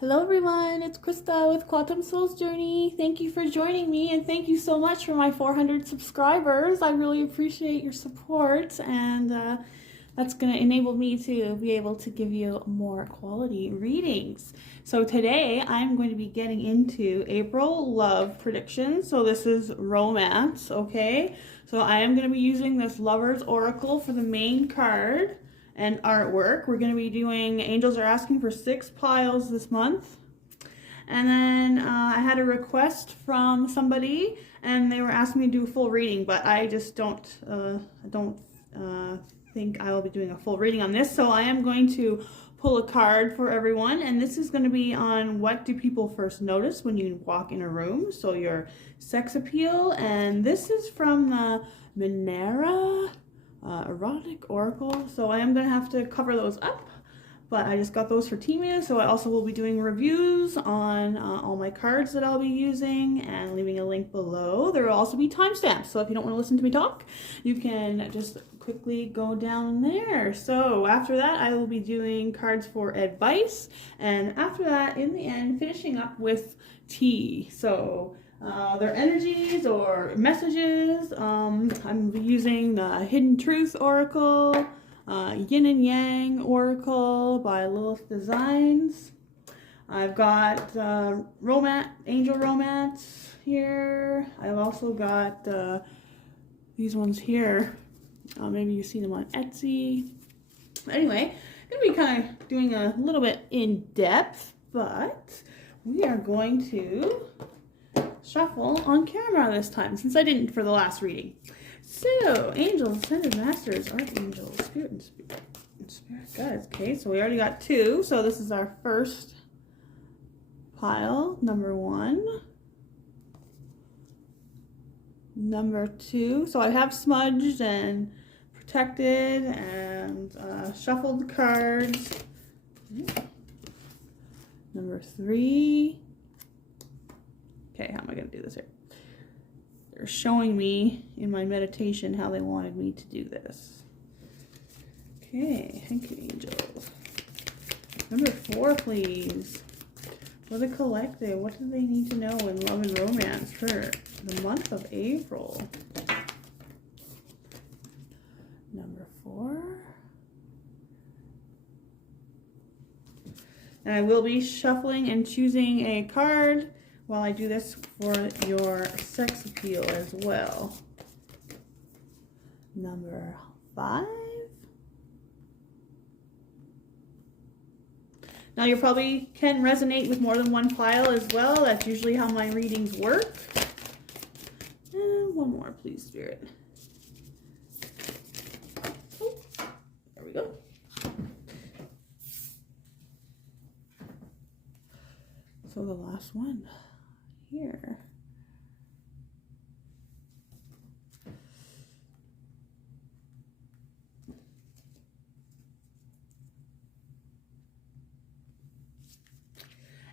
Hello everyone, it's Krista with Quantum Souls Journey. Thank you for joining me and thank you so much for my 400 subscribers. I really appreciate your support and that's going to enable me to be able to give you more quality readings. So today I'm going to be getting into April love predictions. So this is romance, okay? So I am going to be using this Lover's Oracle for the main card and artwork. We're going to be doing, angels are asking for 6 piles this month. And then I had a request from somebody and they were asking me to do a full reading, but I just don't think I will be doing a full reading on this. So I am going to pull a card for everyone, and this is going to be on what do people first notice when you walk in a room. So your sex appeal, and this is from the Minera Erotic Oracle. So I am going to have to cover those up, but I just got those for Timu. So I also will be doing reviews on all my cards that I'll be using and leaving a link below. There will also be timestamps, so if you don't want to listen to me talk, you can just quickly go down there. So after that, I will be doing cards for advice, and after that, in the end, finishing up with tea. So their energies or messages. I'm using the Hidden Truth Oracle, Yin and Yang Oracle by Lilith Designs. I've got Angel Romance here. I've also got these ones here. Maybe you've seen them on Etsy. Anyway, I'm going to be kind of doing a little bit in depth, but we are going to shuffle on camera this time, since I didn't for the last reading. So, angels, ascended masters, archangels, spirit and spirit guides. Okay, so we already got 2. So this is our first pile, number 1. Number 2. So I have smudged and protected and shuffled the cards. Number 3. Okay, how am I going to do this here? They're showing me in my meditation how they wanted me to do this. Okay, thank you, angels. Number 4, please. For the collective, what do they need to know in love and romance for the month of April? Number 4. And I will be shuffling and choosing a card while I do this for your sex appeal as well. Number 5. Now you probably can resonate with more than one pile as well. That's usually how my readings work. And one more, please, Spirit. Oh, there we go. So the last one here.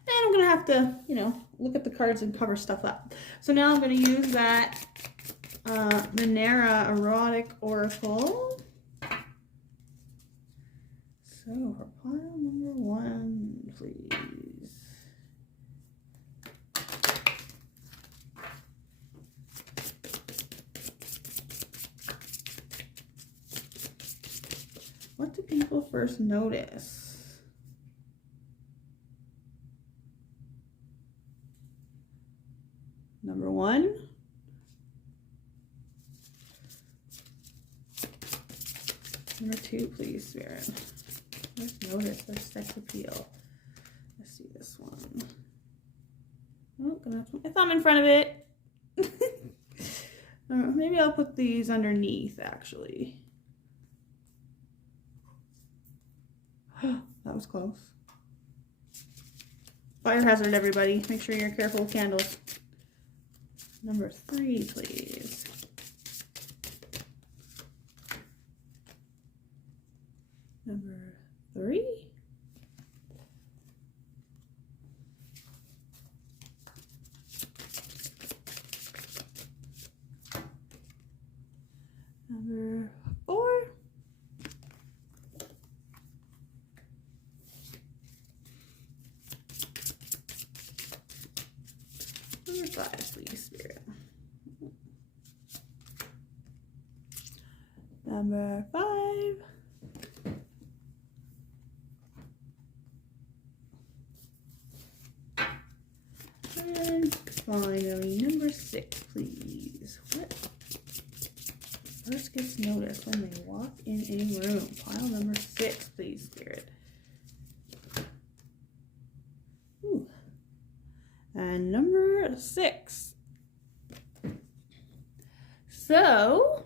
And I'm going to have to, look at the cards and cover stuff up. So now I'm going to use that Minera Erotic Oracle. So for pile number 1, please. What do people first notice? Number 1. Number 2, please, Spirit. Let's notice their sex appeal. Let's see this one. Oh, gonna have to put my thumb in front of it. Maybe I'll put these underneath, actually. That was close. Fire hazard, everybody. Make sure you're careful with candles. Number 3, please. Number 3. Number 4. 5, please, Spirit. Number 5. And finally, number 6, please. What first gets noticed when they walk in a room? Pile number 6, please, Spirit. Ooh. And number 6. So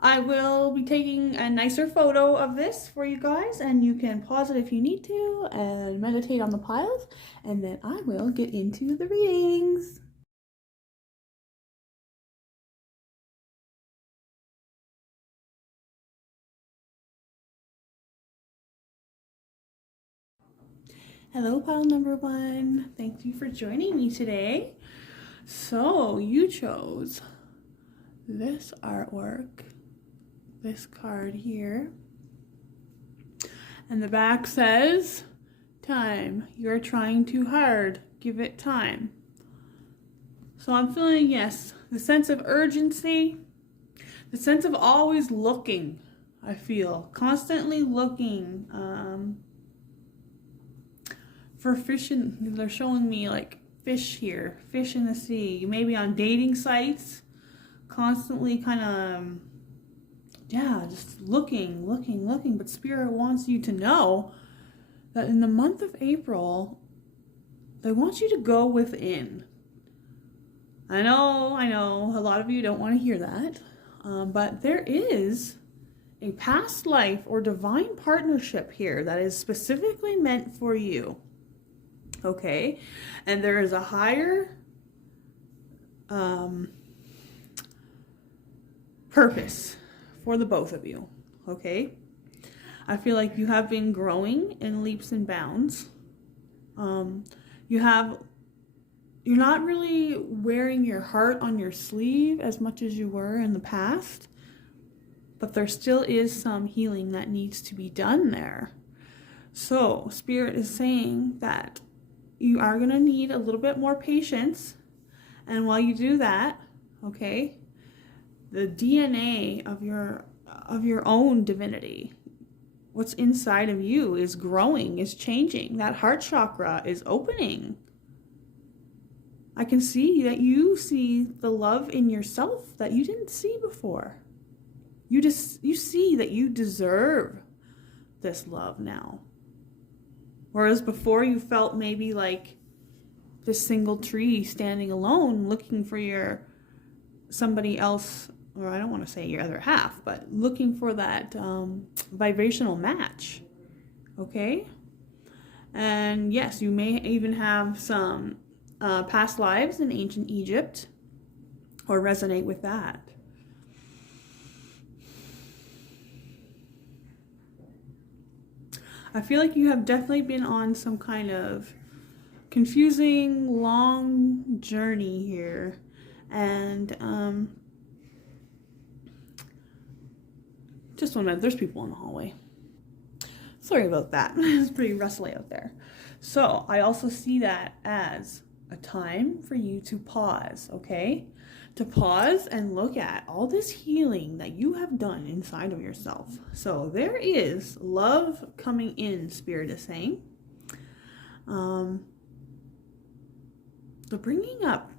I will be taking a nicer photo of this for you guys, and you can pause it if you need to and meditate on the piles, and then I will get into the readings. Hello, pile number 1. Thank you for joining me today. So you chose this artwork, this card here, and the back says, time, you're trying too hard, give it time. So I'm feeling, yes, the sense of urgency, the sense of always looking. I feel constantly looking for fish. They're showing me like fish here, fish in the sea. You may be on dating sites, constantly kind of, yeah, just looking. But Spirit wants you to know that in the month of April, they want you to go within. I know, a lot of you don't want to hear that, but there is a past life or divine partnership here that is specifically meant for you, okay? And there is a higher purpose for the both of you, okay? I feel like you have been growing in leaps and bounds. You're not really wearing your heart on your sleeve as much as you were in the past, but there still is some healing that needs to be done there. So Spirit is saying that you are going to need a little bit more patience, and while you do that, okay, the DNA of your own divinity, what's inside of you, is growing, is changing. That heart chakra is opening. I can see that you see the love in yourself that you didn't see before. You see that you deserve this love now. Whereas before you felt maybe like this single tree standing alone looking for somebody else, or I don't want to say your other half, but looking for that vibrational match, okay? And yes, you may even have some past lives in ancient Egypt or resonate with that. I feel like you have definitely been on some kind of confusing, long journey here. And just one minute, there's people in the hallway. Sorry about that. It's pretty rustly out there. So I also see that as a time for you to pause, okay? To pause and look at all this healing that you have done inside of yourself. So there is love coming in, Spirit is saying. So bringing up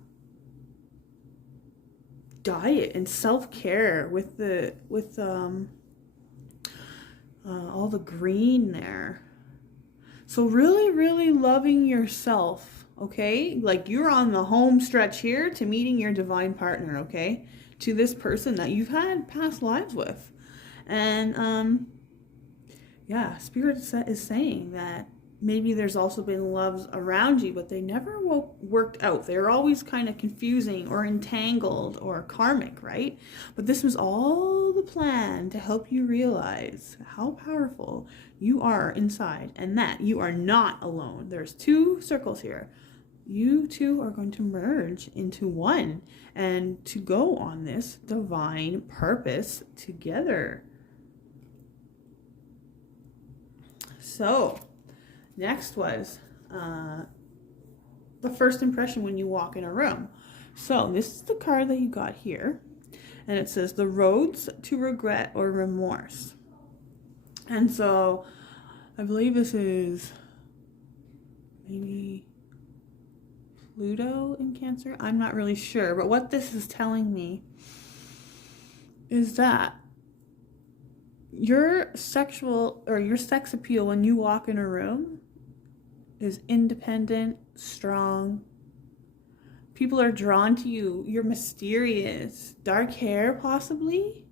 diet and self-care with all the green there. So really, really loving yourself, okay? Like you're on the home stretch here to meeting your divine partner, okay? To this person that you've had past lives with. And yeah, Spirit is saying that maybe there's also been loves around you, but they never worked out. They were always kind of confusing or entangled or karmic, right? But this was all the plan to help you realize how powerful you are inside and that you are not alone. There's 2 circles here. You two are going to merge into one and to go on this divine purpose together. So next was the first impression when you walk in a room. So this is the card that you got here. And it says the roads to regret or remorse. And so I believe this is maybe Pluto in Cancer. I'm not really sure. But what this is telling me is that your sexual or your sex appeal when you walk in a room is independent, strong. People are drawn to you. You're mysterious. Dark hair, possibly.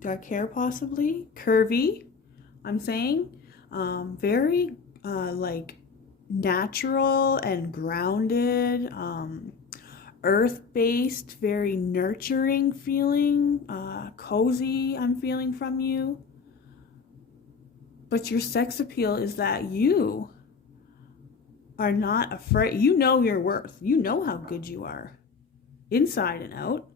Dark hair, possibly. Curvy, I'm saying. Very, like, natural and grounded. Earth-based, very nurturing feeling. Cozy, I'm feeling from you. But your sex appeal is that you are not afraid. You know your worth. You know how good you are, inside and out.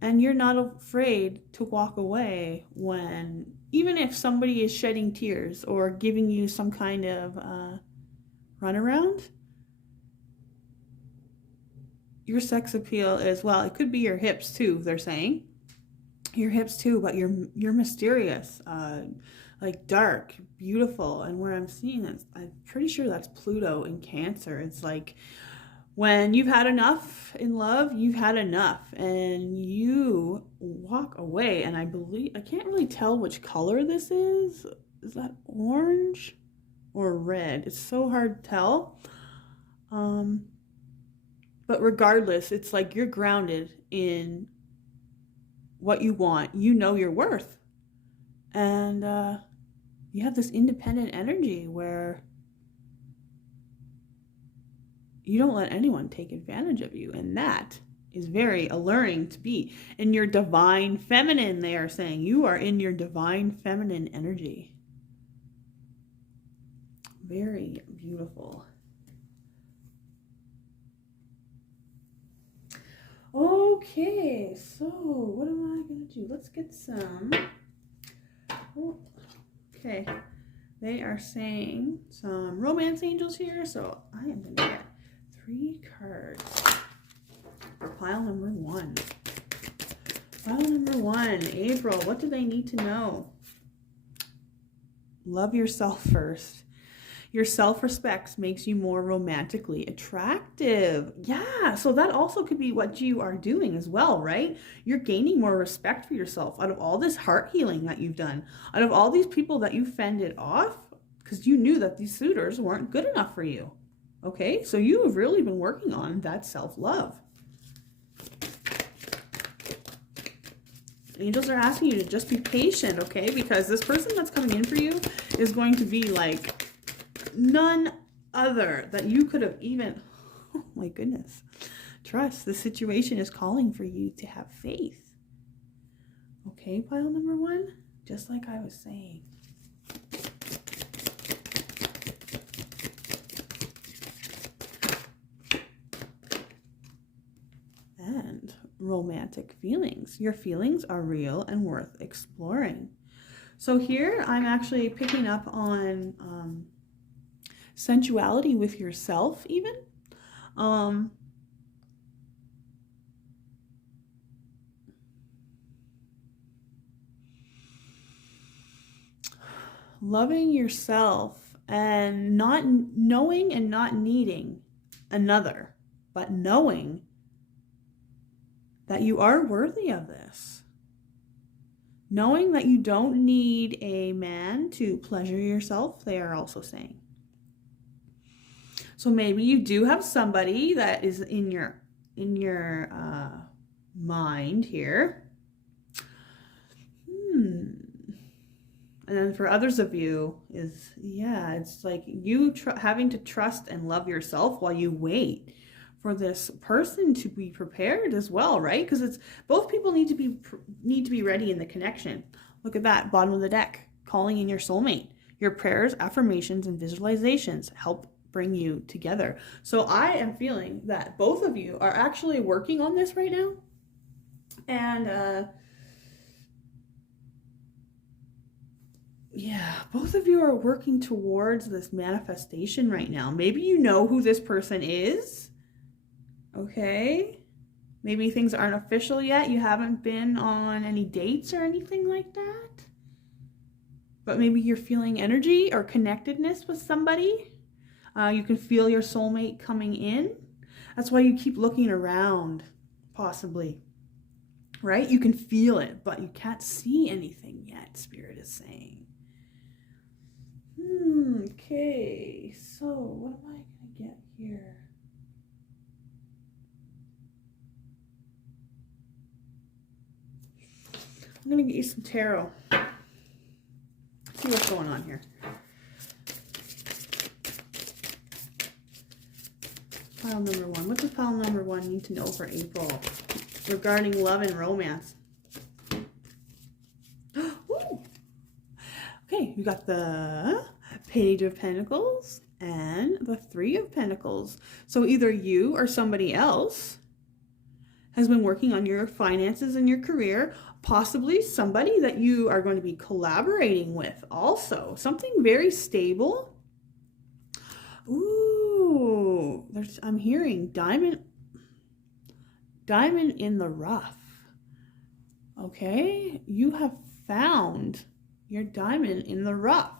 And you're not afraid to walk away when, even if somebody is shedding tears or giving you some kind of runaround. Your sex appeal is, well, it could be your hips too, they're saying. Your hips too, but you're mysterious. Like dark, beautiful. And where I'm seeing it, I'm pretty sure that's Pluto in Cancer. It's like when you've had enough in love, you've had enough and you walk away. And I can't really tell which color this is. Is that orange or red? It's so hard to tell. But regardless, it's like you're grounded in what you want. You know your worth. And you have this independent energy where you don't let anyone take advantage of you. And that is very alluring to be in your divine feminine. They are saying you are in your divine feminine energy. Very beautiful. Okay, so what am I going to do? Let's get some... Oh, okay, they are saying some romance angels here, so I am going to get 3 cards for pile number 1. Pile number 1, April, what do they need to know? Love yourself first. Your self-respect makes you more romantically attractive. Yeah, so that also could be what you are doing as well, right? You're gaining more respect for yourself out of all this heart healing that you've done, out of all these people that you fended off because you knew that these suitors weren't good enough for you. Okay, so you have really been working on that self-love. Angels are asking you to just be patient, okay? Because this person that's coming in for you is going to be like none other that you could have even, oh my goodness, trust. The situation is calling for you to have faith. Okay, pile number 1, just like I was saying. And romantic feelings. Your feelings are real and worth exploring. So here I'm actually picking up on sensuality with yourself even. Loving yourself and not knowing and not needing another, but knowing that you are worthy of this. Knowing that you don't need a man to pleasure yourself, they are also saying. So maybe you do have somebody that is in your mind here. And then for others of you is, yeah, it's like you having to trust and love yourself while you wait for this person to be prepared as well, right? Because it's both people need to be ready in the connection. Look at that, bottom of the deck, calling in your soulmate. Your prayers, affirmations, and visualizations help bring you together. So I am feeling that both of you are actually working on this right now. And yeah, both of you are working towards this manifestation right now. Maybe you know who this person is. Okay. Maybe things aren't official yet. You haven't been on any dates or anything like that. But maybe you're feeling energy or connectedness with somebody. You can feel your soulmate coming in. That's why you keep looking around, possibly. Right? You can feel it, but you can't see anything yet, Spirit is saying. Okay, so what am I going to get here? I'm going to get you some tarot. See what's going on here. Pile number one. What does pile number one need to know for April regarding love and romance? Ooh. Okay, you got the Page of Pentacles and the Three of Pentacles. So either you or somebody else has been working on your finances and your career, possibly somebody that you are going to be collaborating with also. Something very stable. Ooh, I'm hearing diamond in the rough. Okay, you have found your diamond in the rough.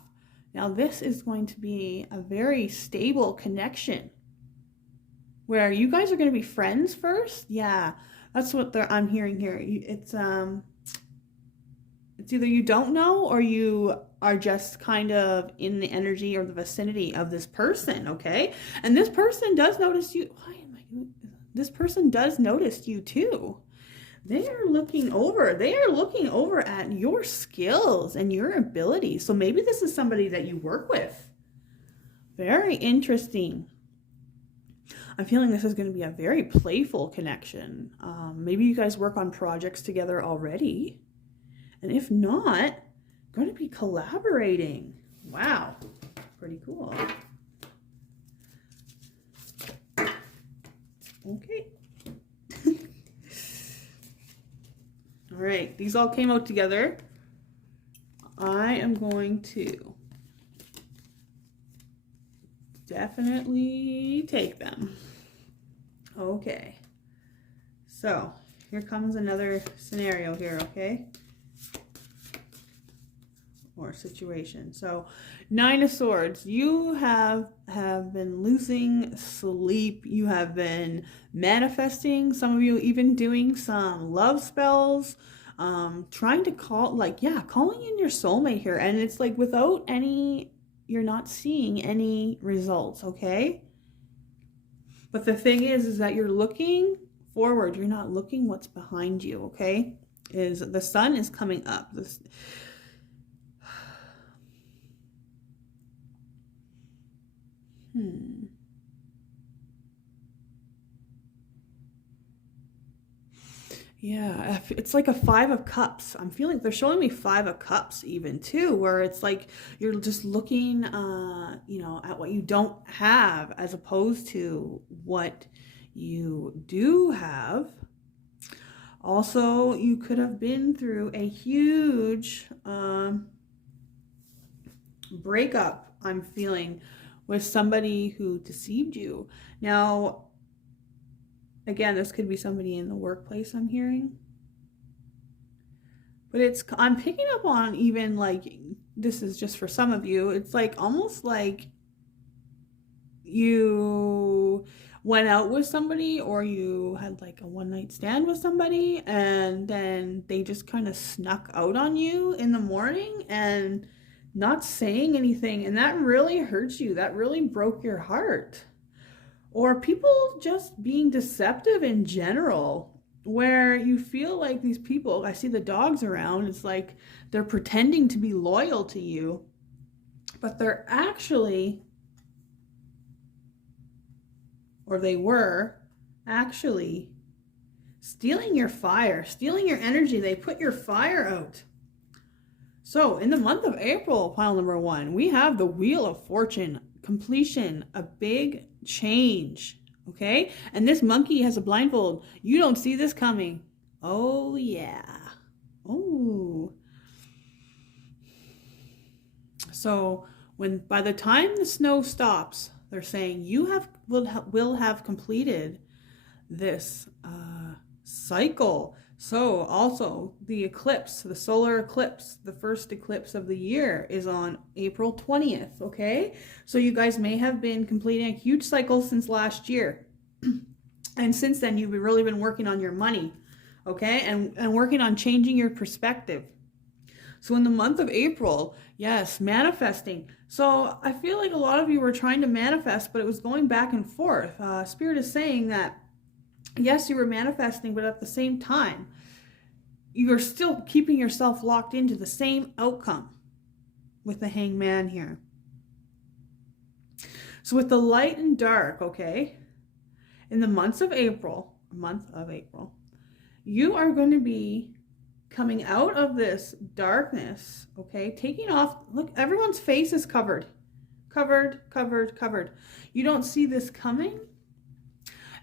Now this is going to be a very stable connection where you guys are going to be friends first. Yeah, that's what I'm hearing here. It's either you don't know or you are just kind of in the energy or the vicinity of this person, okay? And this person does notice you. This person does notice you too. They are looking over at your skills and your abilities. So maybe this is somebody that you work with. Very interesting. I'm feeling this is going to be a very playful connection. Maybe you guys work on projects together already. And if not, going to be collaborating. Wow, pretty cool. Okay. All right, these all came out together. I am going to definitely take them. Okay, so here comes another scenario here, okay? Or situation. So 9 of Swords, you have been losing sleep. You have been manifesting. Some of you even doing some love spells, trying to calling in your soulmate here. And it's like without any, you're not seeing any results, okay? But the thing is that you're looking forward. You're not looking what's behind you, okay? The sun is coming up. Yeah, it's like a 5 of Cups. I'm feeling they're showing me 5 of Cups even too, where it's like you're just looking, at what you don't have as opposed to what you do have. Also, you could have been through a huge breakup, I'm feeling, with somebody who deceived you. Now, again, this could be somebody in the workplace, I'm hearing. But I'm picking up on even like, this is just for some of you, it's like almost like you went out with somebody or you had like a one-night stand with somebody and then they just kind of snuck out on you in the morning and not saying anything, and that really hurts you. That really broke your heart. Or people just being deceptive in general, where you feel like these people, I see the dogs around, it's like they're pretending to be loyal to you, but they're actually, or they were actually stealing your fire, stealing your energy. They put your fire out. So in the month of April, pile number 1, we have the Wheel of Fortune, completion, a big change, okay? And this monkey has a blindfold. You don't see this coming. Oh, yeah. Oh. So by the time the snow stops, they're saying you will have completed this cycle. So also the eclipse, the solar eclipse, the first eclipse of the year is on April 20th, okay? So you guys may have been completing a huge cycle since last year. And since then, you've really been working on your money, okay? And working on changing your perspective. So in the month of April, yes, manifesting. So I feel like a lot of you were trying to manifest, but it was going back and forth. Spirit is saying that, yes, you were manifesting, but at the same time, you're still keeping yourself locked into the same outcome with the Hangman here. So with the light and dark, okay, in the month of April, you are going to be coming out of this darkness, okay, taking off. Look, everyone's face is covered. You don't see this coming.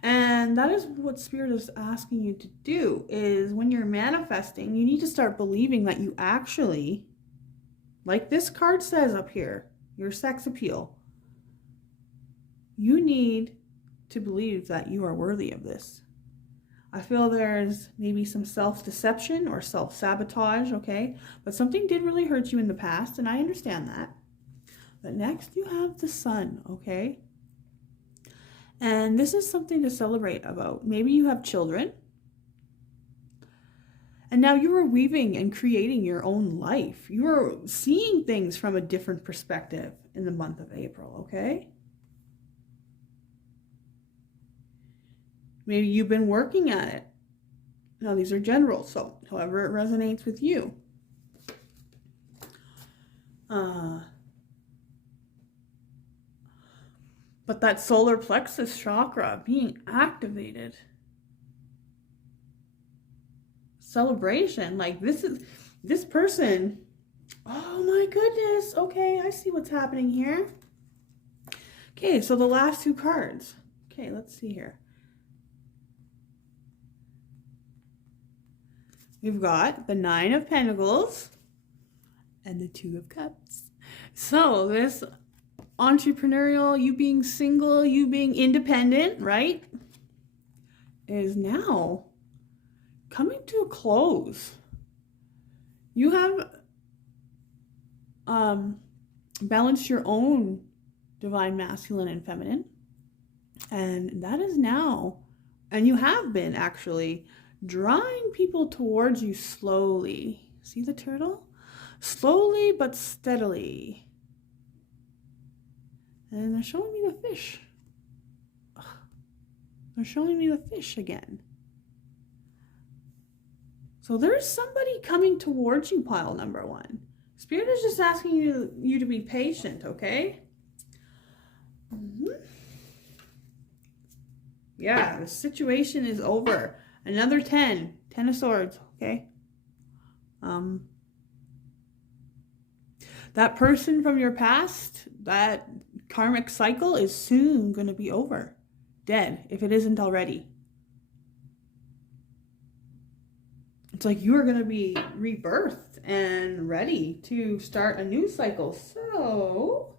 And that is what Spirit is asking you to do, is when you're manifesting, you need to start believing that you actually, like this card says up here, your sex appeal, you need to believe that you are worthy of this. I feel there's maybe some self-deception or self-sabotage, okay? But something did really hurt you in the past, and I understand that. But next you have the Sun, okay? And this is something to celebrate about. Maybe you have children. And now you are weaving and creating your own life. You are seeing things from a different perspective in the month of April, okay? Maybe you've been working at it. Now these are general, so however it resonates with you. But that solar plexus chakra being activated. Celebration, like this person, oh my goodness, okay, I see what's happening here. Okay, so the last two cards. Okay, let's see here. We've got the Nine of Pentacles and the Two of Cups. So this entrepreneurial, you being single, you being independent, right, is now coming to a close. You have balanced your own divine masculine and feminine, and that is now, and you have been actually drawing people towards you slowly. See the turtle? Slowly but steadily. And they're showing me the fish. They're showing me the fish again. So there's somebody coming towards you, pile number one. Spirit is just asking you to be patient, okay? Yeah, the situation is over. Another 10 of Swords, okay? That person from your past, that karmic cycle is soon going to be over. Dead, if it isn't already. It's like you are going to be rebirthed and ready to start a new cycle. So,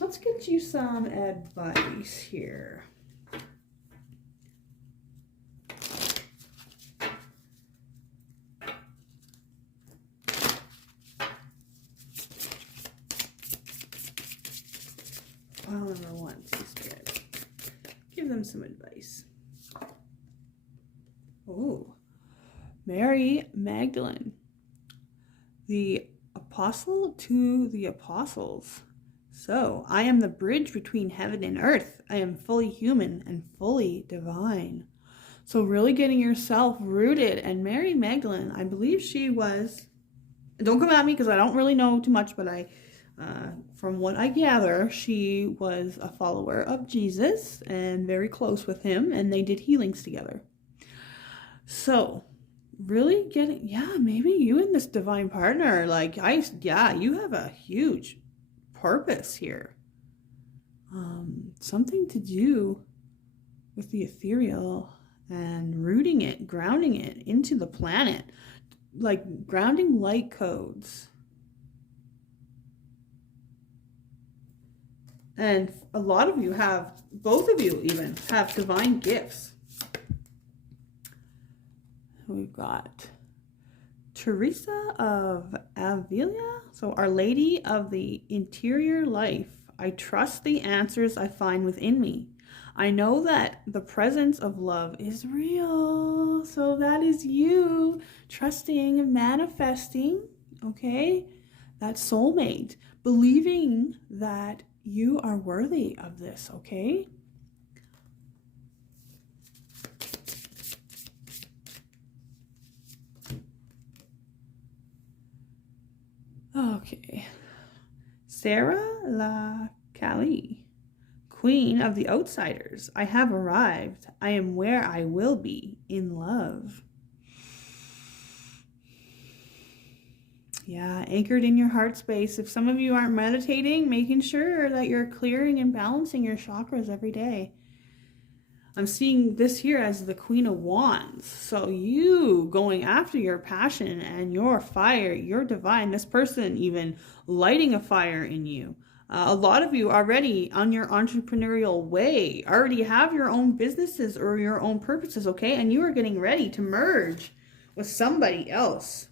let's get you some advice here. Pile number one, please, Spirit. Give them some advice. Oh, Mary Magdalene, the apostle to the apostles. So, I am the bridge between heaven and earth. I am fully human and fully divine. So really getting yourself rooted. And Mary Magdalene, I believe she was, don't come at me because I don't really know too much, but from what I gather, she was a follower of Jesus and very close with him, and they did healings together. So, really getting, maybe you and this divine partner, you have a huge purpose here. Something to do with the ethereal and rooting it, grounding it into the planet, like grounding light codes. And a lot of you have, both of you even, have divine gifts. We've got Teresa of Avila. So Our Lady of the Interior Life. I trust the answers I find within me. I know that the presence of love is real. So that is you trusting and manifesting, okay? That soulmate, believing that you are worthy of this, okay? Okay. Sarah La Cali, Queen of the Outsiders. I have arrived. I am where I will be, in love. Yeah, anchored in your heart space. If some of you aren't meditating, making sure that you're clearing and balancing your chakras every day. I'm seeing this here as the Queen of Wands. So you going after your passion and your fire, your divine, this person even lighting a fire in you. A lot of you already on your entrepreneurial way, already have your own businesses or your own purposes, okay? And you are getting ready to merge with somebody else.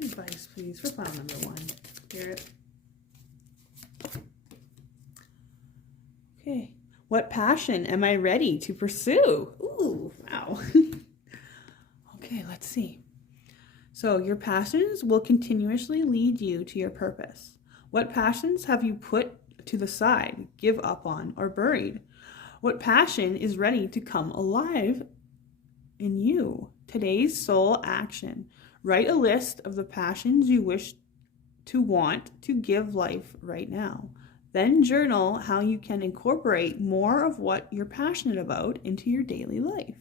Advice, please, for file number 1. Spirit. Okay. What passion am I ready to pursue? Ooh, wow. Okay, let's see. So your passions will continuously lead you to your purpose. What passions have you put to the side, give up on, or buried? What passion is ready to come alive in you? Today's soul action. Write a list of the passions you wish to want to give life right now. Then journal how you can incorporate more of what you're passionate about into your daily life.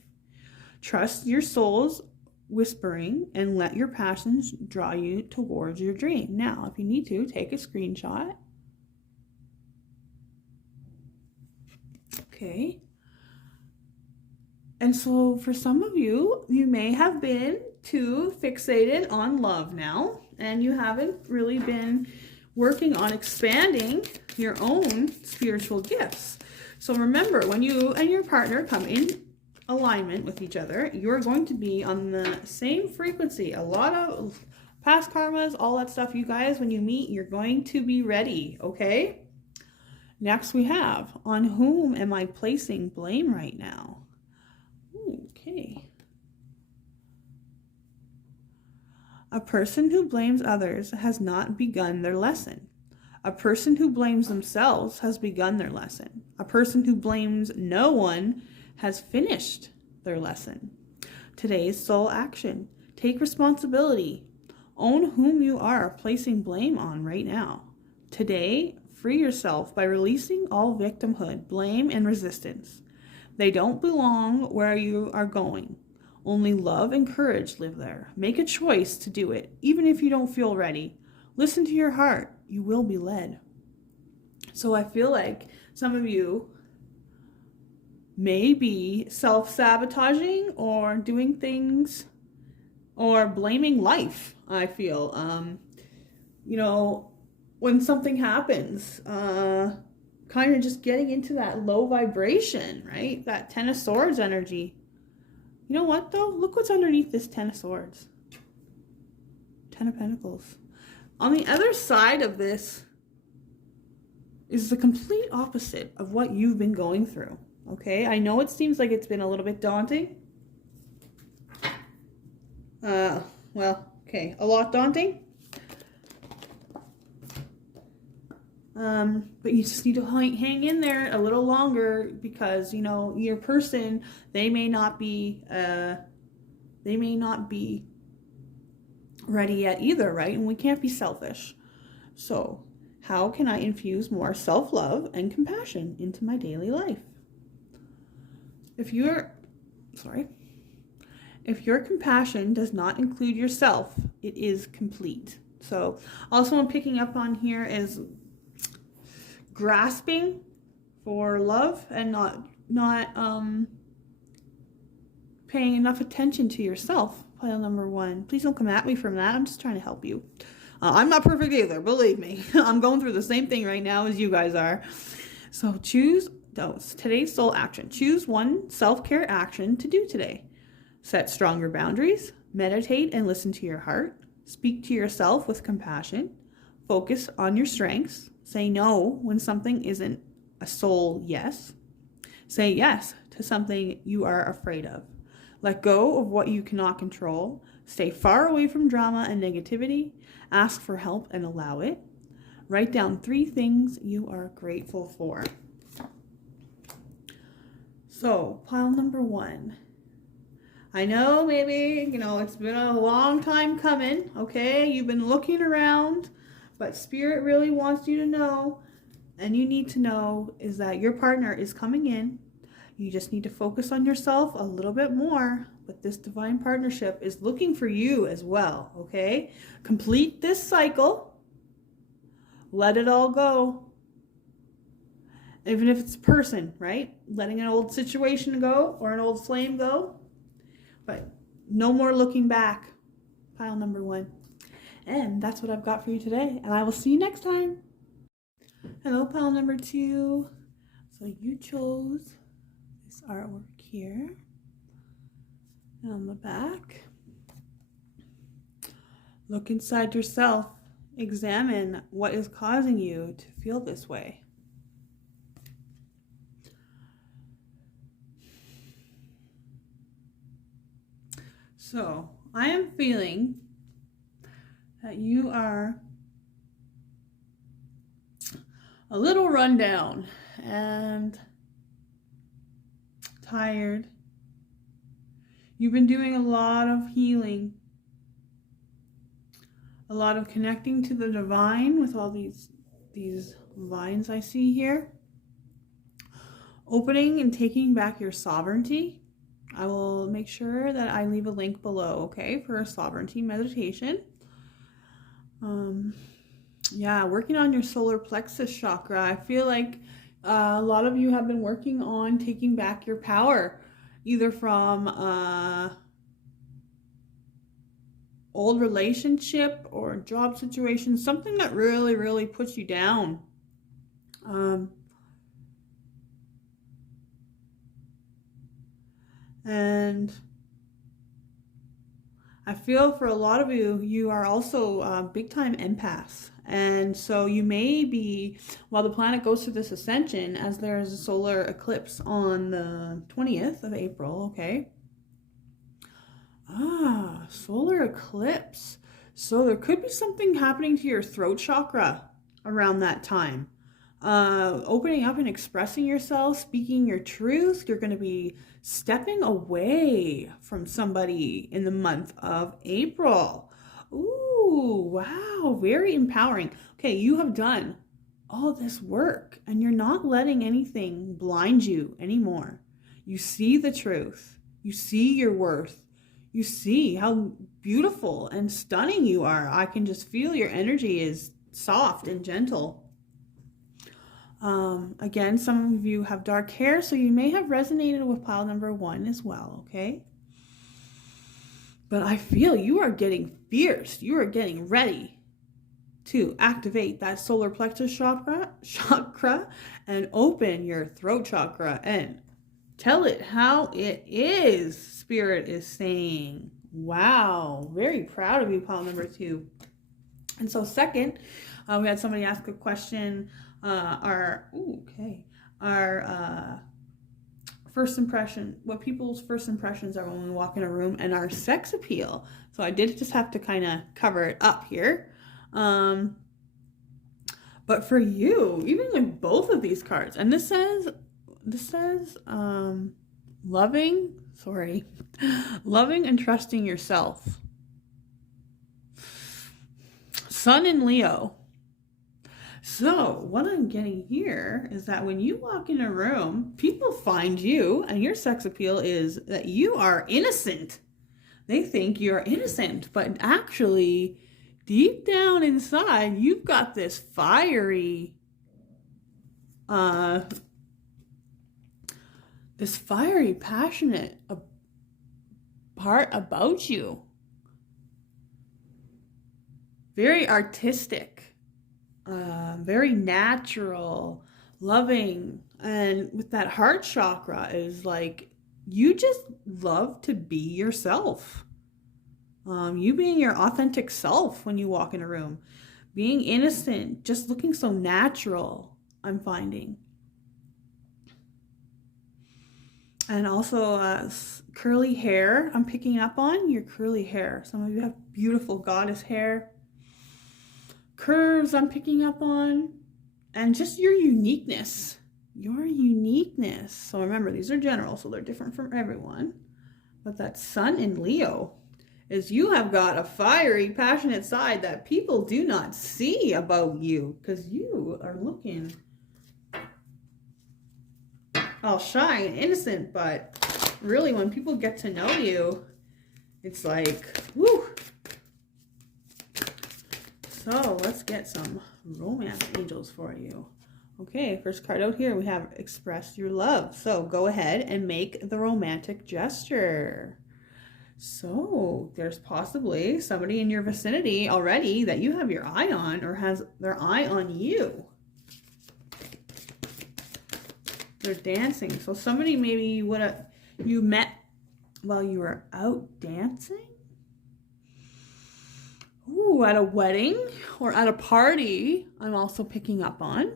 Trust your soul's whispering and let your passions draw you towards your dream. Now, if you need to, take a screenshot. Okay. And so for some of you, you may have been too fixated on love now, and you haven't really been working on expanding your own spiritual gifts. So remember, when you and your partner come in alignment with each other, you're going to be on the same frequency. A lot of past karmas, all that stuff, you guys, when you meet, you're going to be ready, okay? Next we have, on whom am I placing blame right now? Okay. A person who blames others has not begun their lesson. A person who blames themselves has begun their lesson. A person who blames no one has finished their lesson. Today's soul action. Take responsibility. Own whom you are placing blame on right now. Today, free yourself by releasing all victimhood, blame, and resistance. They don't belong where you are going. Only love and courage live there. Make a choice to do it, even if you don't feel ready. Listen to your heart. You will be led. So I feel like some of you may be self-sabotaging or doing things or blaming life, I feel. You know, when something happens, kind of just getting into that low vibration, right? That Ten of Swords energy. You know what, though? Look what's underneath this Ten of Swords. Ten of Pentacles. On the other side of this is the complete opposite of what you've been going through, okay? I know it seems like it's been a little bit daunting. Well, okay, a lot daunting. But you just need to hang in there a little longer because, you know, your person, they may not be ready yet either, right? And we can't be selfish. So how can I infuse more self-love and compassion into my daily life? If your compassion does not include yourself, it is complete. So also I'm picking up on here is grasping for love and not paying enough attention to yourself, pile number 1. Please don't come at me from that. I'm just trying to help you. I'm not perfect either, believe me. I'm going through the same thing right now as you guys are. So choose today's soul action. Choose one self-care action to do today. Set stronger boundaries. Meditate and listen to your heart. Speak to yourself with compassion. Focus on your strengths. Say no when something isn't a soul yes. Say yes to something you are afraid of. Let go of what you cannot control. Stay far away from drama and negativity. Ask for help and allow it. Write down 3 things you are grateful for. So, pile number 1. I know maybe, it's been a long time coming, okay? You've been looking around, but Spirit really wants you to know, and you need to know, is that your partner is coming in. You just need to focus on yourself a little bit more, but this divine partnership is looking for you as well, okay? Complete this cycle. Let it all go. Even if it's a person, right? Letting an old situation go or an old flame go. But no more looking back. Pile number 1. And that's what I've got for you today. And I will see you next time. Hello, pile number 2. So you chose this artwork here. And on the back, look inside yourself. Examine what is causing you to feel this way. So, I am feeling that you are a little run down and tired. You've been doing a lot of healing, a lot of connecting to the divine with all these vines I see here. Opening and taking back your sovereignty. I will make sure that I leave a link below, okay, for a sovereignty meditation. Yeah, working on your solar plexus chakra. I feel like a lot of you have been working on taking back your power, either from old relationship or job situation, something that really, really puts you down. And I feel for a lot of you, you are also big time empaths. And so you may be, while the planet goes through this ascension, as there's a solar eclipse on the 20th of April, okay? Solar eclipse. So there could be something happening to your throat chakra around that time. Opening up and expressing yourself, speaking your truth. You're going to be stepping away from somebody in the month of April. Ooh, wow, very empowering. Okay, you have done all this work and you're not letting anything blind you anymore. You see the truth. You see your worth. You see how beautiful and stunning you are. I can just feel your energy is soft and gentle. Again, some of you have dark hair, so you may have resonated with pile number 1 as well, okay? But I feel you are getting fierce. You are getting ready to activate that solar plexus chakra and open your throat chakra and tell it how it is, Spirit is saying. Wow, very proud of you, pile number 2. And so second, we had somebody ask a question. Our first impression, what people's first impressions are when we walk in a room, and our sex appeal. So I did just have to kind of cover it up here. But for you, even with both of these cards, and this says loving and trusting yourself. Sun in Leo. So what I'm getting here is that when you walk in a room, people find you, and your sex appeal is that you are innocent. They think you're innocent, but actually, deep down inside, you've got this fiery, passionate part about you. Very artistic, very natural, loving. And with that heart chakra is like, you just love to be yourself. You being your authentic self when you walk in a room. Being innocent, just looking so natural, I'm finding. And also curly hair, I'm picking up on your curly hair. Some of you have beautiful goddess hair. Curves, I'm picking up on. And just your uniqueness. Your uniqueness. So remember, these are general, so they're different from everyone. But that sun in Leo is you have got a fiery, passionate side that people do not see about you, because you are looking all shy and innocent, but really when people get to know you, it's like, woo. So let's get some romance angels for you. Okay, first card out here, we have express your love. So go ahead and make the romantic gesture. So there's possibly somebody in your vicinity already that you have your eye on, or has their eye on you. They're dancing. So somebody maybe you met while you were out dancing. Ooh, at a wedding or at a party, I'm also picking up on.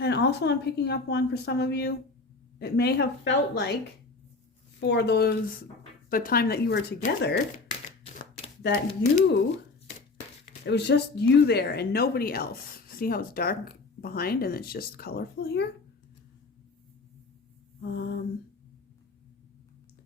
And also I'm picking up on, for some of you, it may have felt like for the time that you were together, that it was just you there and nobody else. See how it's dark behind and it's just colorful here?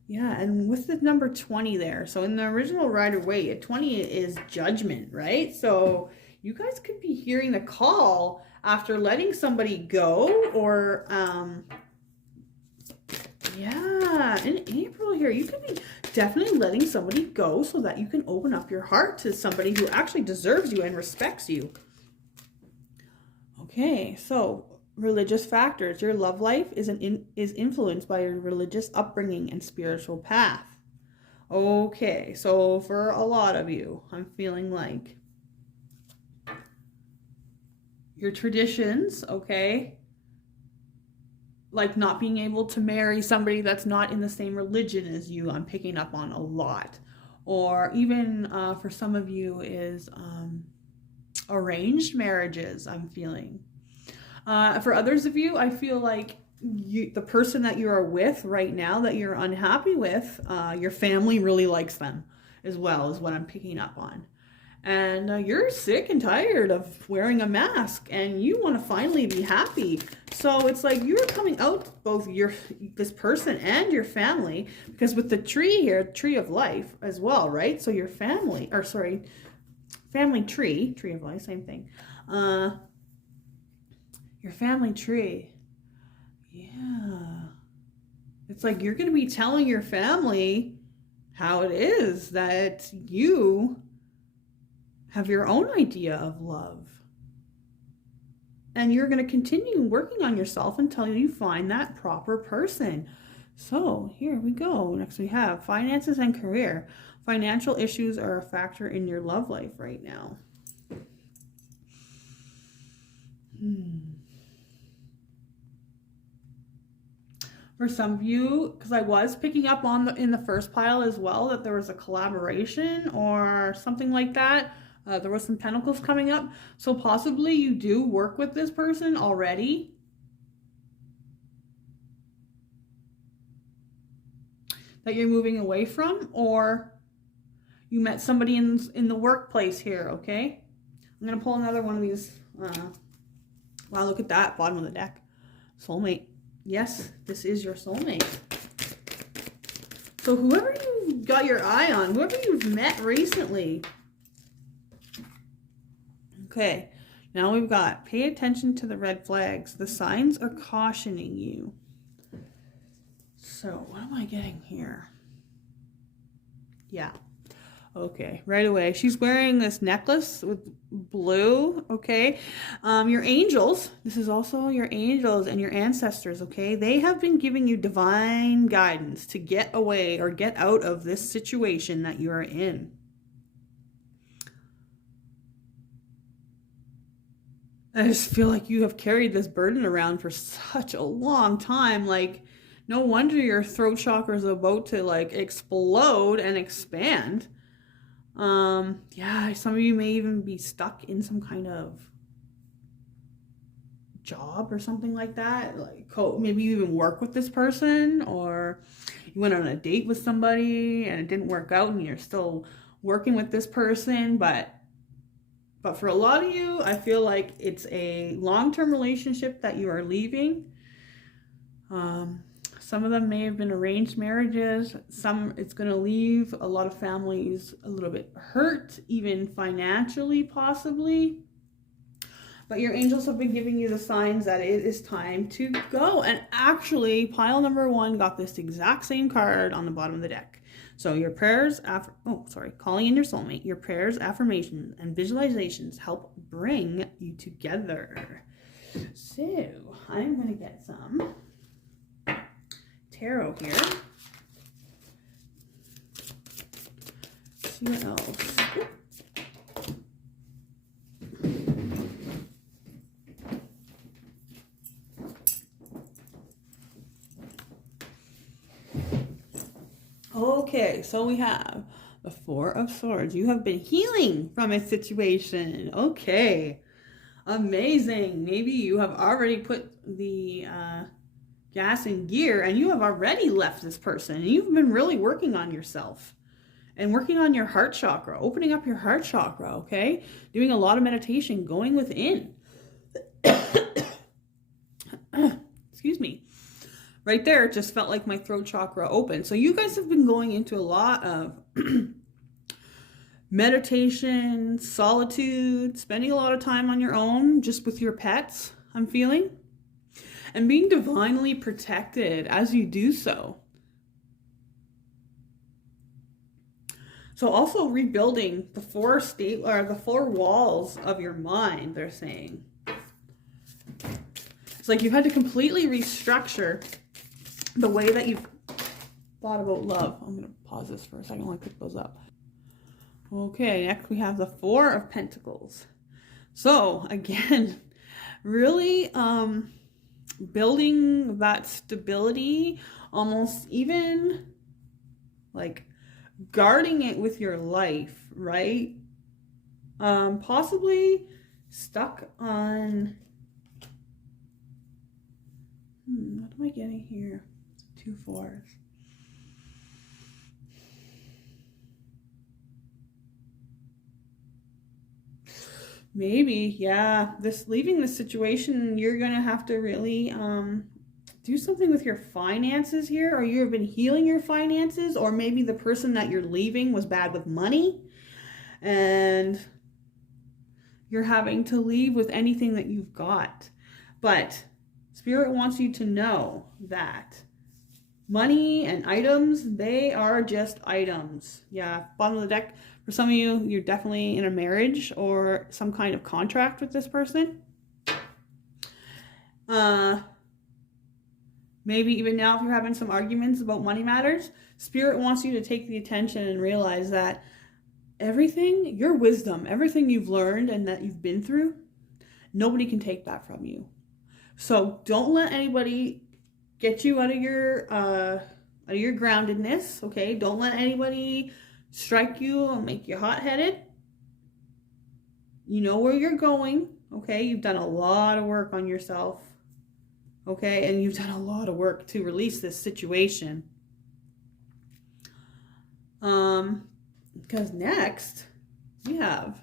Yeah, and with the number 20 there, so in the original Rider-Waite, 20 is judgment, right? So you guys could be hearing the call after letting somebody go, or yeah, in April here, you could be definitely letting somebody go so that you can open up your heart to somebody who actually deserves you and respects you. Okay, so religious factors. Your love life is influenced by your religious upbringing and spiritual path. Okay, so for a lot of you, I'm feeling like your traditions, okay, like not being able to marry somebody that's not in the same religion as you, I'm picking up on a lot. Or even for some of you is arranged marriages, I'm feeling. For others of you, I feel like the person that you are with right now that you're unhappy with, your family really likes them as well, is what I'm picking up on. And you're sick and tired of wearing a mask and you want to finally be happy. So it's like you're coming out, both this person and your family, because with the tree here, tree of life as well, right? So your family, or sorry, family tree of life, same thing. Your family tree. Yeah. It's like you're going to be telling your family how it is that you have your own idea of love. And you're going to continue working on yourself until you find that proper person. So here we go. Next we have finances and career. Financial issues are a factor in your love life right now. For some of you, because I was picking up on in the first pile as well, that there was a collaboration or something like that. There was some pentacles coming up. So possibly you do work with this person already. That you're moving away from, or you met somebody in the workplace here, okay? I'm going to pull another one of these. Wow, look at that, bottom of the deck. Soulmate. Yes, this is your soulmate. So whoever you got your eye on, whoever you've met recently. Okay, now we've got pay attention to the red flags. The signs are cautioning you. So what am I getting here? Yeah. Okay, right away. She's wearing this necklace with blue, okay? Your angels, this is also your angels and your ancestors, okay? They have been giving you divine guidance to get away or get out of this situation that you are in. I just feel like you have carried this burden around for such a long time. Like, no wonder your throat chakra is about to like explode and expand. Yeah, some of you may even be stuck in some kind of job or something like that. Like, maybe you even work with this person, or you went on a date with somebody and it didn't work out and you're still working with this person, but for a lot of you, I feel like it's a long-term relationship that you are leaving. Some of them may have been arranged marriages. Some, it's going to leave a lot of families a little bit hurt, even financially, possibly. But your angels have been giving you the signs that it is time to go. And actually, pile number 1 got this exact same card on the bottom of the deck. So your prayers, calling in your soulmate, your prayers, affirmations, and visualizations help bring you together. So I'm going to get some tarot here. See what else. Okay, so we have the 4 of Swords. You have been healing from a situation. Okay, amazing. Maybe you have already put the gas in gear and you have already left this person. And you've been really working on yourself and working on your heart chakra, opening up your heart chakra, okay? Doing a lot of meditation, going within. Excuse me. Right there, it just felt like my throat chakra opened. So you guys have been going into a lot of meditation, solitude, spending a lot of time on your own, just with your pets, I'm feeling. And being divinely protected as you do so. So also rebuilding the 4 walls of your mind, they're saying. It's like you've had to completely restructure the way that you've thought about love. I'm going to pause this for a second while I pick those up. Okay, next we have the 4 of Pentacles. So again, really building that stability, almost even like guarding it with your life, right? Possibly stuck on, what am I getting here? 2 4s. Maybe, yeah. Leaving this situation, you're gonna have to really do something with your finances here, or you've been healing your finances, or maybe the person that you're leaving was bad with money, and you're having to leave with anything that you've got. But Spirit wants you to know that money and items, they are just items. Yeah, bottom of the deck. For some of you, you're definitely in a marriage or some kind of contract with this person. Maybe even now if you're having some arguments about money matters, Spirit wants you to take the attention and realize that everything, your wisdom, everything you've learned and that you've been through, nobody can take that from you. So don't let anybody get you out of your groundedness, okay? Don't let anybody strike you and make you hot-headed. You know where you're going, okay? You've done a lot of work on yourself, okay? And you've done a lot of work to release this situation. Because next, we have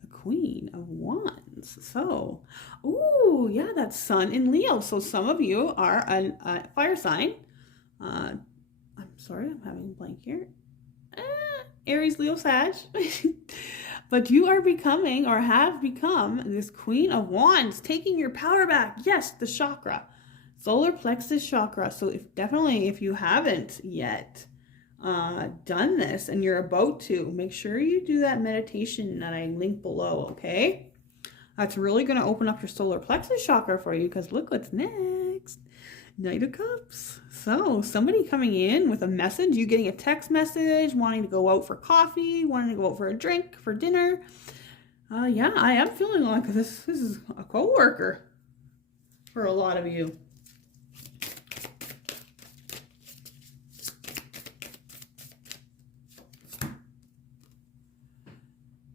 the Queen of Wands. So, ooh, yeah, that's Sun in Leo. So some of you are a fire sign. I'm sorry, I'm having a blank here. Aries, Leo, Sag. But you are becoming or have become this Queen of Wands, taking your power back. Yes, the chakra, solar plexus chakra. So if you haven't yet done this and you're about to, make sure you do that meditation that I link below, okay? That's really going to open up your solar plexus chakra for you, because look what's next. Knight of Cups. So somebody coming in with a message, you getting a text message, wanting to go out for coffee, wanting to go out for a drink, for dinner. Yeah, I am feeling like this is a co-worker for a lot of you.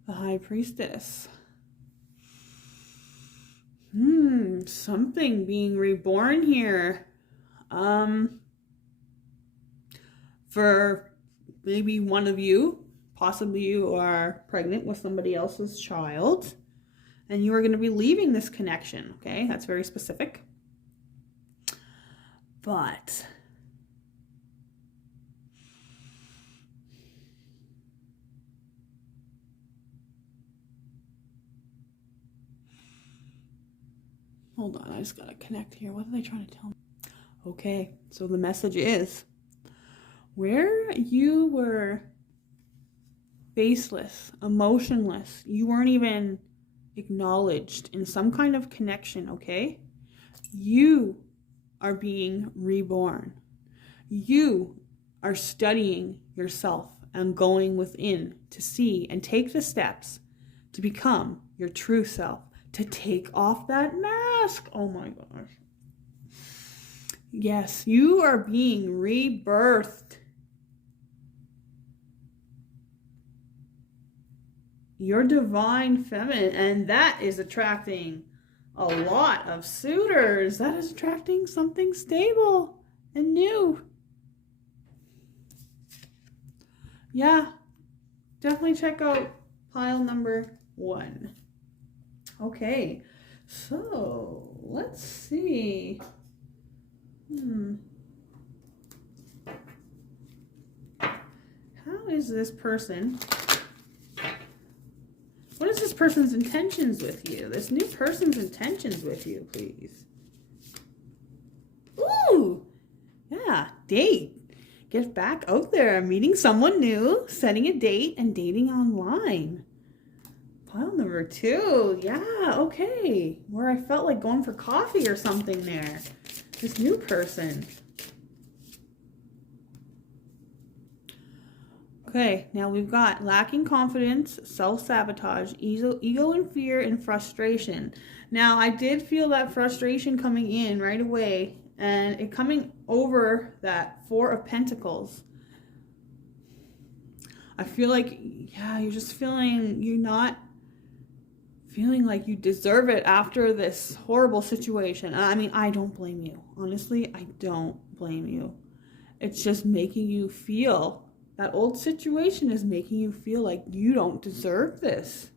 The High Priestess. Something being reborn here. For maybe one of you, possibly you are pregnant with somebody else's child, and you are going to be leaving this connection, okay? That's very specific. But hold on, I just got to connect here. What are they trying to tell me? Okay, so the message is, where you were faceless, emotionless, you weren't even acknowledged in some kind of connection, okay? You are being reborn. You are studying yourself and going within to see and take the steps to become your true self, to take off that mask. Oh my gosh. Yes, you are being rebirthed. You're divine feminine, and that is attracting a lot of suitors. That is attracting something stable and new. Yeah, definitely check out pile number 1. Okay, so let's see. How is this person? What is this person's intentions with you? This new person's intentions with you, please. Ooh, yeah, date. Get back out there, meeting someone new, setting a date, and dating online. Pile number 2. Yeah, okay. Where I felt like going for coffee or something there. This new person. Okay, now we've got lacking confidence, self-sabotage, ego and fear, and frustration. Now, I did feel that frustration coming in right away, and it coming over that 4 of Pentacles. I feel like, yeah, you're just feeling, you're not feeling like you deserve it after this horrible situation. I mean, I don't blame you. Honestly, I don't blame you. It's just making you feel, that old situation is making you feel like you don't deserve this.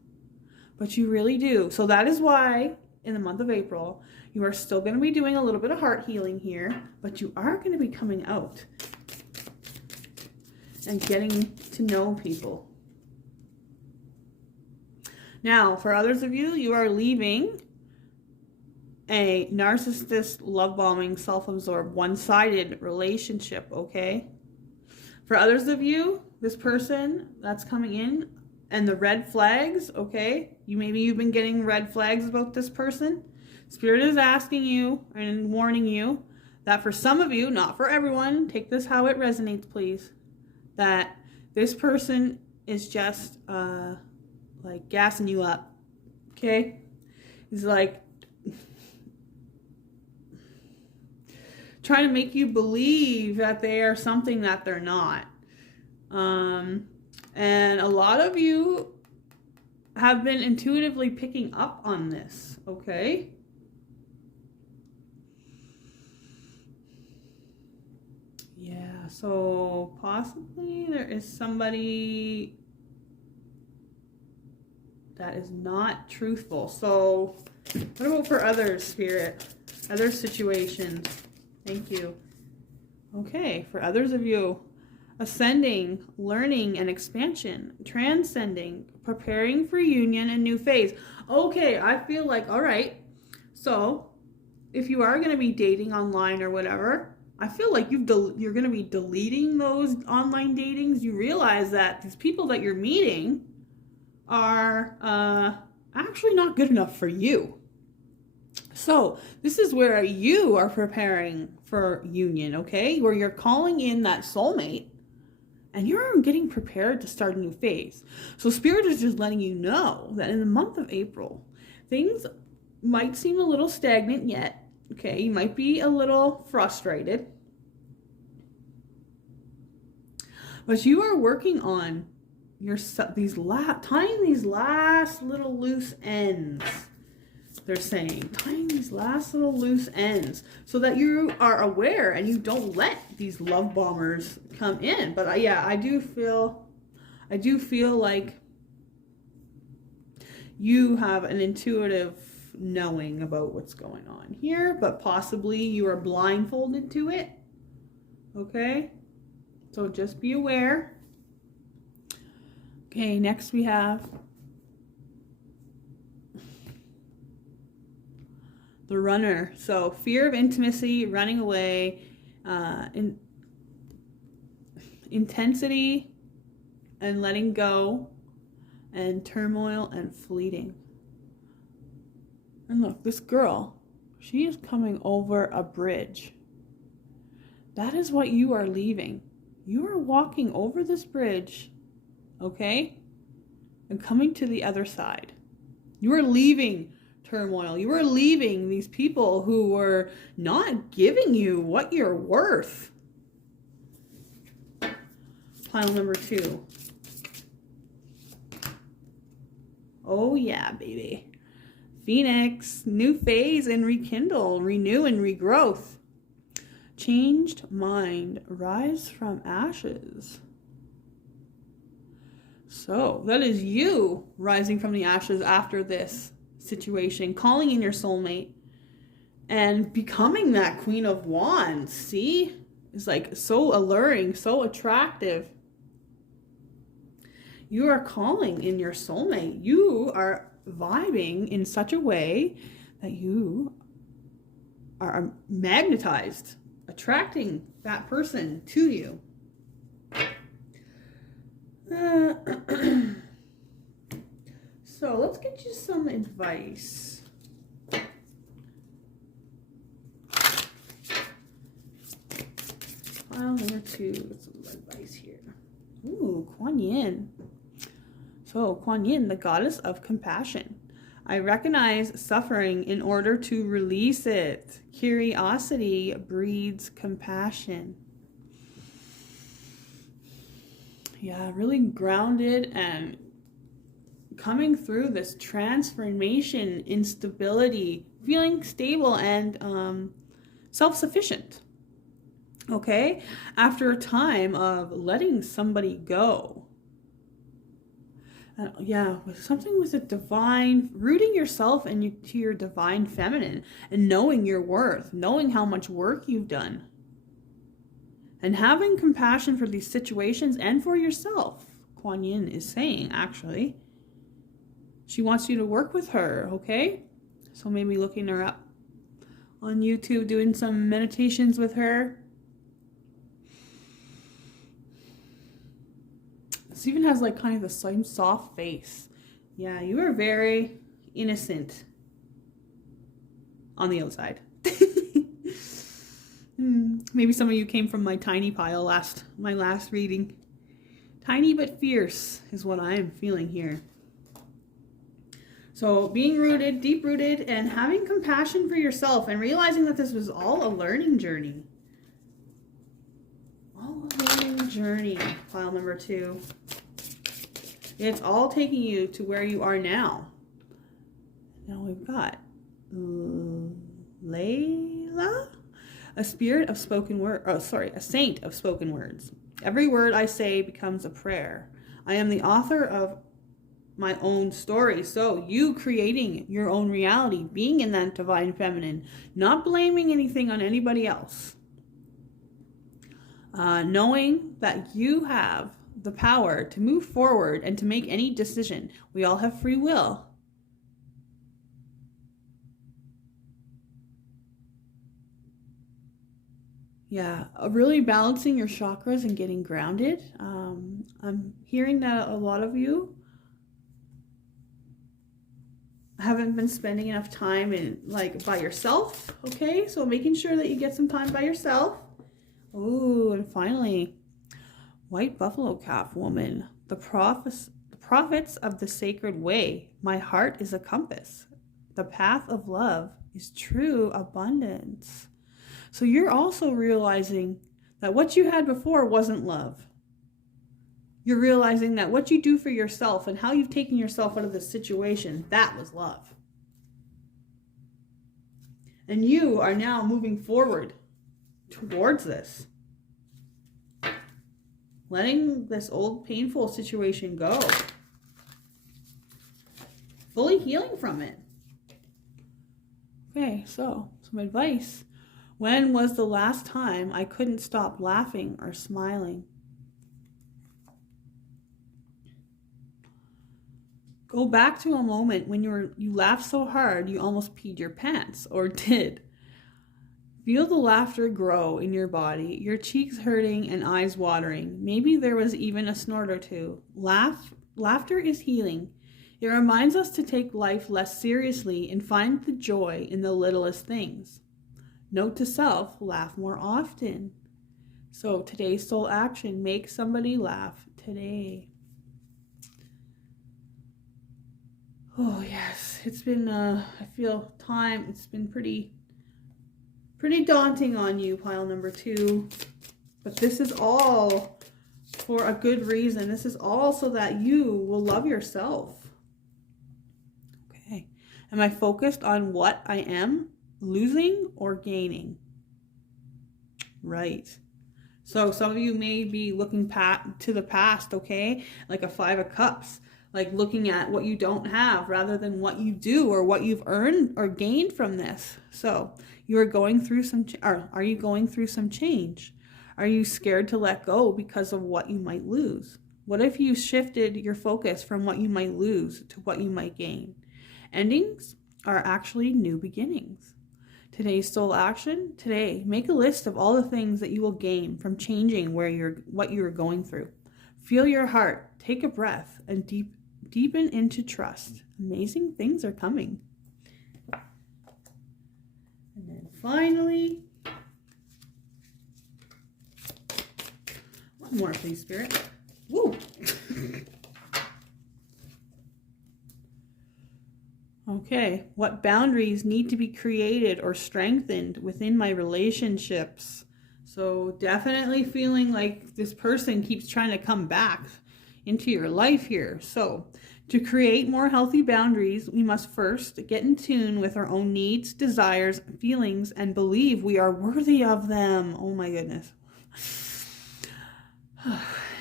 But you really do. So that is why in the month of April, you are still going to be doing a little bit of heart healing here, but you are going to be coming out and getting to know people. Now, for others of you, you are leaving a narcissist, love-bombing, self-absorbed, one-sided relationship, okay? For others of you, this person that's coming in and the red flags, okay? Maybe you've been getting red flags about this person. Spirit is asking you and warning you that for some of you, not for everyone, take this how it resonates, please, that this person is just like gassing you up, okay? He's like trying to make you believe that they are something that they're not. And a lot of you have been intuitively picking up on this, okay? Yeah, so possibly there is somebody that is not truthful. So what about for others, Spirit? Other situations. Thank you. Okay, for others of you, ascending, learning and expansion, transcending, preparing for union and new phase. Okay, I feel like, all right, so if you are going to be dating online or whatever, I feel like you're going to be deleting those online datings. You realize that these people that you're meeting are actually not good enough for you. So this is where you are preparing for union, okay? Where you're calling in that soulmate and you're getting prepared to start a new phase. So Spirit is just letting you know that in the month of April, things might seem a little stagnant yet. Okay, you might be a little frustrated. But you are working on tying these last little loose ends. They're saying, tying these last little loose ends so that you are aware and you don't let these love bombers come in. But yeah, I do feel like you have an intuitive knowing about what's going on here, but possibly you are blindfolded to it. Okay, so just be aware. Okay, next we have the runner. So fear of intimacy, running away, intensity and letting go, and turmoil and fleeting. And look, this girl, she is coming over a bridge. That is what you are leaving. You are walking over this bridge, okay? And coming to the other side. You are leaving turmoil. You are leaving these people who were not giving you what you're worth. Pile number 2. Oh yeah, baby. Phoenix, new phase and rekindle, renew and regrowth. Changed mind, rise from ashes. So that is you rising from the ashes after this situation, calling in your soulmate and becoming that Queen of Wands. See? It's like so alluring, so attractive. You are calling in your soulmate. You are vibing in such a way that you are magnetized, attracting that person to you. So let's get you some advice. File number 2, get some advice here. Ooh, Kuan Yin. So Kuan Yin, the goddess of compassion. I recognize suffering in order to release it. Curiosity breeds compassion. Yeah, really grounded and coming through this transformation, instability, feeling stable and self-sufficient. Okay? After a time of letting somebody go. Yeah, something with a divine, rooting yourself into your divine feminine and knowing your worth, knowing how much work you've done. And having compassion for these situations and for yourself, Kuan Yin is saying, actually. She wants you to work with her, okay? So maybe looking her up on YouTube, doing some meditations with her. This even has like kind of the same soft face. Yeah, you are very innocent on the outside. Maybe some of you came from my tiny pile my last reading. Tiny but fierce is what I am feeling here. So being rooted, deep rooted, and having compassion for yourself and realizing that this was all a learning journey. All a learning journey. File number 2. It's all taking you to where you are now. Now we've got Layla, a spirit of spoken word. Oh, sorry, a saint of spoken words. Every word I say becomes a prayer. I am the author of my own story. So you creating your own reality, being in that divine feminine, not blaming anything on anybody else. Knowing that you have the power to move forward and to make any decision. We all have free will. Yeah, really balancing your chakras and getting grounded. I'm hearing that a lot of you haven't been spending enough time in by yourself. Okay, so making sure that you get some time by yourself. Oh, and finally, white buffalo calf woman, the prophets of the sacred way. My heart is a compass. The path of love is true abundance. So you're also realizing that what you had before wasn't love. You're realizing that what you do for yourself and how you've taken yourself out of this situation, that was love. And you are now moving forward towards this. Letting this old painful situation go. Fully healing from it. Okay, so some advice. When was the last time I couldn't stop laughing or smiling? Go back to a moment when you laughed so hard you almost peed your pants, or did. Feel the laughter grow in your body, your cheeks hurting and eyes watering. Maybe there was even a snort or two. Laughter is healing. It reminds us to take life less seriously and find the joy in the littlest things. Note to self, laugh more often. So today's soul action, make somebody laugh today. Oh yes, it's been, I feel time, it's been pretty daunting on you, pile number 2. But this is all for a good reason. This is all so that you will love yourself. Okay. Am I focused on what I am losing or gaining? Right. So some of you may be looking to the past, okay? Like a 5 of Cups. Like looking at what you don't have rather than what you do or what you've earned or gained from this. So you are going through are you going through some change? Are you scared to let go because of what you might lose? What if you shifted your focus from what you might lose to what you might gain? Endings are actually new beginnings. Today's soul action, today, make a list of all the things that you will gain from changing what you're going through. Feel your heart, take a breath, and deepen into trust. Amazing things are coming. And then finally, one more, please, Spirit. Woo! Okay, what boundaries need to be created or strengthened within my relationships? So definitely feeling like this person keeps trying to come back into your life here. So to create more healthy boundaries, we must first get in tune with our own needs, desires, feelings, and believe we are worthy of them. Oh my goodness.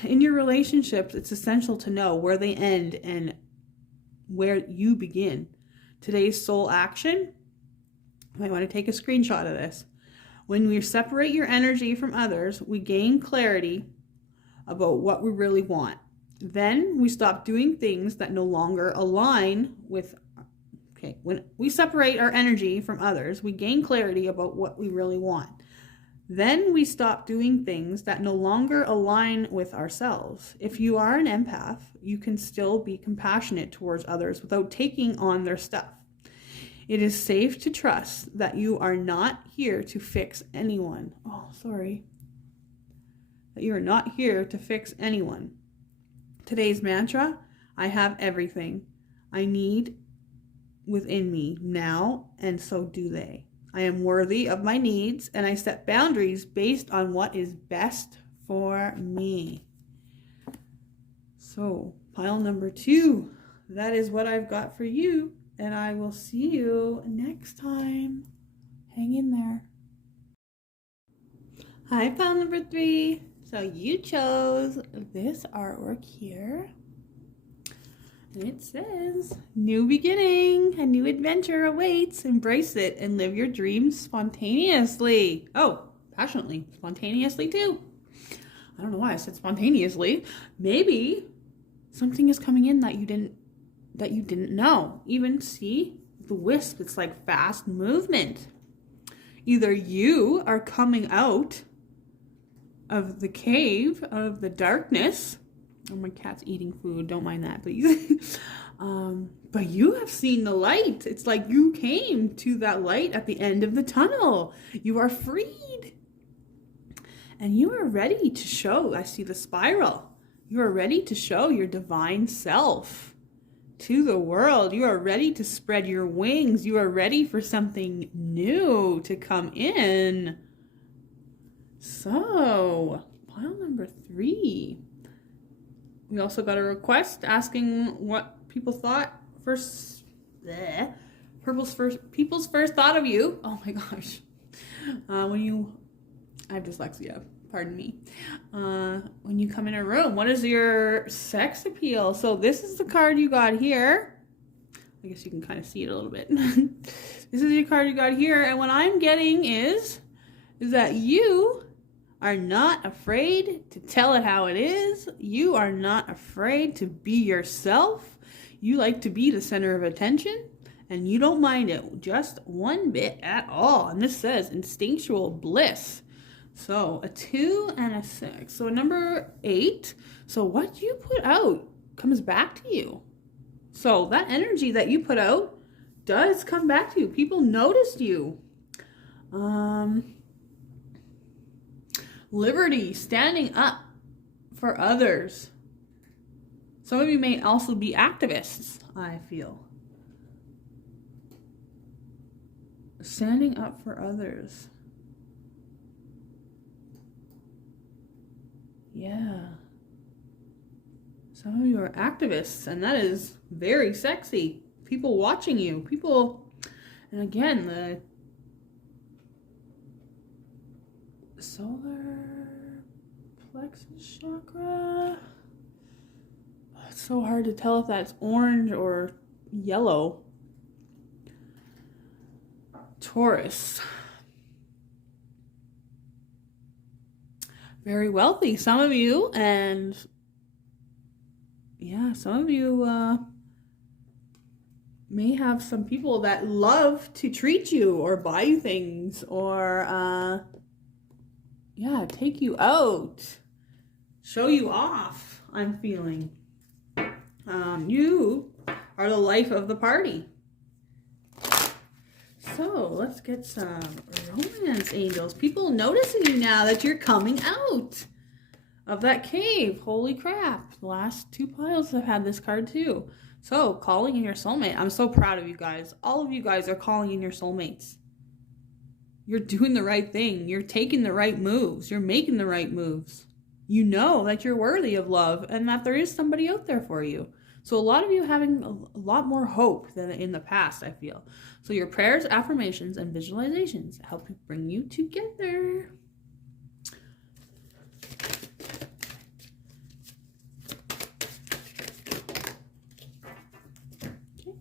In your relationships, it's essential to know where they end and where you begin. Today's soul action, you might want to take a screenshot of this. When we separate your energy from others, we gain clarity about what we really want. Then we stop doing things that no longer align with, when we separate our energy from others, we gain clarity about what we really want. Then we stop doing things that no longer align with ourselves. If you are an empath, you can still be compassionate towards others without taking on their stuff. It is safe to trust that you are not here to fix anyone. That you are not here to fix anyone. Today's mantra, I have everything I need within me now, and so do they. I am worthy of my needs, and I set boundaries based on what is best for me. So, pile number 2, that is what I've got for you, and I will see you next time. Hang in there. Hi, pile number 3. So you chose this artwork here. And it says, new beginning, a new adventure awaits. Embrace it and live your dreams spontaneously. Oh, passionately, spontaneously too. I don't know why I said spontaneously. Maybe something is coming in that you didn't know. Even see the wisp, it's like fast movement. Either you are coming out of the cave, of the darkness. Oh, my cat's eating food. Don't mind that, please. But you have seen the light. It's like you came to that light at the end of the tunnel. You are freed. And you are ready to show. I see the spiral. You are ready to show your divine self to the world. You are ready to spread your wings. You are ready for something new to come in. So, pile number 3. We also got a request asking what people thought people's first thought of you. Oh my gosh. I have dyslexia, pardon me. When you come in a room, what is your sex appeal? So this is the card you got here. I guess you can kind of see it a little bit. This is your card you got here. And what I'm getting is that you are not afraid to tell it how it is. You are not afraid to be yourself. You like to be the center of attention, and you don't mind it just one bit at all. And this says instinctual bliss. So a 2 and a 6. So number 8. So what you put out comes back to you. So that energy that you put out does come back to you. People noticed you. Liberty, standing up for others. Some of you may also be activists, I feel. Standing up for others. Yeah. Some of you are activists, and that is very sexy. People watching you. People, and again, the solar plexus chakra. It's so hard to tell if that's orange or yellow. Taurus. Very wealthy, some of you, and yeah, some of you may have some people that love to treat you or buy you things or yeah, take you out, show you off, I'm feeling. You are the life of the party. So let's get some romance angels. People noticing you now that you're coming out of that cave. Holy crap. The last 2 piles have had this card too. So calling in your soulmate. I'm so proud of you guys. All of you guys are calling in your soulmates. You're doing the right thing. You're taking the right moves. You're making the right moves. You know that you're worthy of love and that there is somebody out there for you. So a lot of you having a lot more hope than in the past, I feel. So your prayers, affirmations, and visualizations help bring you together. Okay.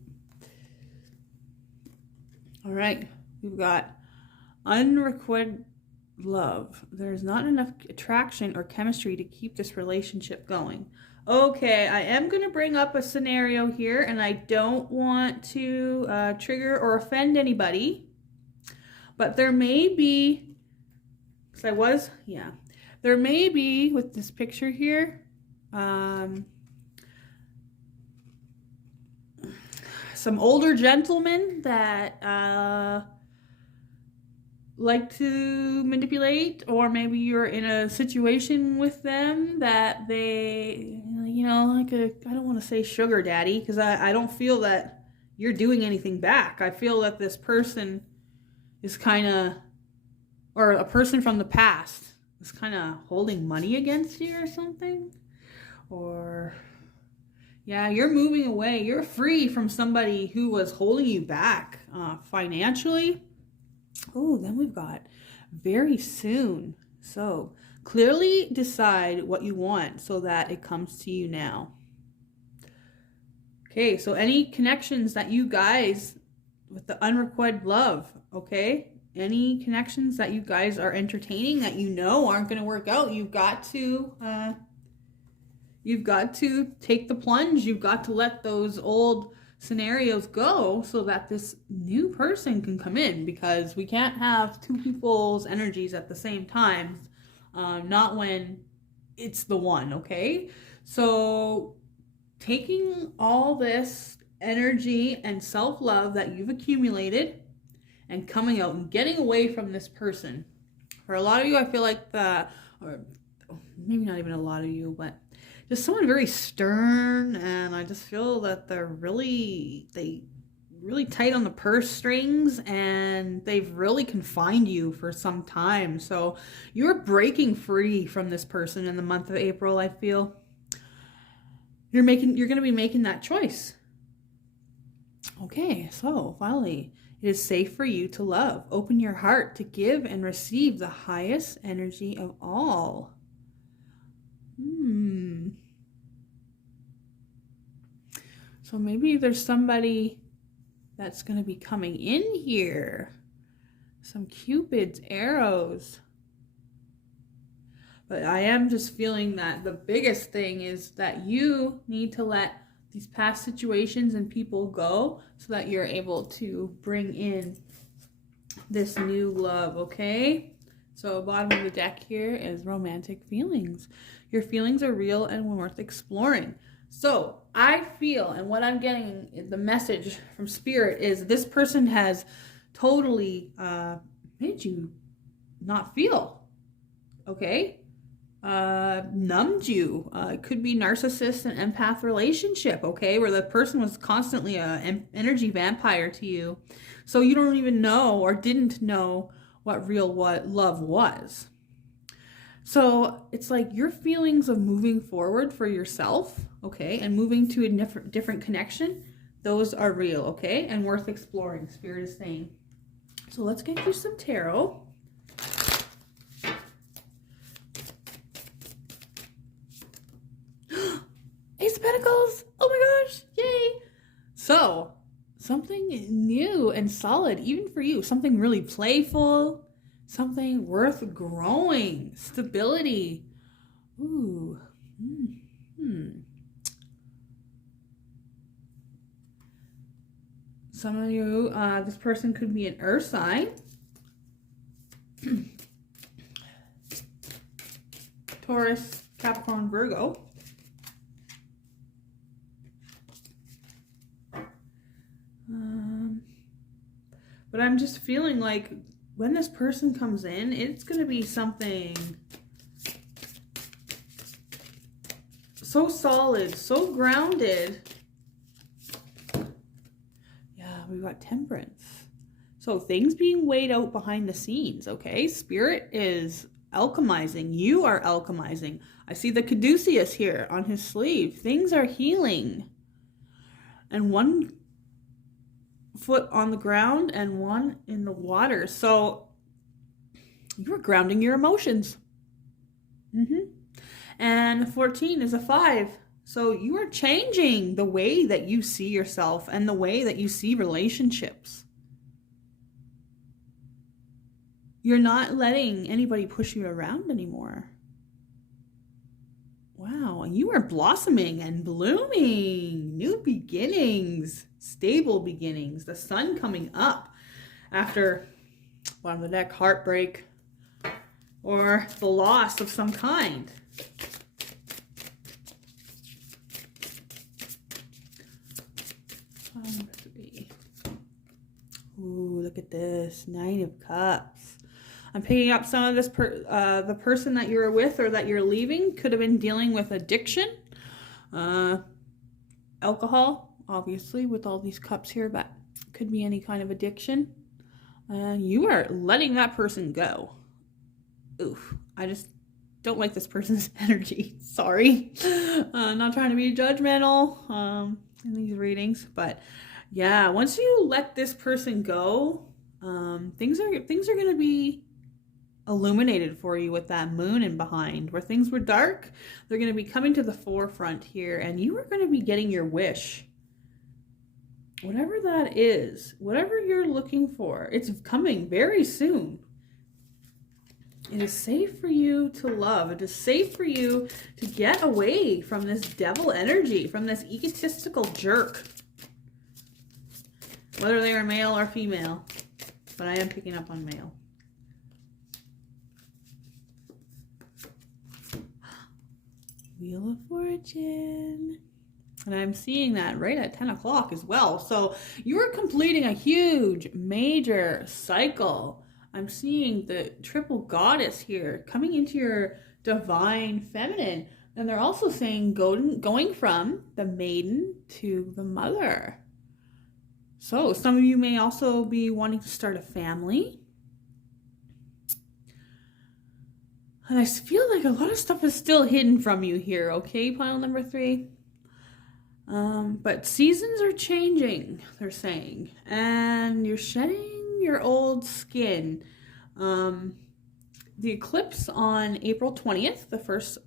All right, we've got unrequited love. There's not enough attraction or chemistry to keep this relationship going. Okay, I am going to bring up a scenario here, and I don't want to trigger or offend anybody, but there may be, there may be, with this picture here, some older gentlemen that like to manipulate, or maybe you're in a situation with them that they, you know, like I don't want to say sugar daddy, because I don't feel that you're doing anything back. I feel that this person is kind of, or a person from the past is kind of holding money against you or something. Or, yeah, you're moving away. You're free from somebody who was holding you back financially. Oh, then we've got very soon. So clearly decide what you want so that it comes to you now. Okay, so any connections that you guys, with the unrequited love, okay? Any connections that you guys are entertaining that you know aren't going to work out, you've got to take the plunge. You've got to let those old scenarios go so that this new person can come in, because we can't have two people's energies at the same time. not when it's the one, okay? So taking all this energy and self-love that you've accumulated and coming out and getting away from this person. For a lot of you, I feel like or maybe not even a lot of you, but just someone very stern, and I just feel that they're really tight on the purse strings, and they've really confined you for some time. So you're breaking free from this person in the month of April, I feel. You're going to be making that choice. Okay, so finally, it is safe for you to love. Open your heart to give and receive the highest energy of all. So maybe there's somebody that's going to be coming in here. Some Cupid's arrows. But I am just feeling that the biggest thing is that you need to let these past situations and people go so that you're able to bring in this new love, okay? So bottom of the deck here is romantic feelings. Your feelings are real and worth exploring. So I feel, and what I'm getting, the message from Spirit is this person has totally made you not feel, okay? Numbed you. It could be narcissist and empath relationship, okay, where the person was constantly an energy vampire to you, so you don't even know or didn't know what love was. So it's like your feelings of moving forward for yourself, okay, and moving to a different connection, those are real, okay, and worth exploring, Spirit is saying. So let's get you some tarot. Ace of Pentacles! Oh my gosh! Yay! So, something new and solid, even for you. Something really playful. Something worth growing. Stability. Ooh. Some of you, this person could be an earth sign. Taurus, Capricorn, Virgo. But I'm just feeling like when this person comes in, it's going to be something so solid, so grounded. Yeah, we've got Temperance. So things being weighed out behind the scenes, okay? Spirit is alchemizing. You are alchemizing. I see the caduceus here on his sleeve. Things are healing. And one foot on the ground and one in the water. So you're grounding your emotions. And 14 is a 5. So you are changing the way that you see yourself and the way that you see relationships. You're not letting anybody push you around anymore. Wow, you are blossoming and blooming. New beginnings, stable beginnings, the sun coming up after, bottom of the deck, heartbreak or the loss of some kind. Ooh, look at this, 9 of Cups. I'm picking up some of this, the person that you're with or that you're leaving could have been dealing with addiction, alcohol, obviously, with all these cups here, but could be any kind of addiction. You are letting that person go. Oof, I just don't like this person's energy. Sorry. Not trying to be judgmental in these readings, but yeah, once you let this person go, things are going to be illuminated for you with that moon in behind. Where things were dark, they're going to be coming to the forefront here, and you are going to be getting your wish. Whatever that is, whatever you're looking for, it's coming very soon. It is safe for you to love. It is safe for you to get away from this devil energy, from this egotistical jerk. Whether they are male or female, but I am picking up on male. Wheel of Fortune. And I'm seeing that right at 10 o'clock as well. So you're completing a huge, major cycle. I'm seeing the triple goddess here coming into your divine feminine. And they're also saying going from the maiden to the mother. So some of you may also be wanting to start a family. And I feel like a lot of stuff is still hidden from you here, okay, pile number 3? But seasons are changing, they're saying. And you're shedding your old skin. The eclipse on April 20th, the first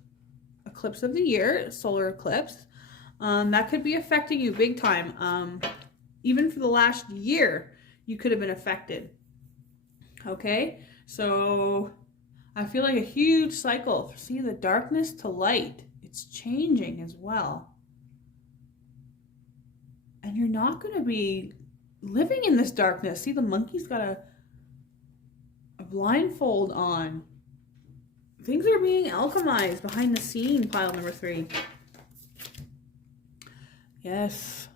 eclipse of the year, solar eclipse, that could be affecting you big time. Even for the last year, you could have been affected. Okay, so I feel like a huge cycle. See, the darkness to light, it's changing as well. And you're not going to be living in this darkness. See, the monkey's got a blindfold on. Things are being alchemized behind the scene, pile number 3. Yes.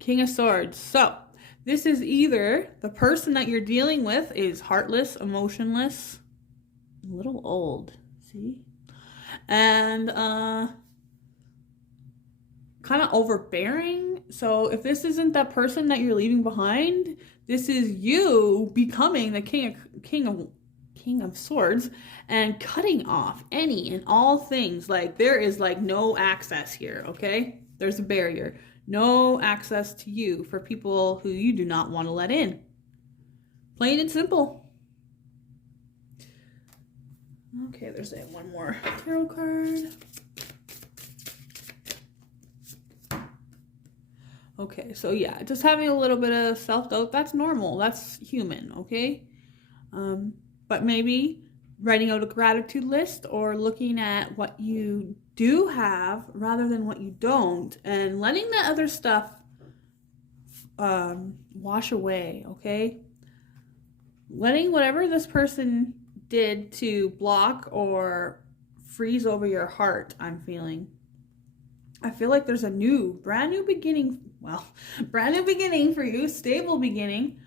King of Swords. So, this is either the person that you're dealing with is heartless, emotionless, a little old, see? And kind of overbearing. So if this isn't that person that you're leaving behind, this is you becoming the king of swords and cutting off any and all things. Like there is like no access here, okay? There's a barrier. No access to you for people who you do not want to let in. Plain and simple. Okay, there's one more tarot card. Okay, so yeah, just having a little bit of self-doubt, that's normal. That's human, okay? But maybe writing out a gratitude list or looking at what you do have rather than what you don't and letting that other stuff wash away, okay? Letting whatever this person did to block or freeze over your heart, I'm feeling. I feel like there's a brand new beginning. Well, brand new beginning for you, stable beginning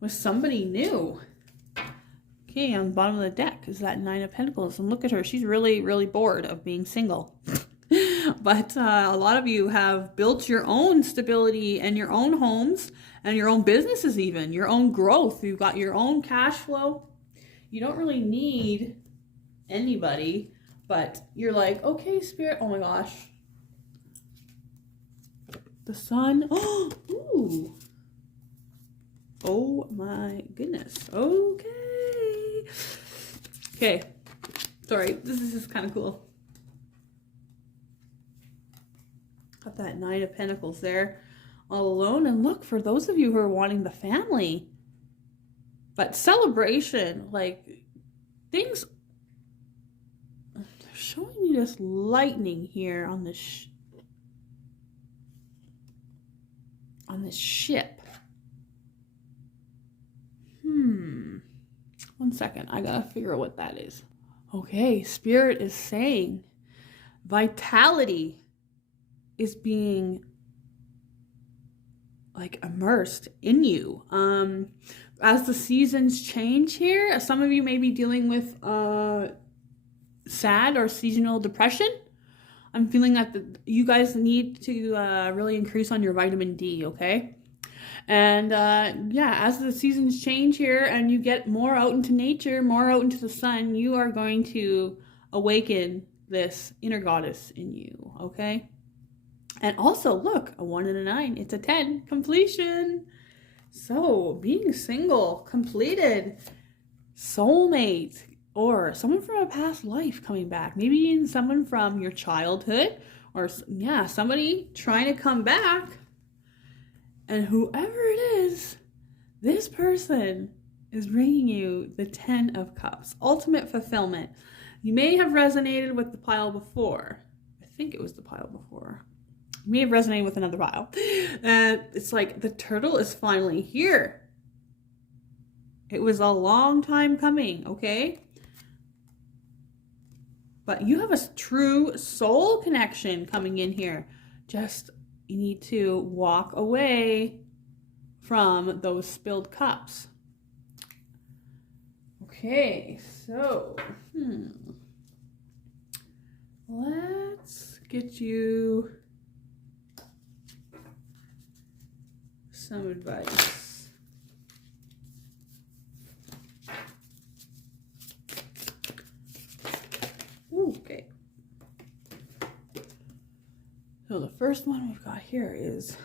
with somebody new. Okay, on the bottom of the deck is that 9 of Pentacles. And look at her. She's really, really bored of being single. But a lot of you have built your own stability and your own homes and your own businesses even. Your own growth. You've got your own cash flow. You don't really need anybody. But you're like, okay, Spirit. Oh my gosh. The sun. Oh, ooh. Oh my goodness. Okay. Okay. Sorry. This is just kind of cool. Got that 9 of Pentacles there. All alone. And look, for those of you who are wanting the family. But celebration. Like, things. They're showing me this lightning here on this ship. One second. I gotta figure out what that is. Okay, Spirit is saying vitality is being like immersed in you. As the seasons change here, some of you may be dealing with sad or seasonal depression. I'm feeling that you guys need to really increase on your vitamin D, okay? And yeah, as the seasons change here and you get more out into nature, more out into the sun, you are going to awaken this inner goddess in you, okay? And also, look, a 1 and a 9, it's a 10, completion. So, being single, completed, soulmate, or someone from a past life coming back. Maybe even someone from your childhood, or yeah, somebody trying to come back. And whoever it is, this person is bringing you the 10 of Cups, ultimate fulfillment. You may have resonated with the pile before. I think it was the pile before. You may have resonated with another pile. And it's like the turtle is finally here. It was a long time coming, okay? But you have a true soul connection coming in here. Just, you need to walk away from those spilled cups. Okay, so, let's get you some advice. Okay. So the first one we've got here is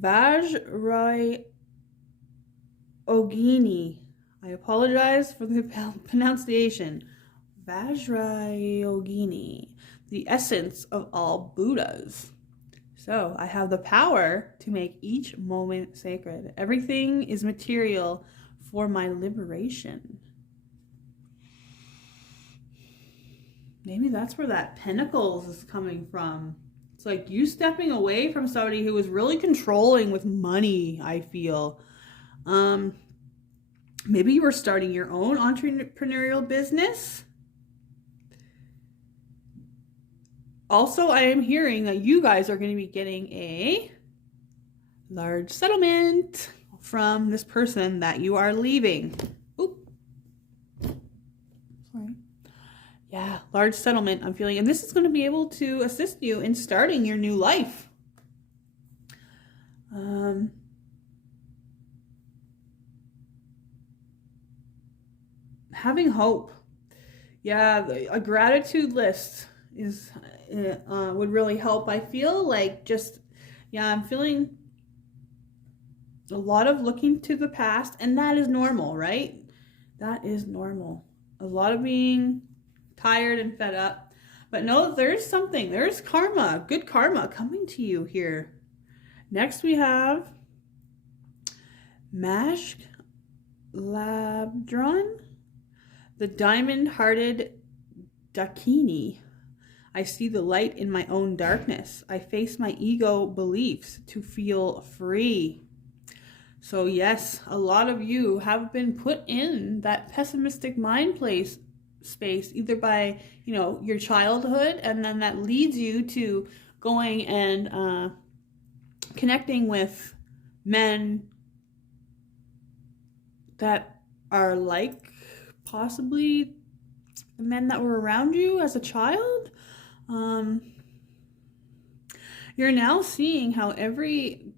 Vajrayogini. I apologize for the pronunciation. Vajrayogini, the essence of all Buddhas. So I have the power to make each moment sacred. Everything is material for my liberation. Maybe that's where that Pentacles is coming from. It's like you stepping away from somebody who was really controlling with money, I feel. Maybe you were starting your own entrepreneurial business. Also, I am hearing that you guys are going to be getting a large settlement from this person that you are leaving. Oop. Sorry. Yeah, large settlement, I'm feeling. And this is going to be able to assist you in starting your new life. Having hope. Yeah, a gratitude list is would really help. I feel like just, yeah, I'm feeling a lot of looking to the past, and that is normal, right? That is normal. A lot of being tired and fed up. But no, there's something. There's karma, good karma coming to you here. Next we have Mashk Labdron, the diamond-hearted Dakini. I see the light in my own darkness. I face my ego beliefs to feel free. So yes, a lot of you have been put in that pessimistic mind space, either by, your childhood, and then that leads you to going and connecting with men that are like possibly the men that were around you as a child. You're now seeing how everything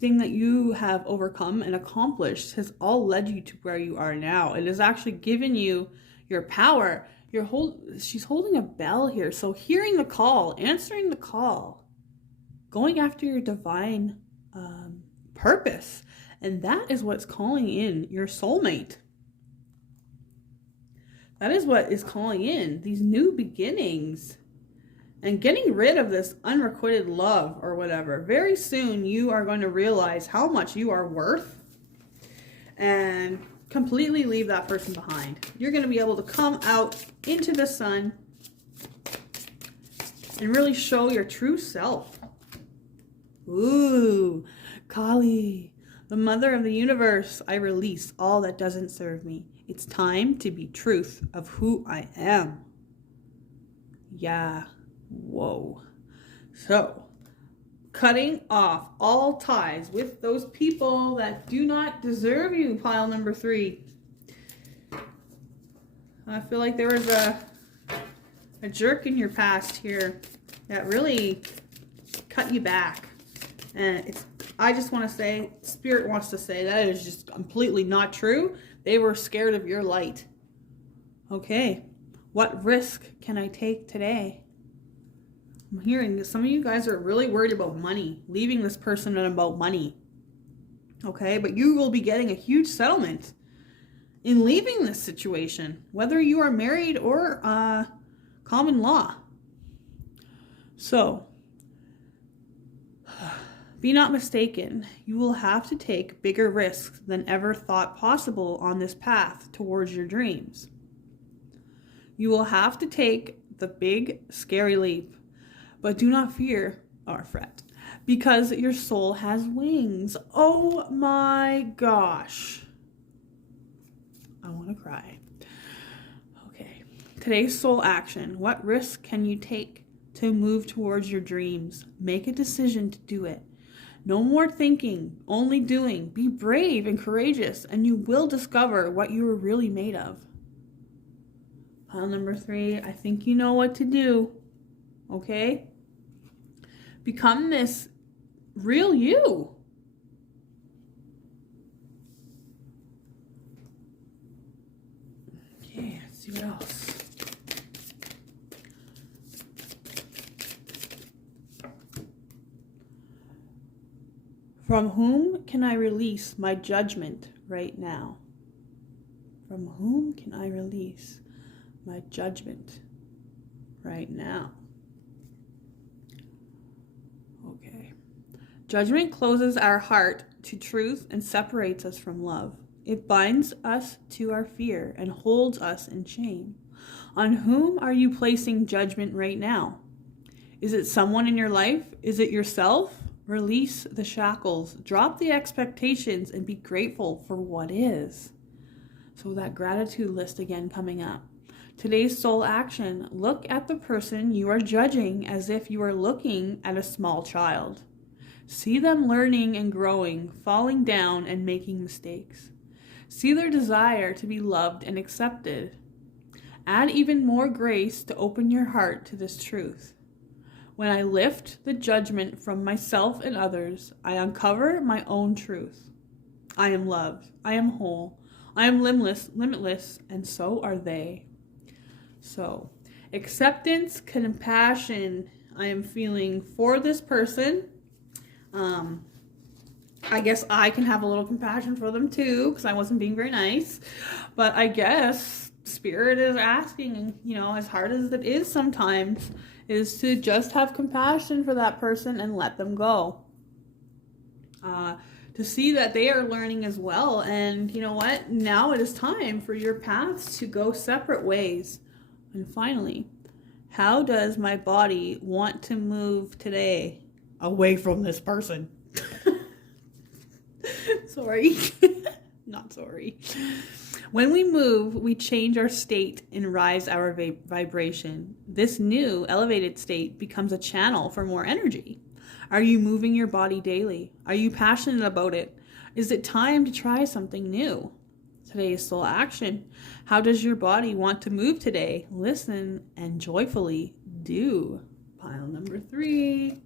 that you have overcome and accomplished has all led you to where you are now. It has actually given you your power. She's holding a bell here. So hearing the call, answering the call, going after your divine purpose. And that is what's calling in your soulmate. That is what is calling in these new beginnings and getting rid of this unrequited love or whatever. Very soon you are going to realize how much you are worth and completely leave that person behind. You're going to be able to come out into the sun and really show your true self. Ooh, Kali, the mother of the universe. I release all that doesn't serve me. It's time to be truth of who I am. Yeah. Whoa. So, cutting off all ties with those people that do not deserve you, pile number 3. I feel like there was a jerk in your past here that really cut you back. And I just want to say, Spirit wants to say that is just completely not true. They were scared of your light. Okay, what risk can I take today? I'm hearing that some of you guys are really worried about money, leaving this person and about money. Okay, but you will be getting a huge settlement in leaving this situation, whether you are married or common law. So, be not mistaken, you will have to take bigger risks than ever thought possible on this path towards your dreams. You will have to take the big, scary leap, but do not fear or fret, because your soul has wings. Oh my gosh. I want to cry. Okay. Today's soul action. What risk can you take to move towards your dreams? Make a decision to do it. No more thinking, only doing. Be brave and courageous, and you will discover what you are really made of. Pile number 3, I think you know what to do. Okay? Become this real you. Okay, let's see what else. From whom can I release my judgment right now? From whom can I release my judgment right now? Okay. Judgment closes our heart to truth and separates us from love. It binds us to our fear and holds us in shame. On whom are you placing judgment right now? Is it someone in your life? Is it yourself? Release the shackles, drop the expectations, and be grateful for what is. So that gratitude list again coming up. Today's soul action. Look at the person you are judging as if you are looking at a small child. See them learning and growing, falling down and making mistakes. See their desire to be loved and accepted. Add even more grace to open your heart to this truth. When I lift the judgment from myself and others, I uncover my own truth. I am loved. I am whole. I am limitless, and so are they. So, acceptance, compassion, I am feeling for this person. I guess I can have a little compassion for them too, because I wasn't being very nice. But I guess Spirit is asking, as hard as it is sometimes, is to just have compassion for that person and let them go. To see that they are learning as well. And you know what? Now it is time for your paths to go separate ways. And finally, how does my body want to move today away from this person? Sorry. Not sorry. When we move, we change our state and rise our vibration. This new elevated state becomes a channel for more energy. Are you moving your body daily? Are you passionate about it? Is it time to try something new? Today's soul action. How does your body want to move today? Listen and joyfully do. Pile number 3.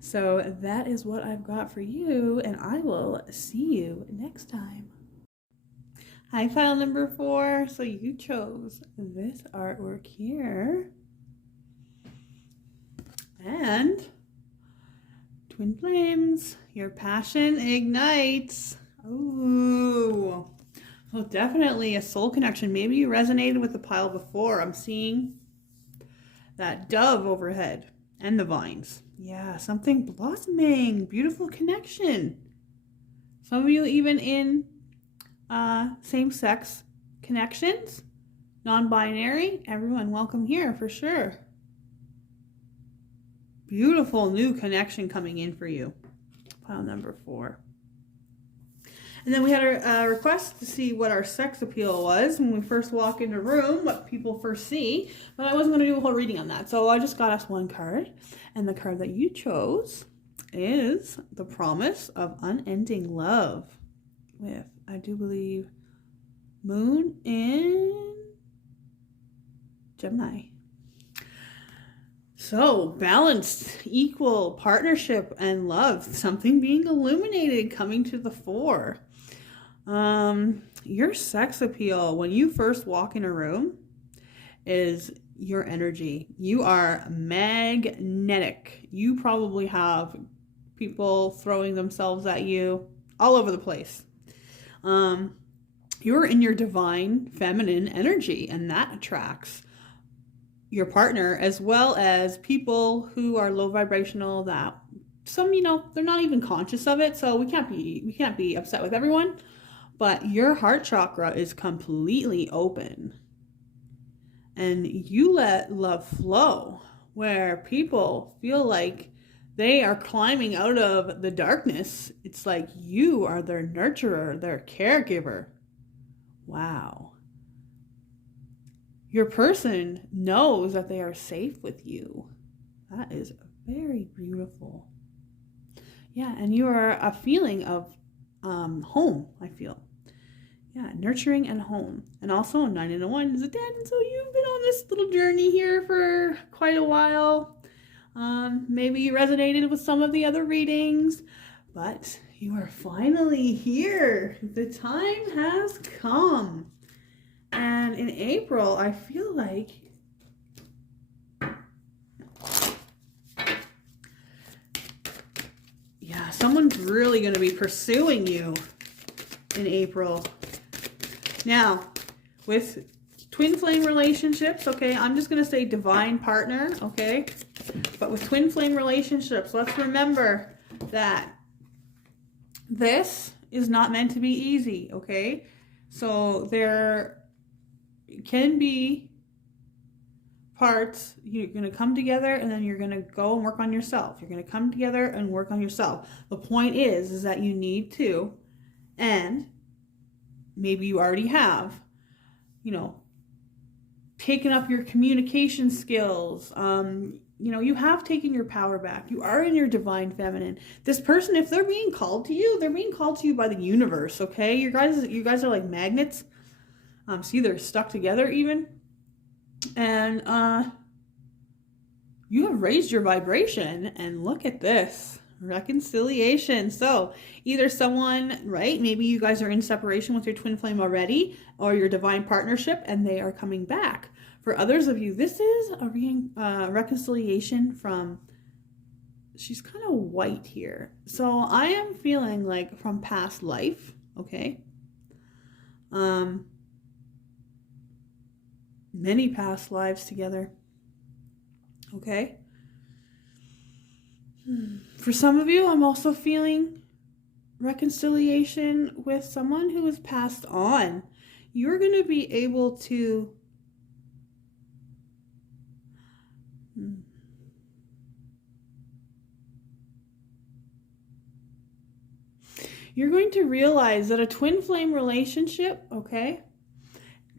So that is what I've got for you, and I will see you next time. Hi, file number 4. So you chose this artwork here. And twin flames, your passion ignites. Ooh. So definitely a soul connection. Maybe you resonated with the pile before. I'm seeing that dove overhead and the vines. Yeah, something blossoming. Beautiful connection. Some of you even in same-sex connections, non-binary. Everyone welcome here for sure. Beautiful new connection coming in for you. Pile number 4. And then we had a request to see what our sex appeal was when we first walk into a room, what people first see. But I wasn't going to do a whole reading on that. So I just got us one card. And the card that you chose is the promise of unending love with, I do believe, Moon in Gemini. So, balanced, equal partnership and love. Something being illuminated, coming to the fore. Your sex appeal, when you first walk in a room, is your energy. You are magnetic. You probably have people throwing themselves at you all over the place. You're in your divine feminine energy, and that attracts your partner, as well as people who are low vibrational, that some, they're not even conscious of it. So we can't be upset with everyone, but your heart chakra is completely open and you let love flow, where people feel like they are climbing out of the darkness. It's like you are their nurturer, their caregiver. Wow. your person knows that they are safe with you. That is very beautiful. Yeah, and you are a feeling of home, I feel. Yeah, nurturing and home. And also 9 and a 1 is a 10. So you've been on this little journey here for quite a while. Maybe you resonated with some of the other readings, but you are finally here. The time has come. And in April, I feel like someone's really going to be pursuing you in April. Now, with twin flame relationships, okay, I'm just going to say divine partner, okay? But with twin flame relationships, let's remember that this is not meant to be easy, okay? So there can be parts you're going to come together and then you're going to go and work on yourself. You're going to come together and work on yourself. The point is that you need to, and maybe you already have, taken up your communication skills. You have taken your power back. You are in your divine feminine. This person, if they're being called to you, they're being called to you by the universe, okay? You guys are like magnets. See, they're stuck together even. And you have raised your vibration, and look at this. Reconciliation. So either someone, right, maybe you guys are in separation with your twin flame already, or your divine partnership, and they are coming back. For others of you, this is a reconciliation from, she's kind of white here. So I am feeling like from past life, okay? Many past lives together, okay? For some of you, I'm also feeling reconciliation with someone who has passed on. You're going to be able to you're going to realize that a twin flame relationship, okay,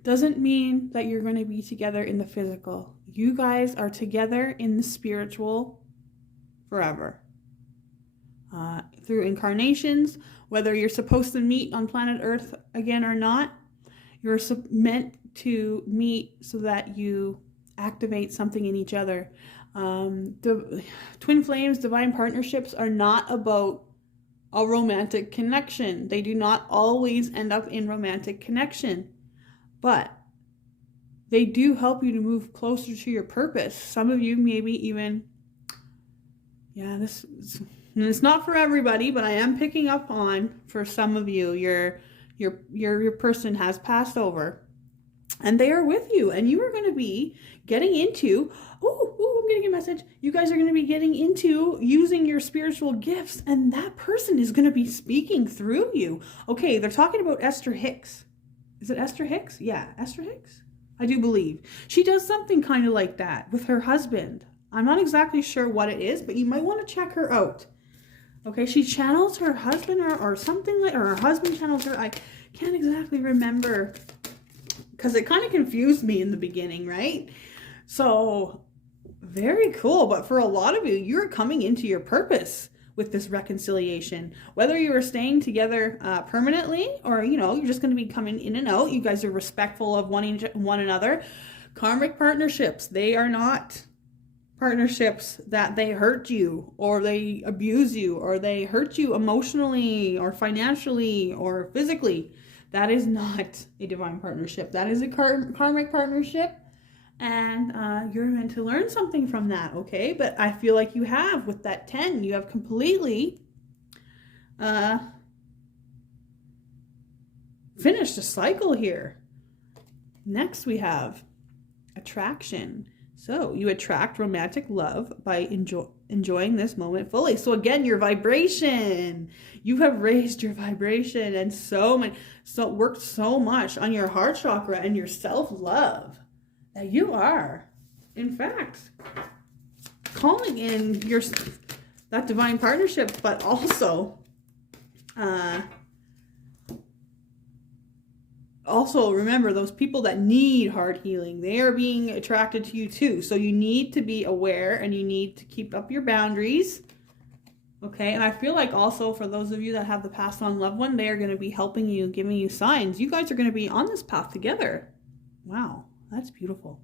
doesn't mean that you're going to be together in the physical. You guys are together in the spiritual forever. Through incarnations, whether you're supposed to meet on planet Earth again or not, you're meant to meet so that you activate something in each other. The twin flames, divine partnerships are not about a romantic connection. They do not always end up in romantic connection, but they do help you to move closer to your purpose. Some of you maybe even, it's not for everybody, but I am picking up on, for some of you, your person has passed over and they are with you, and you are going to be getting into, I'm getting a message. You guys are going to be getting into using your spiritual gifts, and that person is going to be speaking through you. Okay, they're talking about Esther Hicks. Is it Esther Hicks? Yeah, Esther Hicks? I do believe. She does something kind of like that with her husband. I'm not exactly sure what it is, but you might want to check her out. Okay, she channels her husband or something like, or her husband channels her. I can't exactly remember because it kind of confused me in the beginning, right? So very cool. But for a lot of you, you're coming into your purpose with this reconciliation. Whether you are staying together permanently, or you're just going to be coming in and out. You guys are respectful of one another. Karmic partnerships, they are not partnerships that they hurt you or they abuse you or they hurt you emotionally or financially or physically. That is not a divine partnership. That is a karmic partnership, and you're meant to learn something from that, okay? But I feel like you have, with that 10, you have completely finished a cycle here. Next we have attraction. So you attract romantic love by enjoying this moment fully. So again, your vibration, you have raised your vibration and worked so much on your heart chakra and your self-love that you are, in fact, calling in that divine partnership, but also also remember those people that need heart healing, they are being attracted to you too. So you need to be aware and you need to keep up your boundaries. Okay, and I feel like also for those of you that have the passed on loved one, they are going to be helping you, giving you signs. You guys are going to be on this path together. Wow, that's beautiful.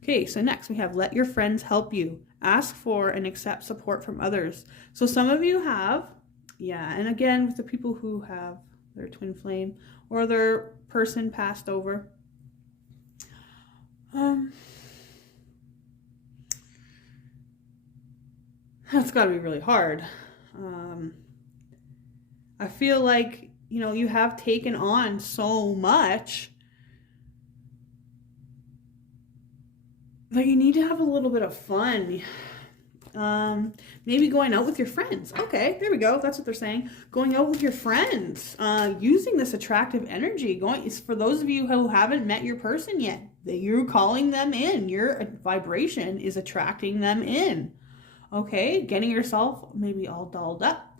Okay, so next we have let your friends help you. Ask for and accept support from others. So some of you have, yeah, and again with the people who have their twin flame or their person passed over. That's got to be really hard. I feel like, you know, you have taken on so much that you need to have a little bit of fun. Maybe going out with your friends. Okay, there we go. That's what they're saying. Going out with your friends. Using this attractive energy. For those of you who haven't met your person yet, that you're calling them in. Your vibration is attracting them in. Okay, getting yourself maybe all dolled up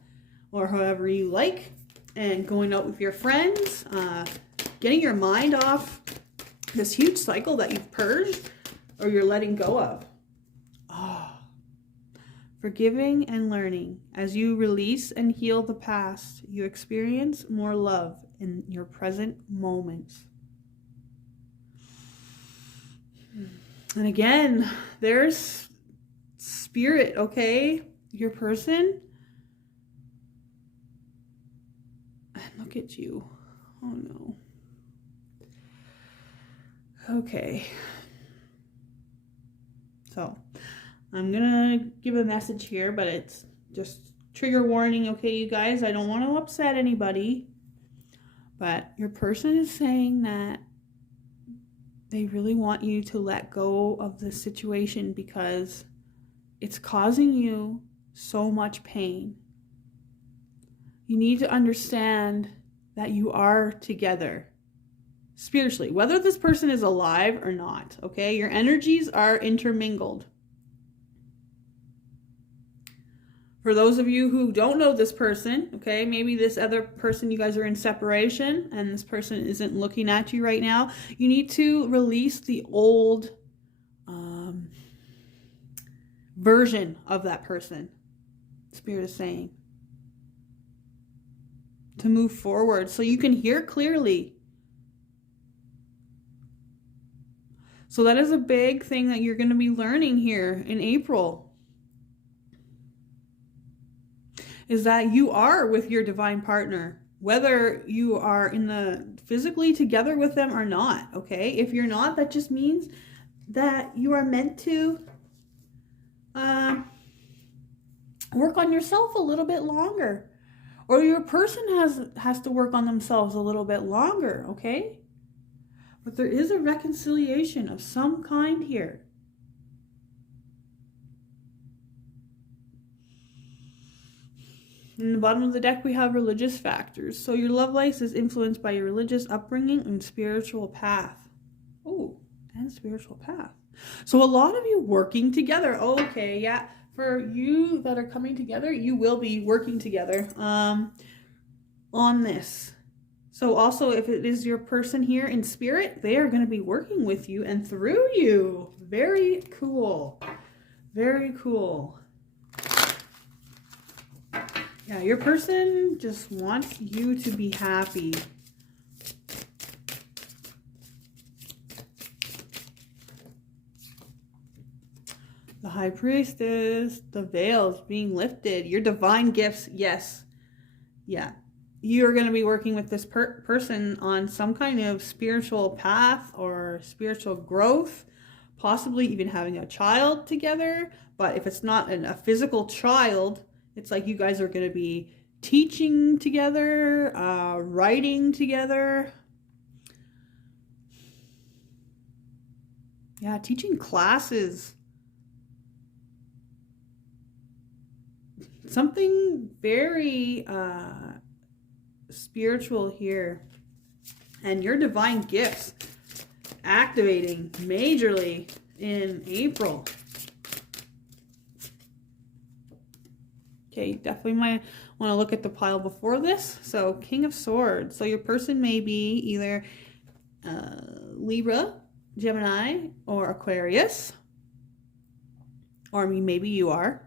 or however you like, and going out with your friends, getting your mind off this huge cycle that you've purged or you're letting go of. Forgiving and learning. As you release and heal the past, you experience more love in your present moments. And again, there's spirit, okay? Your person. And look at you. Oh no. Okay. So, I'm gonna give a message here, but it's just trigger warning, okay, you guys? I don't want to upset anybody, but your person is saying that they really want you to let go of this situation because it's causing you so much pain. You need to understand that you are together spiritually, whether this person is alive or not, okay? Your energies are intermingled. For those of you who don't know this person, okay, maybe this other person, you guys are in separation and this person isn't looking at you right now, you need to release the old version of that person. Spirit is saying to move forward so you can hear clearly. So that is a big thing that you're going to be learning here in April. Is that you are with your divine partner, whether you are physically together with them or not, okay? If you're not, that just means that you are meant to work on yourself a little bit longer. Or your person has to work on themselves a little bit longer, okay? But there is a reconciliation of some kind here. In the bottom of the deck, we have religious factors. So your love life is influenced by your religious upbringing and spiritual path. Oh, and spiritual path. So a lot of you working together. Okay, yeah. For you that are coming together, you will be working together on this. So also, if it is your person here in spirit, they are going to be working with you and through you. Very cool. Very cool. Yeah, your person just wants you to be happy. The High Priestess, the veils being lifted, your divine gifts, yes. Yeah, you're going to be working with this person on some kind of spiritual path or spiritual growth, possibly even having a child together. But if it's not a physical child, it's like you guys are going to be teaching together, writing together. Yeah, teaching classes. Something very spiritual here. And your divine gifts activating majorly in April. Okay, definitely might want to look at the pile before this. So King of Swords. So your person may be either Libra, Gemini, or Aquarius. Or I mean, maybe you are.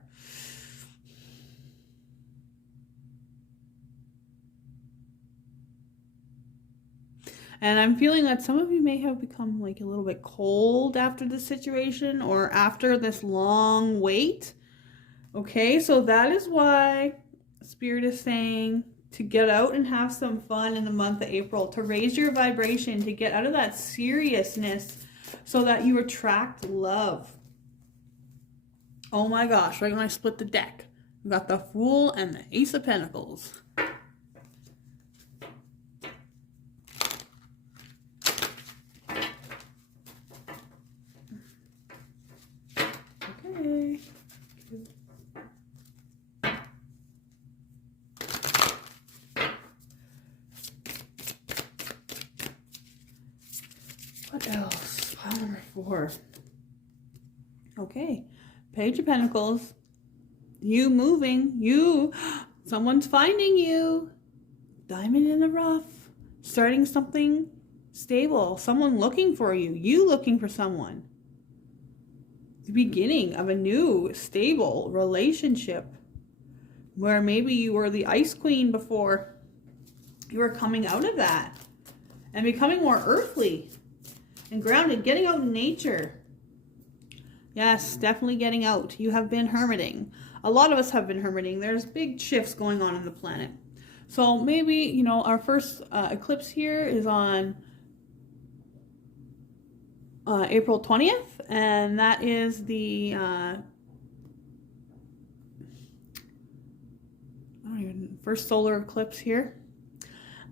And I'm feeling that some of you may have become like a little bit cold after this situation or after this long wait. Okay, so that is why Spirit is saying to get out and have some fun in the month of April, to raise your vibration, to get out of that seriousness so that you attract love. Oh my gosh, right when I split the deck, we got the Fool and the Ace of Pentacles. Okay. What else? Pile number 4. Okay. Page of Pentacles. You moving. You. Someone's finding you. Diamond in the rough. Starting something stable. Someone looking for you. You looking for someone. The beginning of a new, stable relationship. Where maybe you were the Ice Queen before. You were coming out of that. And becoming more earthly. And grounded. Getting out in nature. Yes, definitely getting out. You have been hermiting. A lot of us have been hermiting. There's big shifts going on in the planet. So maybe, you know, our first eclipse here is on April 20th. And that is the first solar eclipse here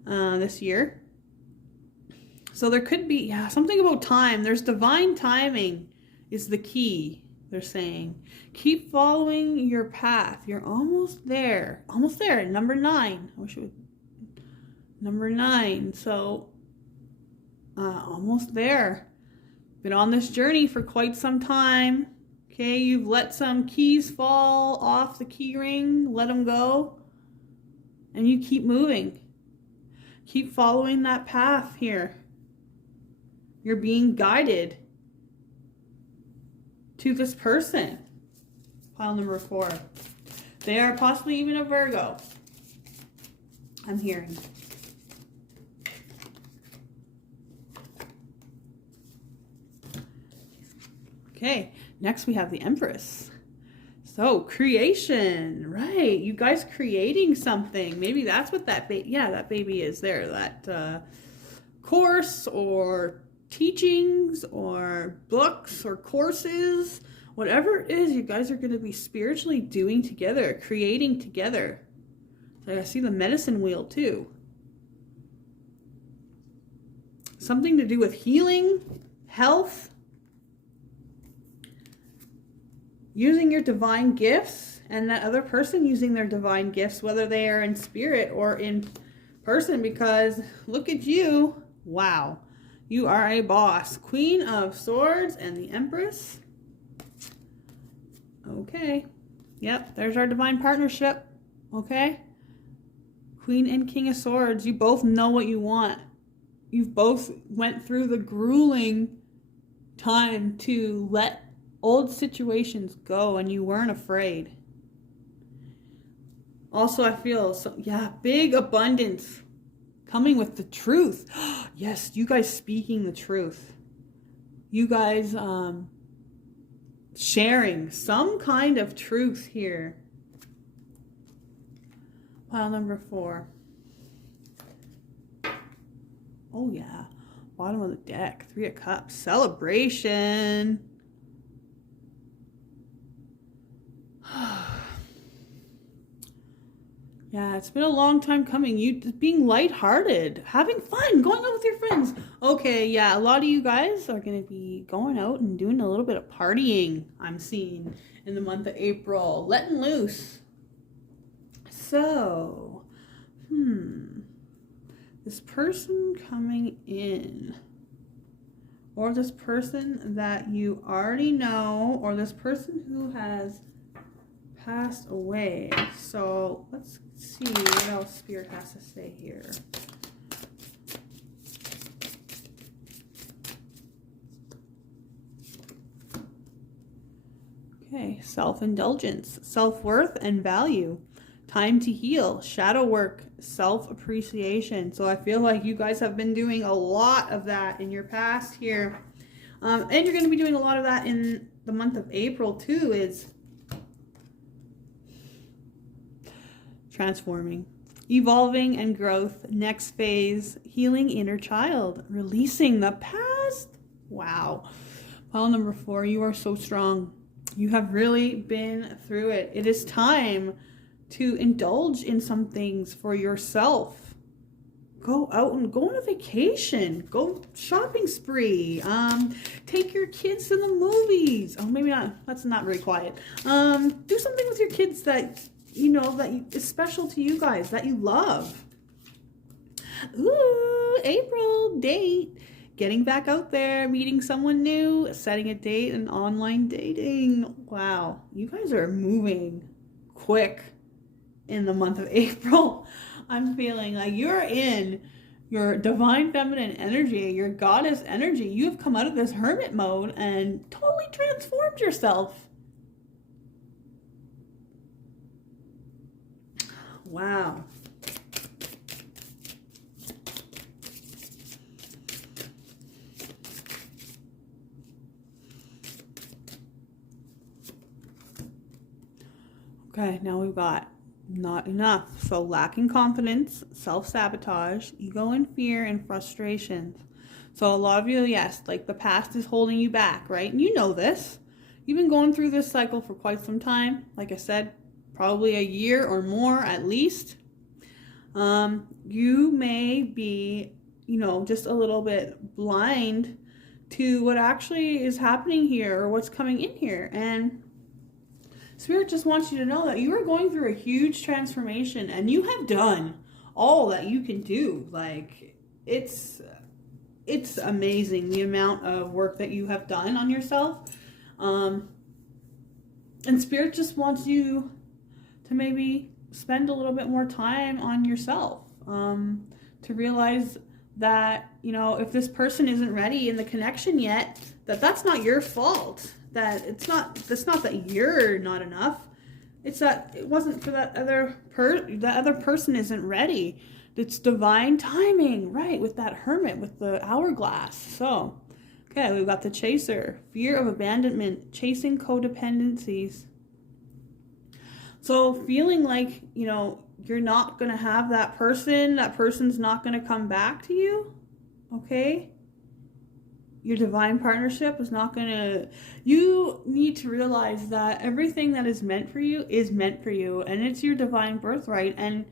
this year. So there could be, yeah, something about time. There's divine timing. Is the key, they're saying. Keep following your path. You're almost there. Almost there. Number 9. I wish it would. Number 9. So, almost there. Been on this journey for quite some time. Okay, you've let some keys fall off the key ring. Let them go. And you keep moving. Keep following that path here. You're being guided to this person. Pile number 4. They are possibly even a Virgo. I'm hearing. Okay, next we have the Empress. So, creation, right? You guys creating something. Maybe that's what that that baby is there. That course or teachings or books or courses, whatever it is, you guys are going to be spiritually doing together, creating together. So I see the medicine wheel too. Something to do with healing, health, using your divine gifts, and that other person using their divine gifts, whether they are in spirit or in person, because look at you. Wow. You are a boss. Queen of Swords and the Empress. Okay. Yep, there's our divine partnership. Okay. Queen and King of Swords. You both know what you want. You've both went through the grueling time to let old situations go, and you weren't afraid. Also, I feel, big abundance. Coming with the truth. Yes, you guys speaking the truth. You guys sharing some kind of truth here. Pile number 4. Oh yeah. Bottom of the deck. 3 of Cups. Celebration. Yeah, it's been a long time coming. You just being lighthearted, having fun, going out with your friends. Okay, yeah, a lot of you guys are going to be going out and doing a little bit of partying, I'm seeing, in the month of April. Letting loose. So, this person coming in, or this person that you already know, or this person who has passed away. So let's see what else Spirit has to say here. Okay, self-indulgence, self-worth and value, time to heal, shadow work, self-appreciation. So I feel like you guys have been doing a lot of that in your past here. And you're going to be doing a lot of that in the month of April too, is transforming, evolving and growth, next phase, healing inner child, releasing the past. Wow. Pile number 4, you are so strong. You have really been through it. It is time to indulge in some things for yourself. Go out and go on a vacation. Go shopping spree. Take your kids to the movies. Oh, maybe not. That's not very quiet. Do something with your kids that you know is special to you guys, that you love. Ooh, April, date. Getting back out there, meeting someone new, setting a date, and online dating. Wow, you guys are moving quick in the month of April. I'm feeling like you're in your divine feminine energy, your goddess energy. You've come out of this hermit mode and totally transformed yourself. Wow. Okay, now we've got not enough. So lacking confidence, self-sabotage, ego and fear, and frustrations. So a lot of you, yes, like the past is holding you back, right? And you know this. You've been going through this cycle for quite some time. Like I said, probably a year or more at least. You may be, just a little bit blind to what actually is happening here or what's coming in here. And Spirit just wants you to know that you are going through a huge transformation and you have done all that you can do. Like, it's amazing the amount of work that you have done on yourself. And Spirit just wants you to maybe spend a little bit more time on yourself, to realize that, if this person isn't ready in the connection yet, that's not your fault. That it's not that you're not enough. It's that it wasn't for that other person isn't ready. It's divine timing, right? With that hermit, with the hourglass. So, okay, we've got the chaser, fear of abandonment, chasing codependencies. So feeling like, you're not going to have that person's not going to come back to you, okay? Your divine partnership is not going to... You need to realize that everything that is meant for you, and it's your divine birthright, and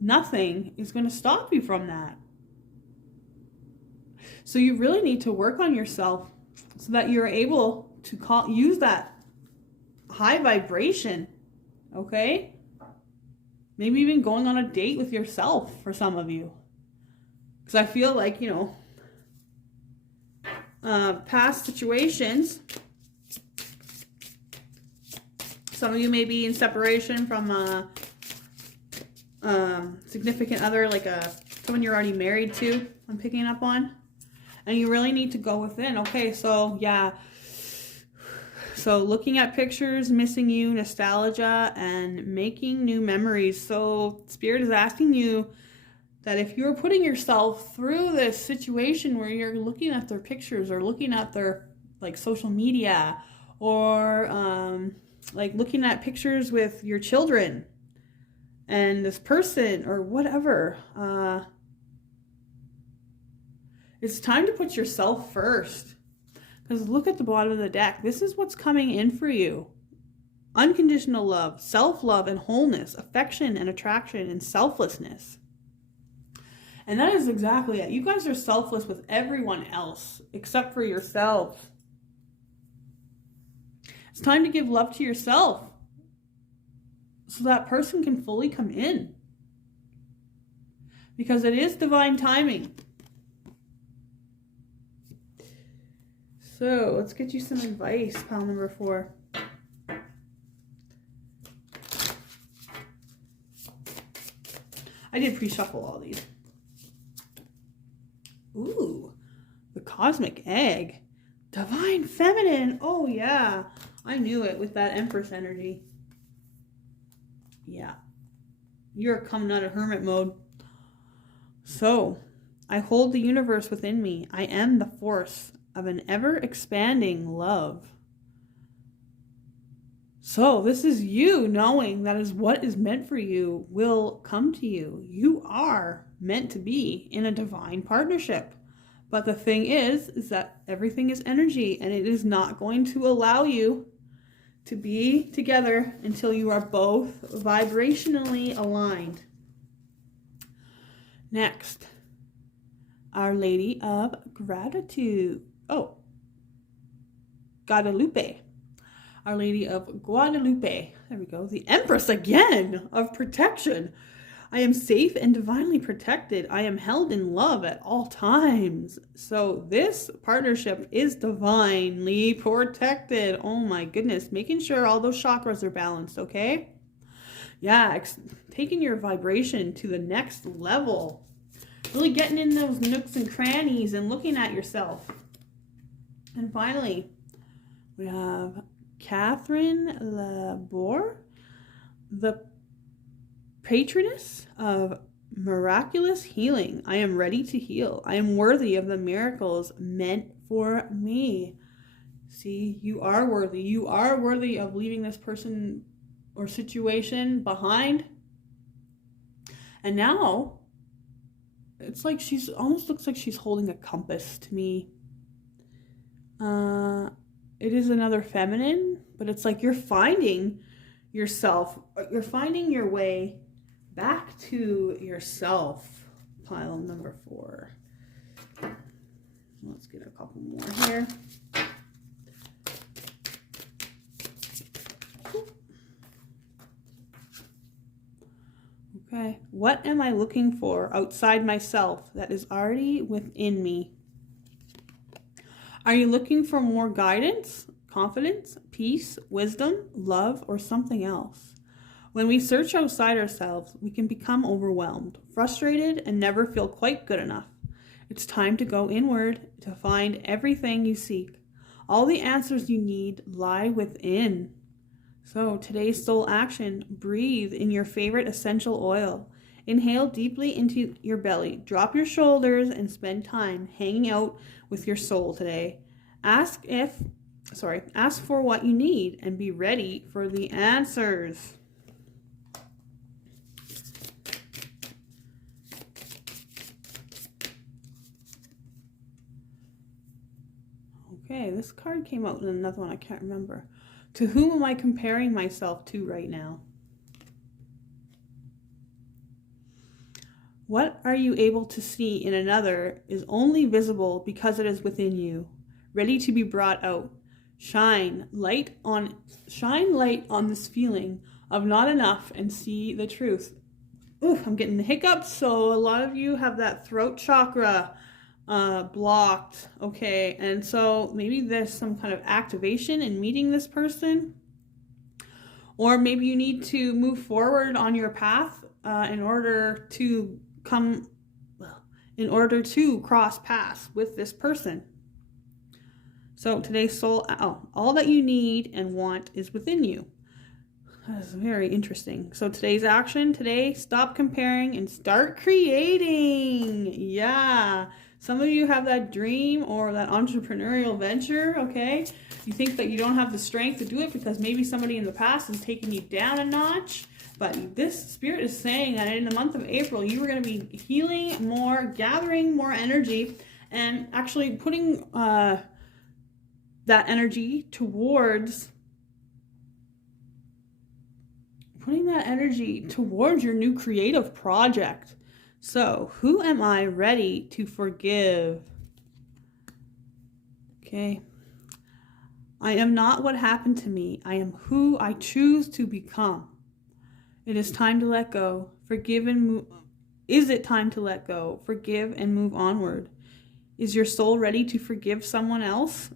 nothing is going to stop you from that. So you really need to work on yourself so that you're able to use that high vibration, okay? Maybe even going on a date with yourself for some of you. Because I feel like, past situations, some of you may be in separation from a significant other, like someone you're already married to, I'm picking up on, and you really need to go within. Okay, so yeah, so looking at pictures, missing you, nostalgia, and making new memories. So Spirit is asking you that if you're putting yourself through this situation where you're looking at their pictures or looking at their social media or looking at pictures with your children and this person or whatever, it's time to put yourself first. Because look at the bottom of the deck. This is what's coming in for you. Unconditional love, self-love and wholeness, affection and attraction, and selflessness. And that is exactly it. You guys are selfless with everyone else except for yourself. It's time to give love to yourself so that person can fully come in. Because it is divine timing. So let's get you some advice, pile number 4. I did pre-shuffle all these. Ooh, the cosmic egg. Divine feminine. Oh, yeah. I knew it with that Empress energy. Yeah. You're coming out of hermit mode. So, I hold the universe within me. I am the force of an ever-expanding love. So, this is you knowing that is what is meant for you will come to you. You are meant to be in a divine partnership. But the thing is that everything is energy, and it is not going to allow you to be together until you are both vibrationally aligned. Next, Our Lady of Gratitude. Oh, Guadalupe. Our Lady of Guadalupe. There we go. The Empress again of protection. I am safe and divinely protected. I am held in love at all times. So this partnership is divinely protected. Oh my goodness. Making sure all those chakras are balanced, okay? Yeah, taking your vibration to the next level. Really getting in those nooks and crannies and looking at yourself. And finally, we have Catherine Labor, the patroness of miraculous healing. I am ready to heal. I am worthy of the miracles meant for me. See, you are worthy. You are worthy of leaving this person or situation behind. And now, it's like she's almost looks like she's holding a compass to me. It is another feminine, but it's like you're finding yourself. You're finding your way back to yourself. Pile number 4. Let's get a couple more here. Okay, what am I looking for outside myself that is already within me? Are you looking for more guidance, confidence, peace, wisdom, love, or something else? When we search outside ourselves, we can become overwhelmed, frustrated, and never feel quite good enough. It's time to go inward to find everything you seek. All the answers you need lie within. So today's soul action, breathe in your favorite essential oil. Inhale deeply into your belly. Drop your shoulders and spend time hanging out with your soul today. Ask for what you need and be ready for the answers. Okay, this card came out in another one I can't remember. To whom am I comparing myself to right now? What are you able to see in another is only visible because it is within you, ready to be brought out. Shine light on this feeling of not enough and see the truth. Ooh, I'm getting the hiccups. So a lot of you have that throat chakra blocked. Okay, and so maybe there's some kind of activation in meeting this person, or maybe you need to move forward on your path in order to cross paths with this person. So today's soul, all that you need and want is within you. That is very interesting. So today's action, stop comparing and start creating. Yeah. Some of you have that dream or that entrepreneurial venture, okay? You think that you don't have the strength to do it because maybe somebody in the past has taken you down a notch. But this spirit is saying that in the month of April, you are going to be healing more, gathering more energy, and actually putting that energy towards your new creative project. So, who am I ready to forgive? Okay. I am not what happened to me. I am who I choose to become. It is time to let go. Forgive and move. Is it time to let go? Forgive and move onward. Is your soul ready to forgive someone else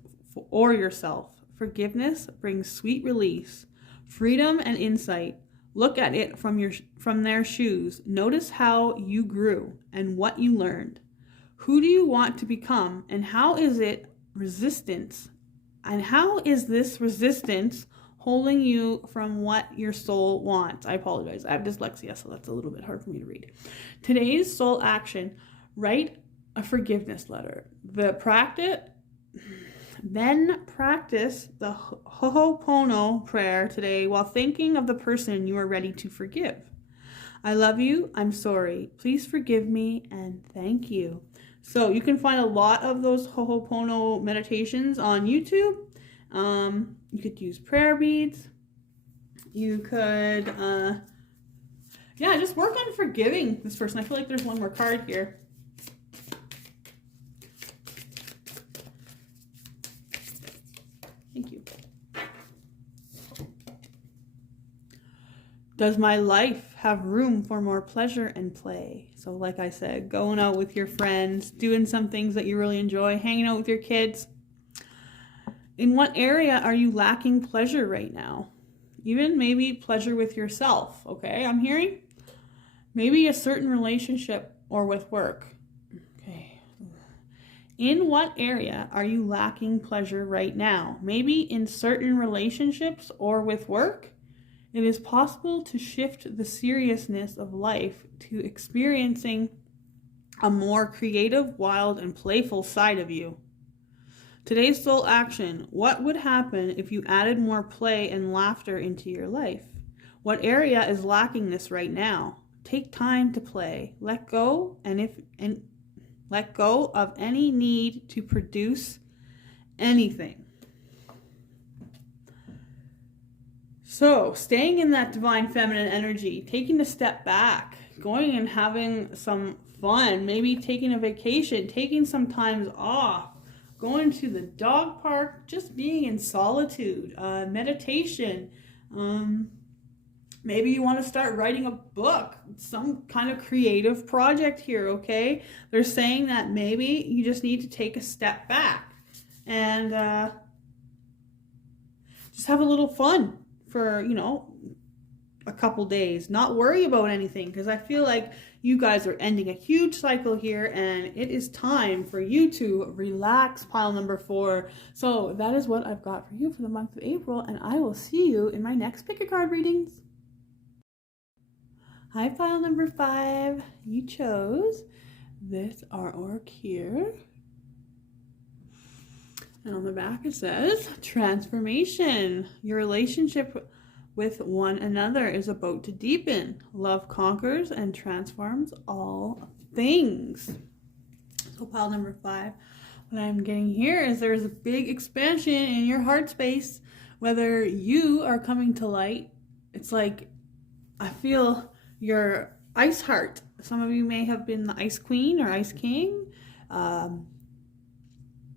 or yourself? Forgiveness brings sweet release, freedom, and insight. Look at it from their shoes. Notice how you grew and what you learned. Who do you want to become, and how is it resistance And how is this resistance holding you from what your soul wants? I apologize. I have dyslexia, so that's a little bit hard for me to read. Today's soul action, write a forgiveness letter. Then practice the Ho'oponopono prayer today while thinking of the person you are ready to forgive. I love you. I'm sorry. Please forgive me and thank you. So you can find a lot of those Ho'oponopono meditations on YouTube. You could use prayer beads. You could, just work on forgiving this person. I feel like there's one more card here. Thank you. Does my life have room for more pleasure and play? So like I said, going out with your friends, doing some things that you really enjoy, hanging out with your kids. In what area are you lacking pleasure right now? Even maybe pleasure with yourself, okay? I'm hearing maybe a certain relationship or with work. Okay. In what area are you lacking pleasure right now? Maybe in certain relationships or with work. It is possible to shift the seriousness of life to experiencing a more creative, wild, and playful side of you. Today's soul action. What would happen if you added more play and laughter into your life? What area is lacking this right now? Take time to play. Let go let go of any need to produce anything. So, staying in that divine feminine energy, taking a step back, going and having some fun, maybe taking a vacation, taking some times off, going to the dog park, just being in solitude, meditation. Maybe you want to start writing a book, some kind of creative project here, okay? They're saying that maybe you just need to take a step back and just have a little fun for, a couple days. Not worry about anything, because I feel like you guys are ending a huge cycle here and it is time for you to relax, pile number 4. So that is what I've got for you for the month of April, and I will see you in my next pick a card readings. Hi, pile number 5. You chose this artwork here. And on the back it says, transformation. Your relationship with one another is about to deepen. Love conquers and transforms all things. So pile number 5, what I'm getting here is there's a big expansion in your heart space. Whether you are coming to light, it's like, I feel your ice heart. Some of you may have been the ice queen or ice king.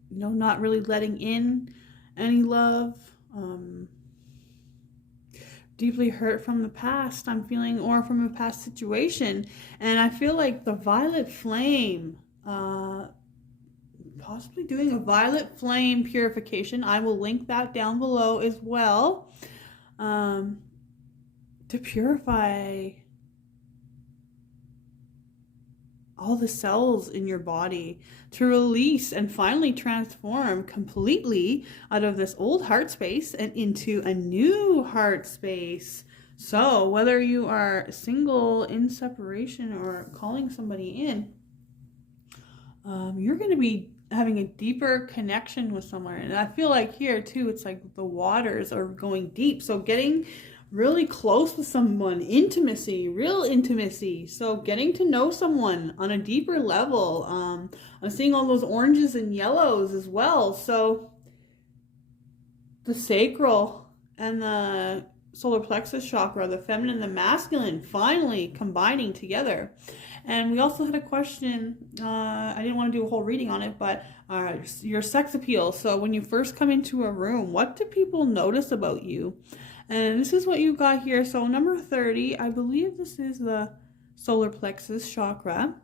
Not really letting in any love. Deeply hurt from the past, I'm feeling, or from a past situation. And I feel like the violet flame, possibly doing a violet flame purification. I will link that down below as well. To purify all the cells in your body, to release and finally transform completely out of this old heart space and into a new heart space. So whether you are single, in separation, or calling somebody in, you're going to be having a deeper connection with someone. And I feel like here too, it's like the waters are going deep. So getting really close with someone, intimacy, real intimacy. So getting to know someone on a deeper level. I'm seeing all those oranges and yellows as well. So the sacral and the solar plexus chakra, the feminine and the masculine, finally combining together. And we also had a question, I didn't want to do a whole reading on it, but your sex appeal. So when you first come into a room, what do people notice about you? And this is what you got here. So number 30, I believe this is the solar plexus chakra.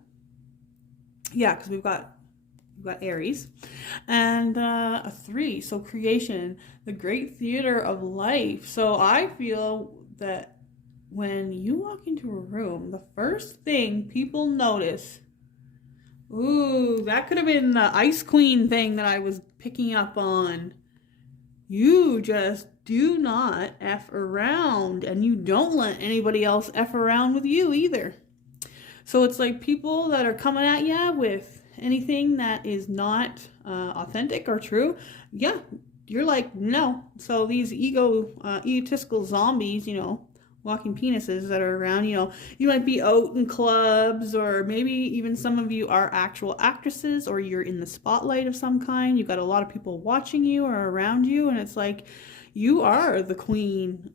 Yeah, because we've got Aries. And a 3, so creation, the great theater of life. So I feel that when you walk into a room, the first thing people notice, ooh, that could have been the Ice Queen thing that I was picking up on. You just do not F around, and you don't let anybody else F around with you either. So it's like people that are coming at you with anything that is not authentic or true. Yeah, you're like, no. So these egotistical zombies, walking penises that are around, you might be out in clubs, or maybe even some of you are actual actresses, or you're in the spotlight of some kind. You've got a lot of people watching you or around you, and it's like you are the queen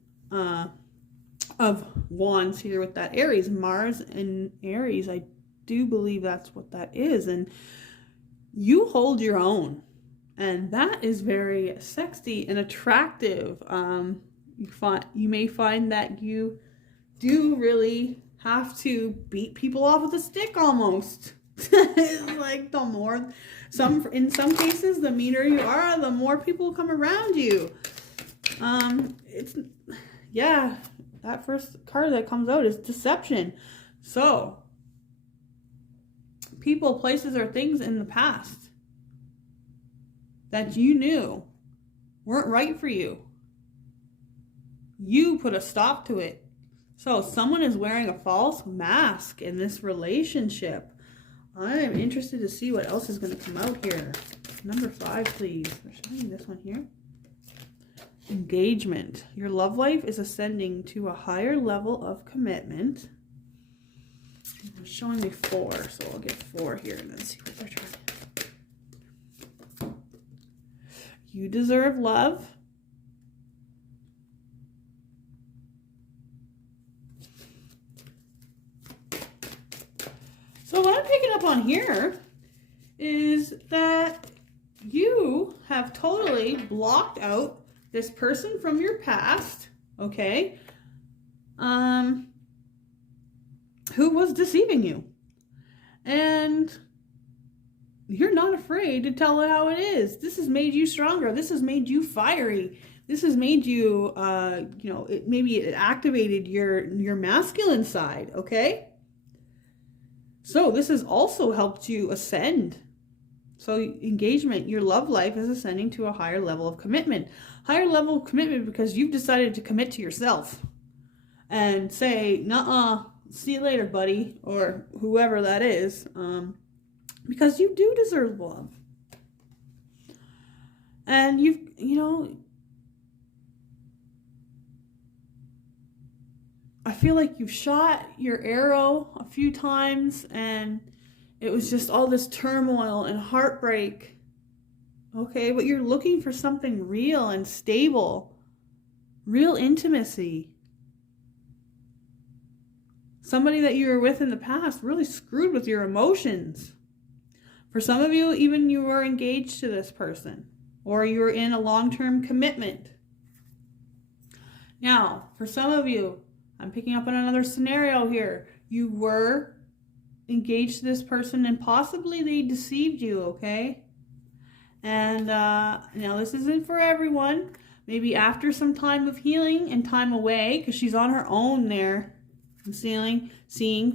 of wands here with that Aries. Mars and Aries, I do believe that's what that is. And you hold your own. And that is very sexy and attractive. You may find that you do really have to beat people off with a stick almost. It's like in some cases, the meaner you are, the more people come around you. That first card that comes out is deception. So, people, places, or things in the past that you knew weren't right for you, you put a stop to it. So, someone is wearing a false mask in this relationship. I am interested to see what else is going to come out here. Number 5, please. We're showing this one here. Engagement. Your love life is ascending to a higher level of commitment. It's showing me 4, so I'll get 4 here and then see what they're trying. You deserve love. So what I'm picking up on here is that you have totally blocked out this person from your past, okay, who was deceiving you. And you're not afraid to tell it how it is. This has made you stronger. This has made you fiery. This has made you, maybe it activated your masculine side, okay? So this has also helped you ascend. So engagement, your love life is ascending to a higher level of commitment. Higher level of commitment because you've decided to commit to yourself and say, nuh-uh, see you later, buddy, or whoever that is, because you do deserve love. And I feel like you've shot your arrow a few times and it was just all this turmoil and heartbreak. Okay, but you're looking for something real and stable. Real intimacy. Somebody that you were with in the past really screwed with your emotions. For some of you, even you were engaged to this person. Or you were in a long-term commitment. Now, for some of you, I'm picking up on another scenario here. You were engaged to this person and possibly they deceived you, okay? And now this isn't for everyone. Maybe after some time of healing and time away, because she's on her own there. I'm seeing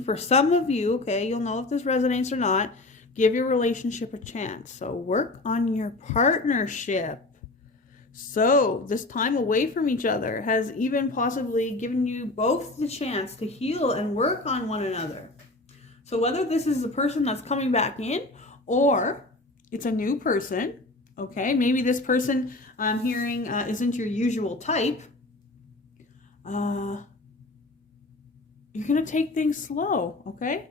for some of you, okay, you'll know if this resonates or not, give your relationship a chance. So work on your partnership. So this time away from each other has even possibly given you both the chance to heal and work on one another. So whether this is the person that's coming back in or it's a new person, okay, maybe this person I'm hearing isn't your usual type, you're going to take things slow, okay?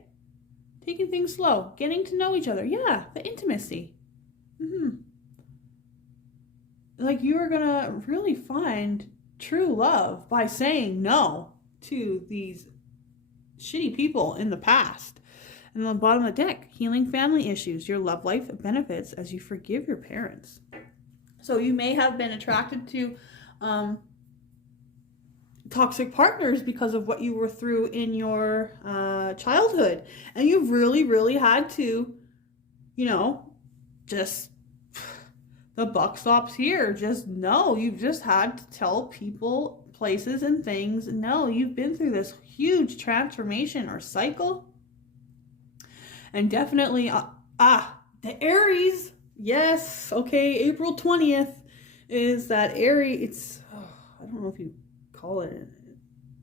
Taking things slow, getting to know each other. Yeah, the intimacy. Like you are going to really find true love by saying no to these shitty people in the past. And on the bottom of the deck, healing family issues. Your love life benefits as you forgive your parents. So you may have been attracted to toxic partners because of what you were through in your childhood. And you've really, really had to, just, the buck stops here. Just no, you've just had to tell people, places, and things, no, you've been through this huge transformation or cycle. And definitely, the Aries, yes, okay, April 20th is that Aries, I don't know if you call it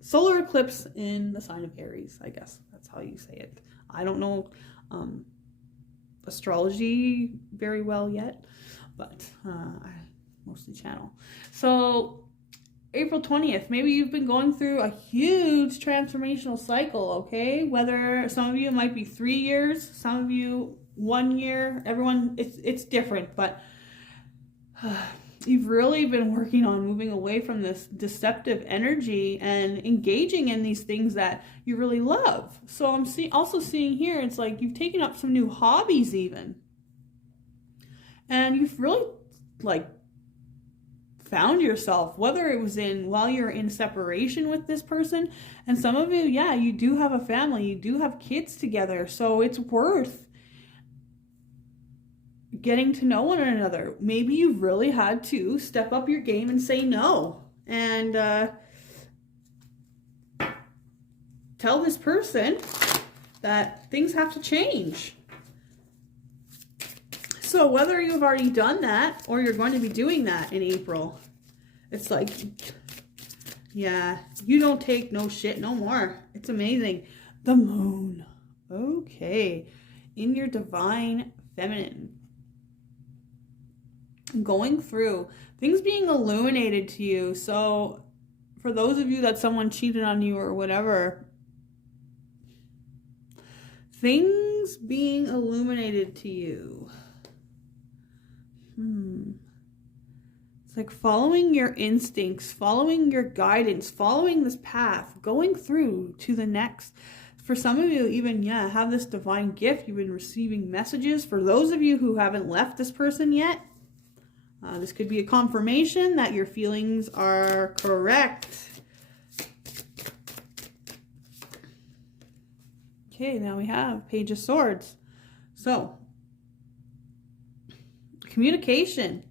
solar eclipse in the sign of Aries, I guess that's how you say it. I don't know astrology very well yet, but I mostly channel. So April 20th, maybe you've been going through a huge transformational cycle, okay? Whether some of you might be 3 years, some of you 1 year, everyone, it's different, but you've really been working on moving away from this deceptive energy and engaging in these things that you really love. So I'm also seeing here, it's like you've taken up some new hobbies even. And you've really like found yourself, whether it was while you're in separation with this person, and some of you, yeah, you do have a family, you do have kids together, so it's worth getting to know one another. Maybe you've really had to step up your game and say no, and tell this person that things have to change. So whether you've already done that or you're going to be doing that in April, it's like, yeah, you don't take no shit no more. It's amazing. The moon. Okay. In your divine feminine. Going through things being illuminated to you. So for those of you that someone cheated on you or whatever, things being illuminated to you. It's like following your instincts, following your guidance, following this path, going through to the next. For some of you, even, yeah, have this divine gift. You've been receiving messages. For those of you who haven't left this person yet, this could be a confirmation that your feelings are correct. Okay, now we have Page of Swords. So, communication.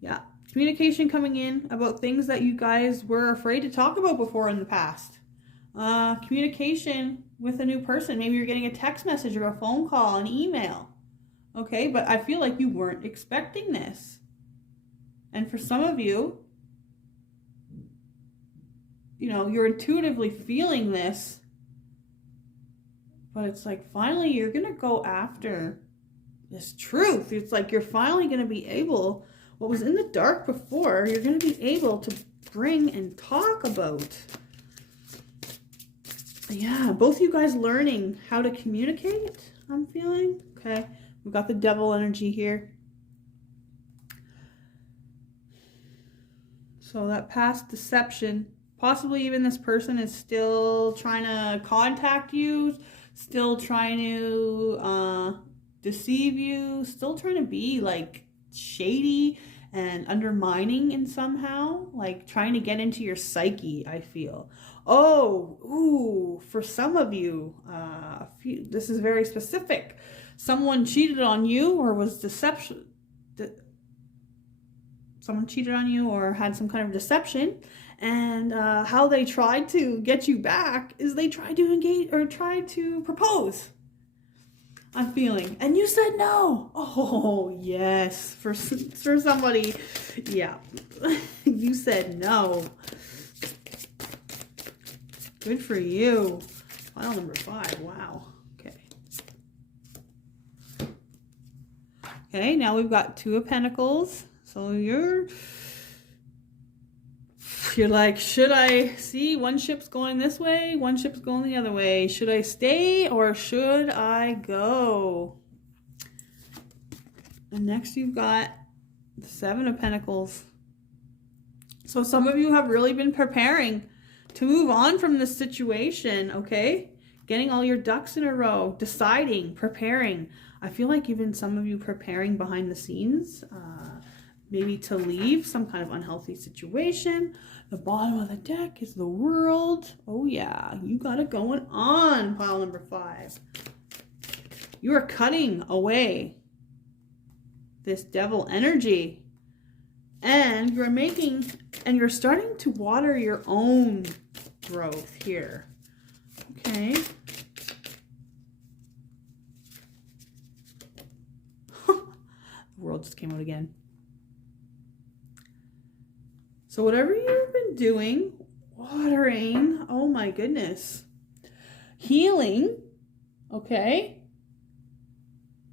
Yeah, communication coming in about things that you guys were afraid to talk about before in the past. Communication with a new person. Maybe you're getting a text message or a phone call, an email. Okay, but I feel like you weren't expecting this. And for some of you, you know, you're intuitively feeling this, but it's like finally you're going to go after this truth. It's like you're finally going to be able, what was in the dark before, you're going to be able to bring and talk about. Yeah, both you guys learning how to communicate, I'm feeling. Okay, we've got the devil energy here. So that past deception, possibly even this person is still trying to contact you, still trying to deceive you, still trying to be like shady and undermining in somehow, like trying to get into your psyche, I feel. Oh, ooh, for some of you, this is very specific. Someone cheated on you or was deception. Someone cheated on you or had some kind of deception, and how they tried to get you back is they tried to engage or tried to propose. I'm feeling, and you said no. Oh yes, for somebody, yeah, you said no. Good for you. File number 5. Wow. Okay, now we've got 2 of Pentacles. So you're like, should I see one ship's going this way, one ship's going the other way? Should I stay or should I go? And next you've got the 7 of Pentacles. So some of you have really been preparing to move on from this situation, okay? Getting all your ducks in a row, deciding, preparing. I feel like even some of you preparing behind the scenes, maybe to leave some kind of unhealthy situation. The bottom of the deck is the World. Oh yeah, you got it going on, pile number 5. You are cutting away this devil energy. And you're starting to water your own growth here. Okay. The World just came out again. So whatever you've been doing, watering, oh my goodness, healing, okay,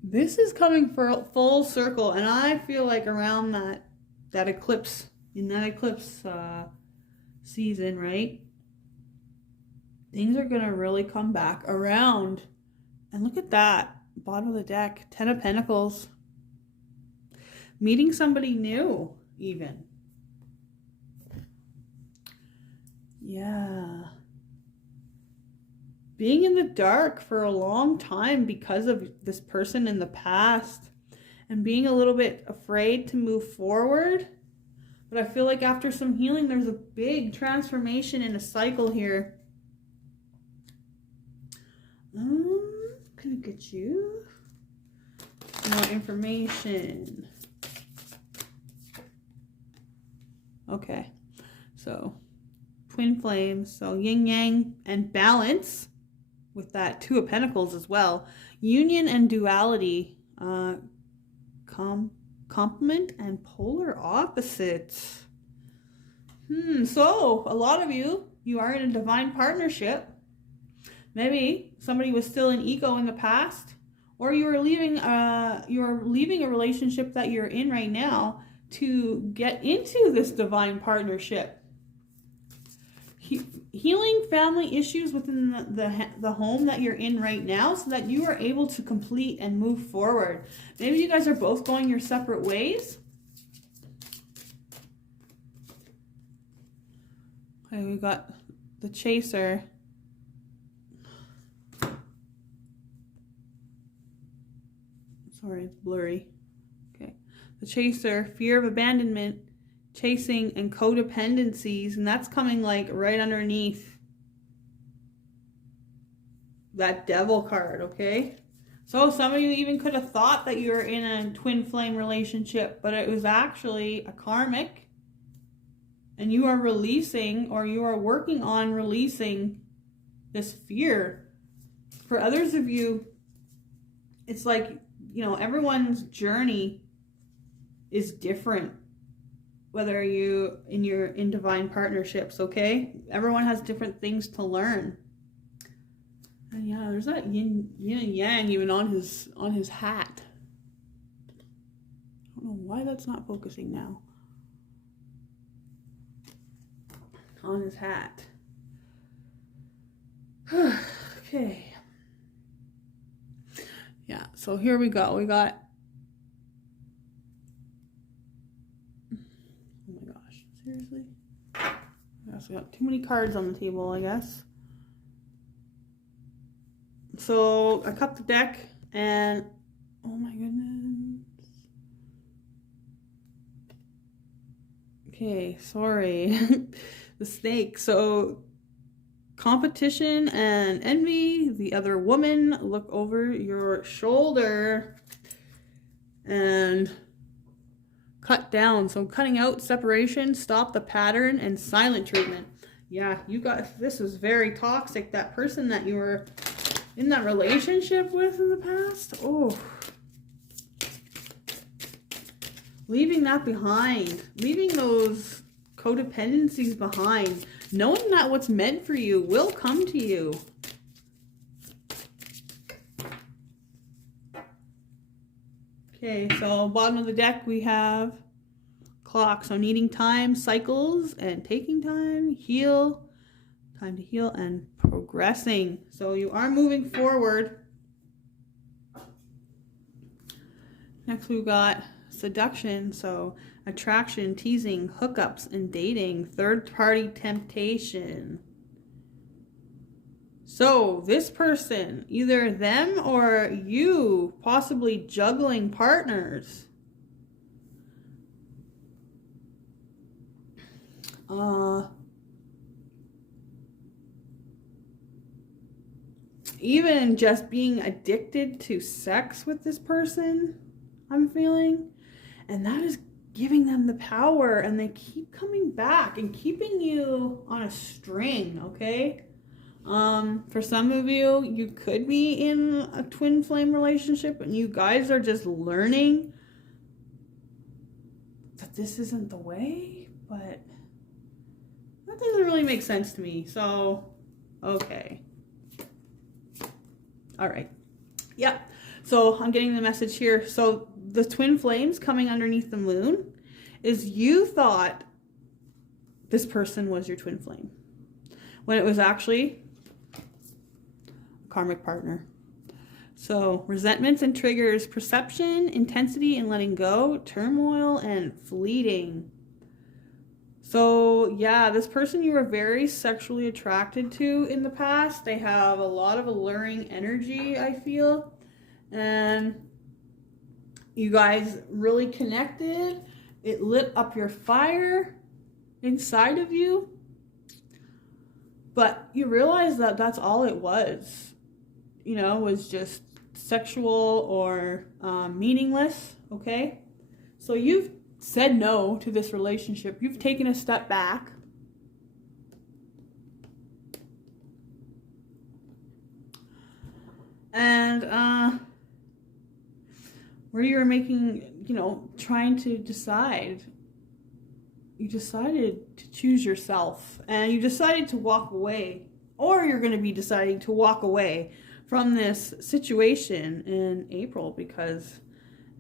this is coming for full circle. And I feel like around that eclipse, in that eclipse season, right, things are going to really come back around. And look at that, bottom of the deck, 10 of Pentacles. Meeting somebody new, even. Yeah. Being in the dark for a long time because of this person in the past. And being a little bit afraid to move forward. But I feel like after some healing, there's a big transformation in a cycle here. Can I get you more information? Okay, so twin flames, so yin yang and balance with that 2 of Pentacles as well. Union and duality, complement and polar opposites. So a lot of you are in a divine partnership. Maybe somebody was still in ego in the past, or you are leaving a relationship that you're in right now to get into this divine partnership. Healing family issues within the home that you're in right now so that you are able to complete and move forward. Maybe you guys are both going your separate ways. Okay, we got the Chaser. Sorry, it's blurry. Okay. The Chaser, fear of abandonment, chasing, and codependencies. And that's coming like right underneath that Devil card, okay? So some of you even could have thought that you were in a twin flame relationship, but it was actually a karmic. And you are releasing, or you are working on releasing this fear. For others of you, it's like, you know, everyone's journey is different, whether you're in divine partnerships, okay? Everyone has different things to learn. And yeah, there's that yin and yang even on his hat. I don't know why that's not focusing now. On his hat. Okay. Yeah, so here we go. We got, oh my gosh, seriously? We got too many cards on the table, I guess. So I cut the deck and, oh my goodness. Okay, sorry. The snake. So competition and envy, the other woman, look over your shoulder and cut down. So cutting out, separation, stop the pattern, and silent treatment. Yeah, you got, this is very toxic. That person that you were in that relationship with in the past, oh, leaving that behind, leaving those codependencies behind, knowing that what's meant for you will come to you. Okay, so bottom of the deck we have clock. So needing time, cycles, and taking time, heal, time to heal, and progressing. So you are moving forward. Next we've got seduction. So attraction, teasing, hookups, and dating, third-party temptation. So this person, either them or you, possibly juggling partners. Even just being addicted to sex with this person, I'm feeling. And that is giving them the power, and they keep coming back and keeping you on a string, okay? For some of you, you could be in a twin flame relationship and you guys are just learning that this isn't the way, but that doesn't really make sense to me. So, okay. All right. Yep. So I'm getting the message here. So the twin flames coming underneath the moon is you thought this person was your twin flame when it was actually a karmic partner. So resentments and triggers, perception, intensity and letting go, turmoil and fleeting. So yeah, this person you were very sexually attracted to in the past. They have a lot of alluring energy, I feel. And you guys really connected. It lit up your fire inside of you. But you realize that that's all it was. You know, was just sexual or meaningless, okay? So you've said no to this relationship. You've taken a step back. And where you were making, you know, trying to decide. You decided to choose yourself. And you decided to walk away. Or you're going to be deciding to walk away from this situation in April because,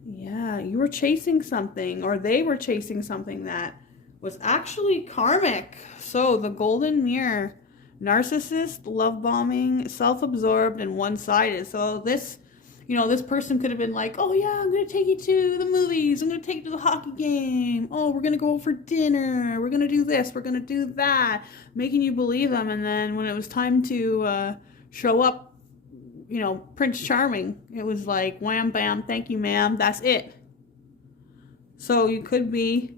yeah, you were chasing something, or they were chasing something that was actually karmic. So the golden mirror, narcissist, love bombing, self-absorbed, and one-sided. So this, you know, this person could have been like, oh yeah, I'm going to take you to the movies. I'm going to take you to the hockey game. Oh, we're going to go for dinner. We're going to do this. We're going to do that. Making you believe them. And then when it was time to show up, you know, Prince Charming, it was like, wham, bam, thank you, ma'am. That's it. So you could be,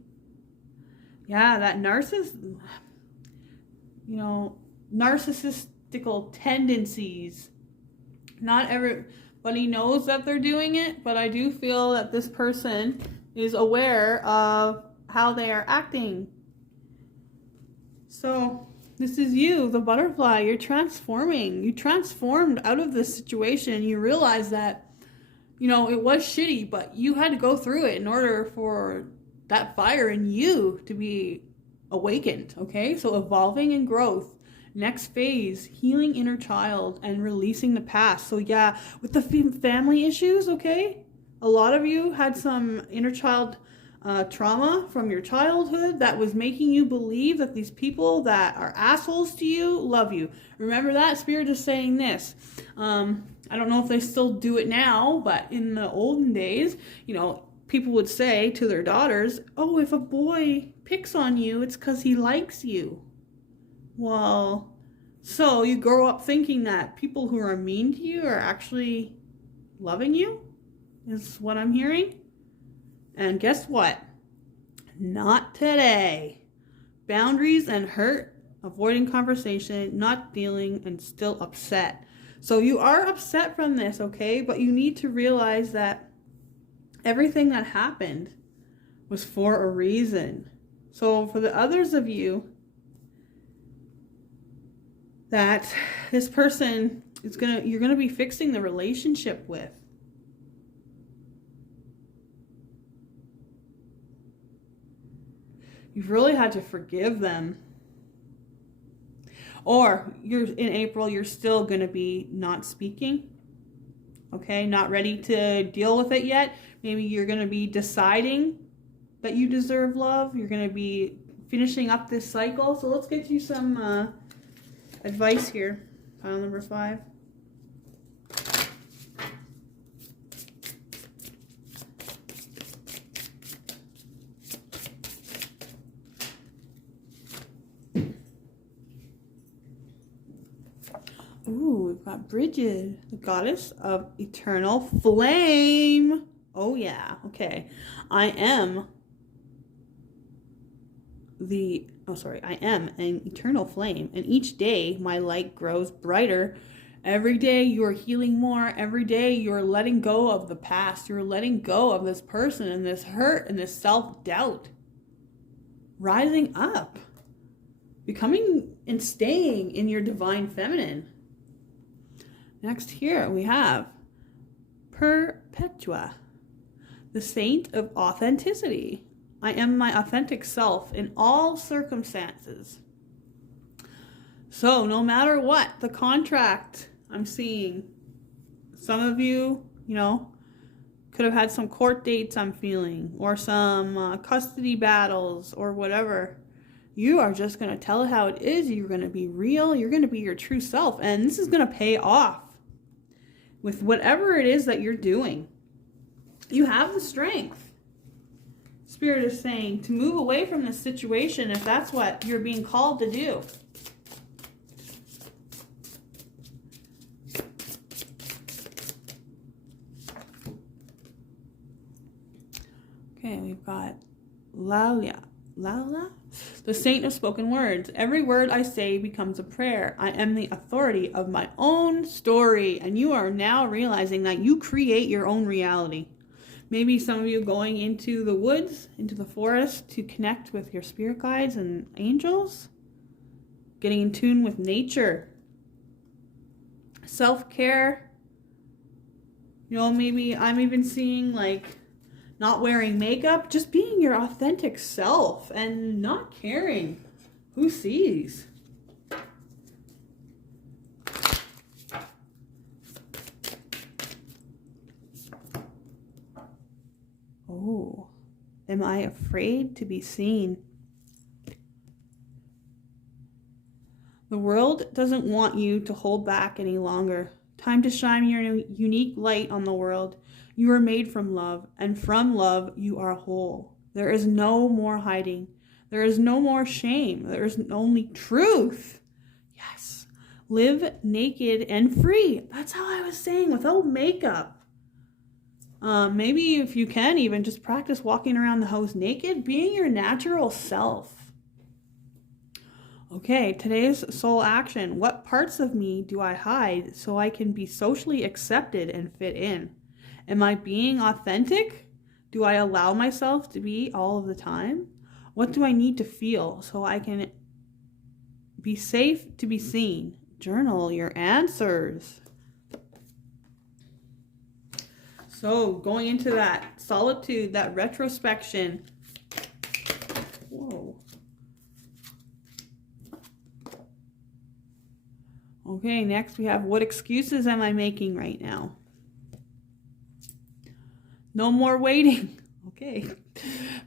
yeah, that narcissist, you know, narcissistical tendencies. Not everybody knows that they're doing it, but I do feel that this person is aware of how they are acting. So this is you, the butterfly. You're transforming. You transformed out of this situation. You realize that, you know, it was shitty, but you had to go through it in order for that fire in you to be awakened, okay? So evolving and growth. Next phase, healing inner child and releasing the past. So yeah, with the family issues, okay? A lot of you had some inner child trauma from your childhood that was making you believe that these people that are assholes to you love you. Remember that? Spirit is saying this. I don't know if they still do it now, but in the olden days, you know, people would say to their daughters, oh, if a boy picks on you, it's because he likes you. Well, so you grow up thinking that people who are mean to you are actually loving you, is what I'm hearing. And guess what? Not today. Boundaries and hurt, avoiding conversation, not dealing, and still upset. So you are upset from this, okay? But you need to realize that everything that happened was for a reason. So for the others of you that this person is you're gonna be fixing the relationship with. You've really had to forgive them. Or in April, you're still going to be not speaking. Okay, not ready to deal with it yet. Maybe you're going to be deciding that you deserve love. You're going to be finishing up this cycle. So let's get you some advice here. Pile number 5. Ooh, we've got Bridget, the goddess of eternal flame. Oh yeah, okay. I am an eternal flame, and each day my light grows brighter. Every day you're healing more. Every day you're letting go of the past. You're letting go of this person and this hurt and this self-doubt. Rising up. Becoming and staying in your divine feminine. Next here we have Perpetua, the saint of authenticity. I am my authentic self in all circumstances. So no matter what, the contract I'm seeing, some of you, could have had some court dates I'm feeling, or some custody battles or whatever. You are just going to tell it how it is. You're going to be real. You're going to be your true self. And this is going to pay off with whatever it is that you're doing. You have the strength. Spirit is saying to move away from this situation if that's what you're being called to do. Okay, we've got Lala, the saint of spoken words. Every word I say becomes a prayer. I am the authority of my own story. And you are now realizing that you create your own reality. Maybe some of you going into the woods, into the forest to connect with your spirit guides and angels. Getting in tune with nature. Self-care. Maybe I'm even seeing like not wearing makeup, just being your authentic self and not caring who sees. Oh, am I afraid to be seen? The world doesn't want you to hold back any longer. Time to shine your unique light on the world. You are made from love, and from love you are whole. There is no more hiding. There is no more shame. There is only truth. Yes. Live naked and free. That's how I was saying, without makeup. Maybe if you can, even just practice walking around the house naked, being your natural self. Okay, today's soul action. What parts of me do I hide so I can be socially accepted and fit in? Am I being authentic? Do I allow myself to be all of the time? What do I need to feel so I can be safe to be seen? Journal your answers. So going into that solitude, that retrospection. Whoa. Okay, next we have, what excuses am I making right now? No more waiting. Okay.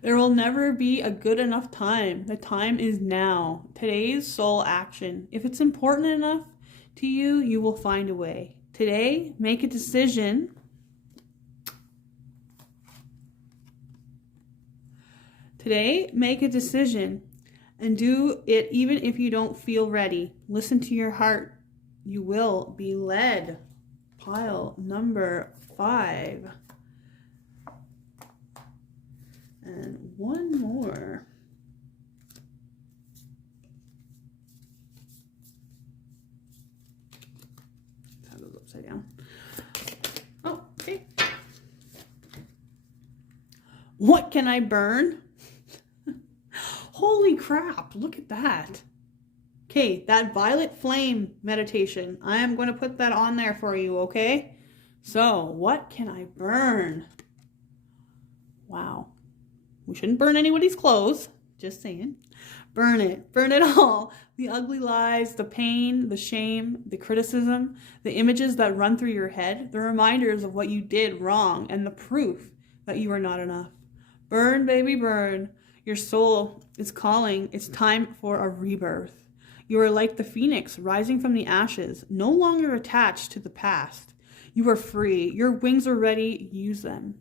There will never be a good enough time. The time is now. Today's soul action. If it's important enough to you, you will find a way. Today, make a decision. Today, make a decision and do it even if you don't feel ready. Listen to your heart. You will be led. Pile number 5. And one more. That goes upside down. Oh, okay. What can I burn? Holy crap, look at that. Okay, that violet flame meditation. I am going to put that on there for you, okay? So, what can I burn? Wow. We shouldn't burn anybody's clothes. Just saying. Burn it. Burn it all. The ugly lies, the pain, the shame, the criticism, the images that run through your head, the reminders of what you did wrong, and the proof that you are not enough. Burn, baby, burn. Your soul is calling. It's time for a rebirth. You are like the phoenix rising from the ashes, no longer attached to the past. You are free. Your wings are ready. Use them.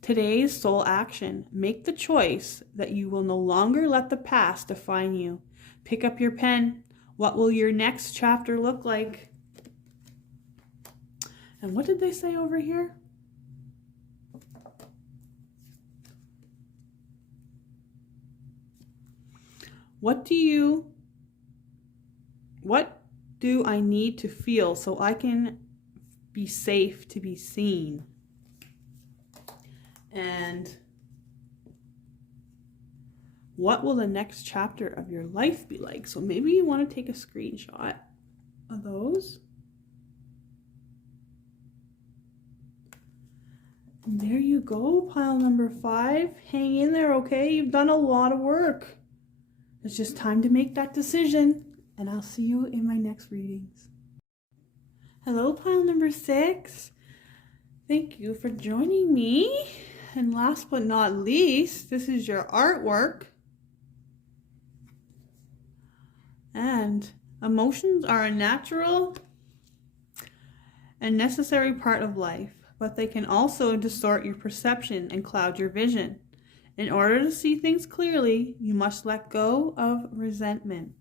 Today's soul action. Make the choice that you will no longer let the past define you. Pick up your pen. What will your next chapter look like? And what did they say over here? What do I need to feel so I can be safe to be seen? And what will the next chapter of your life be like? So maybe you want to take a screenshot of those. And there you go, pile number 5. Hang in there, okay? You've done a lot of work. It's just time to make that decision. and I'll see you in my next readings. Hello, pile number 6. Thank you for joining me. And last but not least, this is your artwork. And emotions are a natural and necessary part of life, but they can also distort your perception and cloud your vision. In order to see things clearly, you must let go of resentment.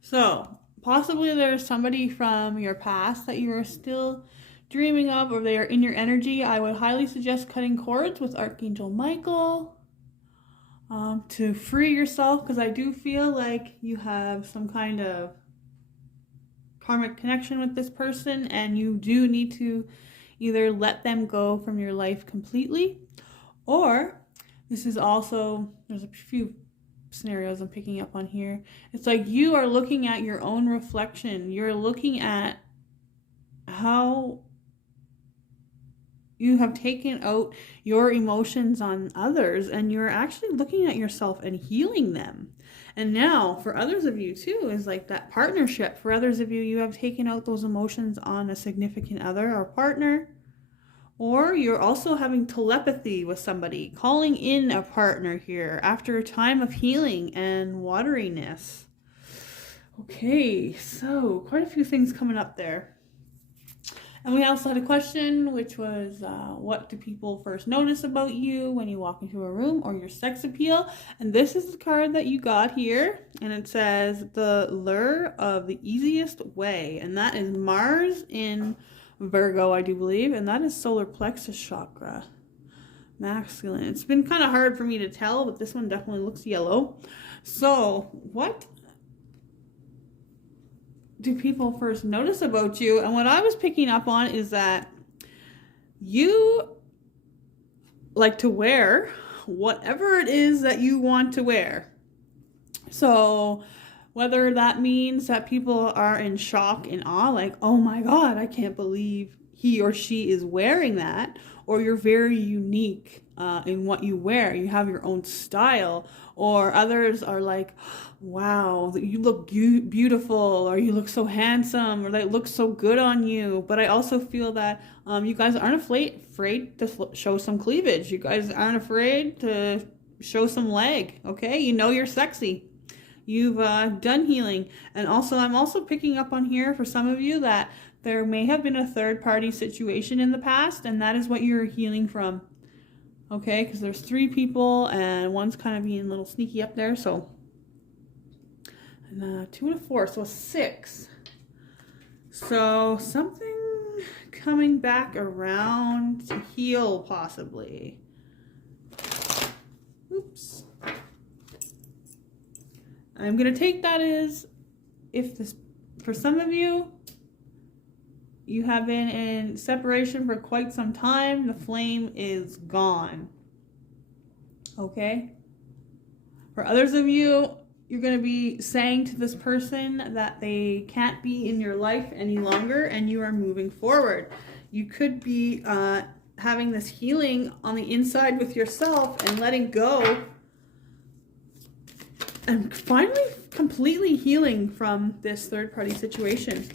So, possibly there's somebody from your past that you are still dreaming of, or they are in your energy. I would highly suggest cutting cords with Archangel Michael to free yourself, because I do feel like you have some kind of karmic connection with this person, and you do need to either let them go from your life completely, or this is also, there's a few scenarios I'm picking up on here. It's like you are looking at your own reflection. You're looking at how you have taken out your emotions on others, and you're actually looking at yourself and healing them. And now for others of you too, is like that partnership. For others of you, you have taken out those emotions on a significant other or partner. Or you're also having telepathy with somebody, calling in a partner here after a time of healing and wateriness. Okay, so quite a few things coming up there. And we also had a question, which was, what do people first notice about you when you walk into a room, or your sex appeal? And this is the card that you got here. And it says, the lure of the easiest way. And that is Mars in Virgo, I do believe, and that is solar plexus chakra, masculine. It's been kind of hard for me to tell, but this one definitely looks yellow. So what do people first notice about you? And what I was picking up on is that you like to wear whatever it is that you want to wear. So whether that means that people are in shock and awe, like, oh my God, I can't believe he or she is wearing that, or you're very unique in what you wear. You have your own style, or others are like, wow, you look beautiful, or you look so handsome, or that looks so good on you. But I also feel that you guys aren't afraid to show some cleavage. You guys aren't afraid to show some leg, okay? You know you're sexy. You've done healing. And also, I'm also picking up on here for some of you that there may have been a third-party situation in the past, and that is what you're healing from. Okay, because there's 3 people, and one's kind of being a little sneaky up there, so. And 2 and a 4, so 6. So something coming back around to heal, possibly. Oops. I'm going to take that as, if this, for some of you, you have been in separation for quite some time, the flame is gone. Okay? For others of you, you're going to be saying to this person that they can't be in your life any longer, and you are moving forward. You could be having this healing on the inside with yourself and letting go, and finally completely healing from this third-party situation.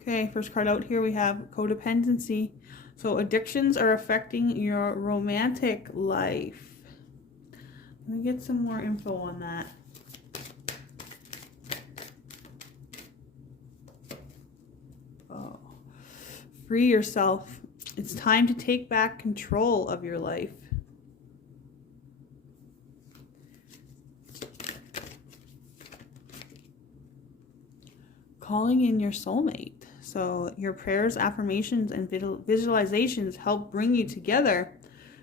Okay, first card out here we have codependency. So addictions are affecting your romantic life. Let me get some more info on that. Oh. Free yourself. It's time to take back control of your life. Calling in your soulmate. So your prayers, affirmations, and visualizations help bring you together.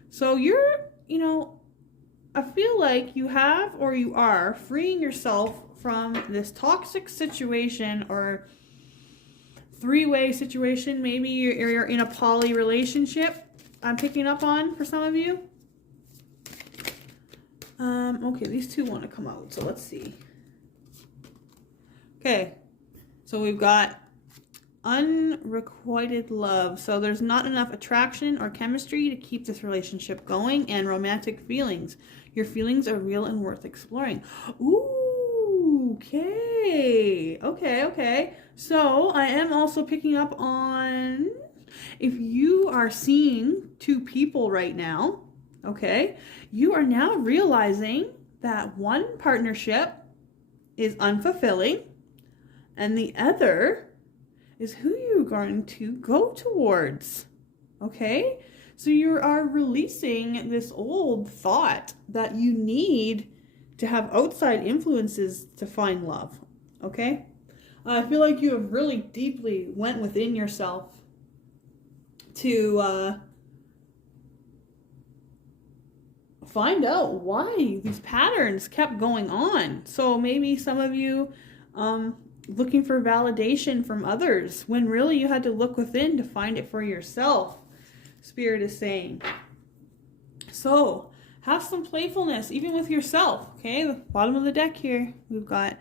So you're, I feel like you have, or you are, freeing yourself from this toxic situation or 3-way situation. Maybe you're in a poly relationship. I'm picking up on for some of you. Okay, these 2 want to come out, so let's see. Okay. So we've got unrequited love. So there's not enough attraction or chemistry to keep this relationship going, and romantic feelings. Your feelings are real and worth exploring. Ooh, okay. Okay. So I am also picking up on if you are seeing two people right now, okay, you are now realizing that one partnership is unfulfilling and the other is who you're going to go towards, okay? So you are releasing this old thought that you need to have outside influences to find love, okay? I feel like you have really deeply went within yourself to find out why these patterns kept going on. So maybe some of you looking for validation from others when really you had to look within to find it for yourself, Spirit is saying. So have some playfulness even with yourself, okay? The bottom of the deck here, we've got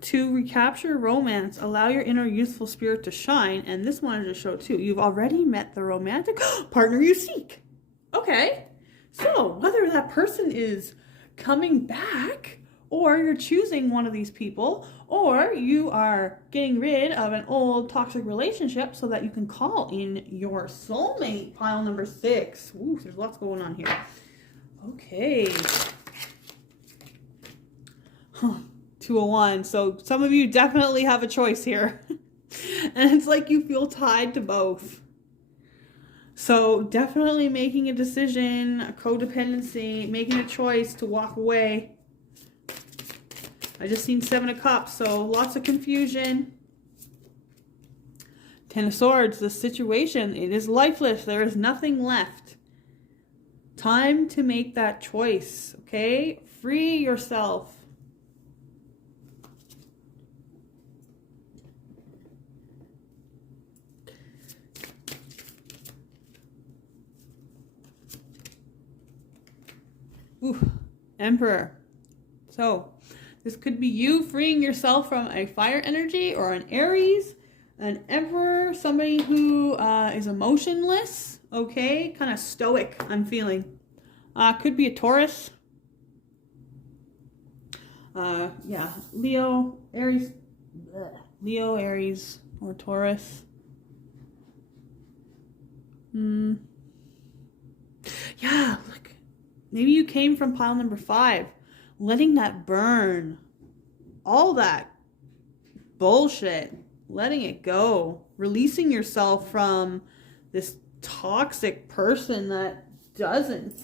to recapture romance, allow your inner youthful spirit to shine. And this wanted to show too, you've already met the romantic partner you seek. Okay, so whether that person is coming back, or you're choosing one of these people, or you are getting rid of an old toxic relationship so that you can call in your soulmate, pile number 6. Ooh, there's lots going on here. Okay. 201. So some of you definitely have a choice here. And it's like you feel tied to both. So definitely making a decision, a codependency, making a choice to walk away. I just seen 7 of Cups, so lots of confusion. 10 of Swords, the situation, it is lifeless. There is nothing left. Time to make that choice, okay? Free yourself. Ooh, Emperor. So this could be you freeing yourself from a fire energy or an Aries, an Emperor, somebody who is emotionless, okay, kind of stoic, I'm feeling. Could be a Taurus. Yeah, Leo, Aries, Leo, Aries, or Taurus. Yeah, look. Maybe you came from pile number 5, letting that burn. All that bullshit, letting it go. Releasing yourself from this toxic person that doesn't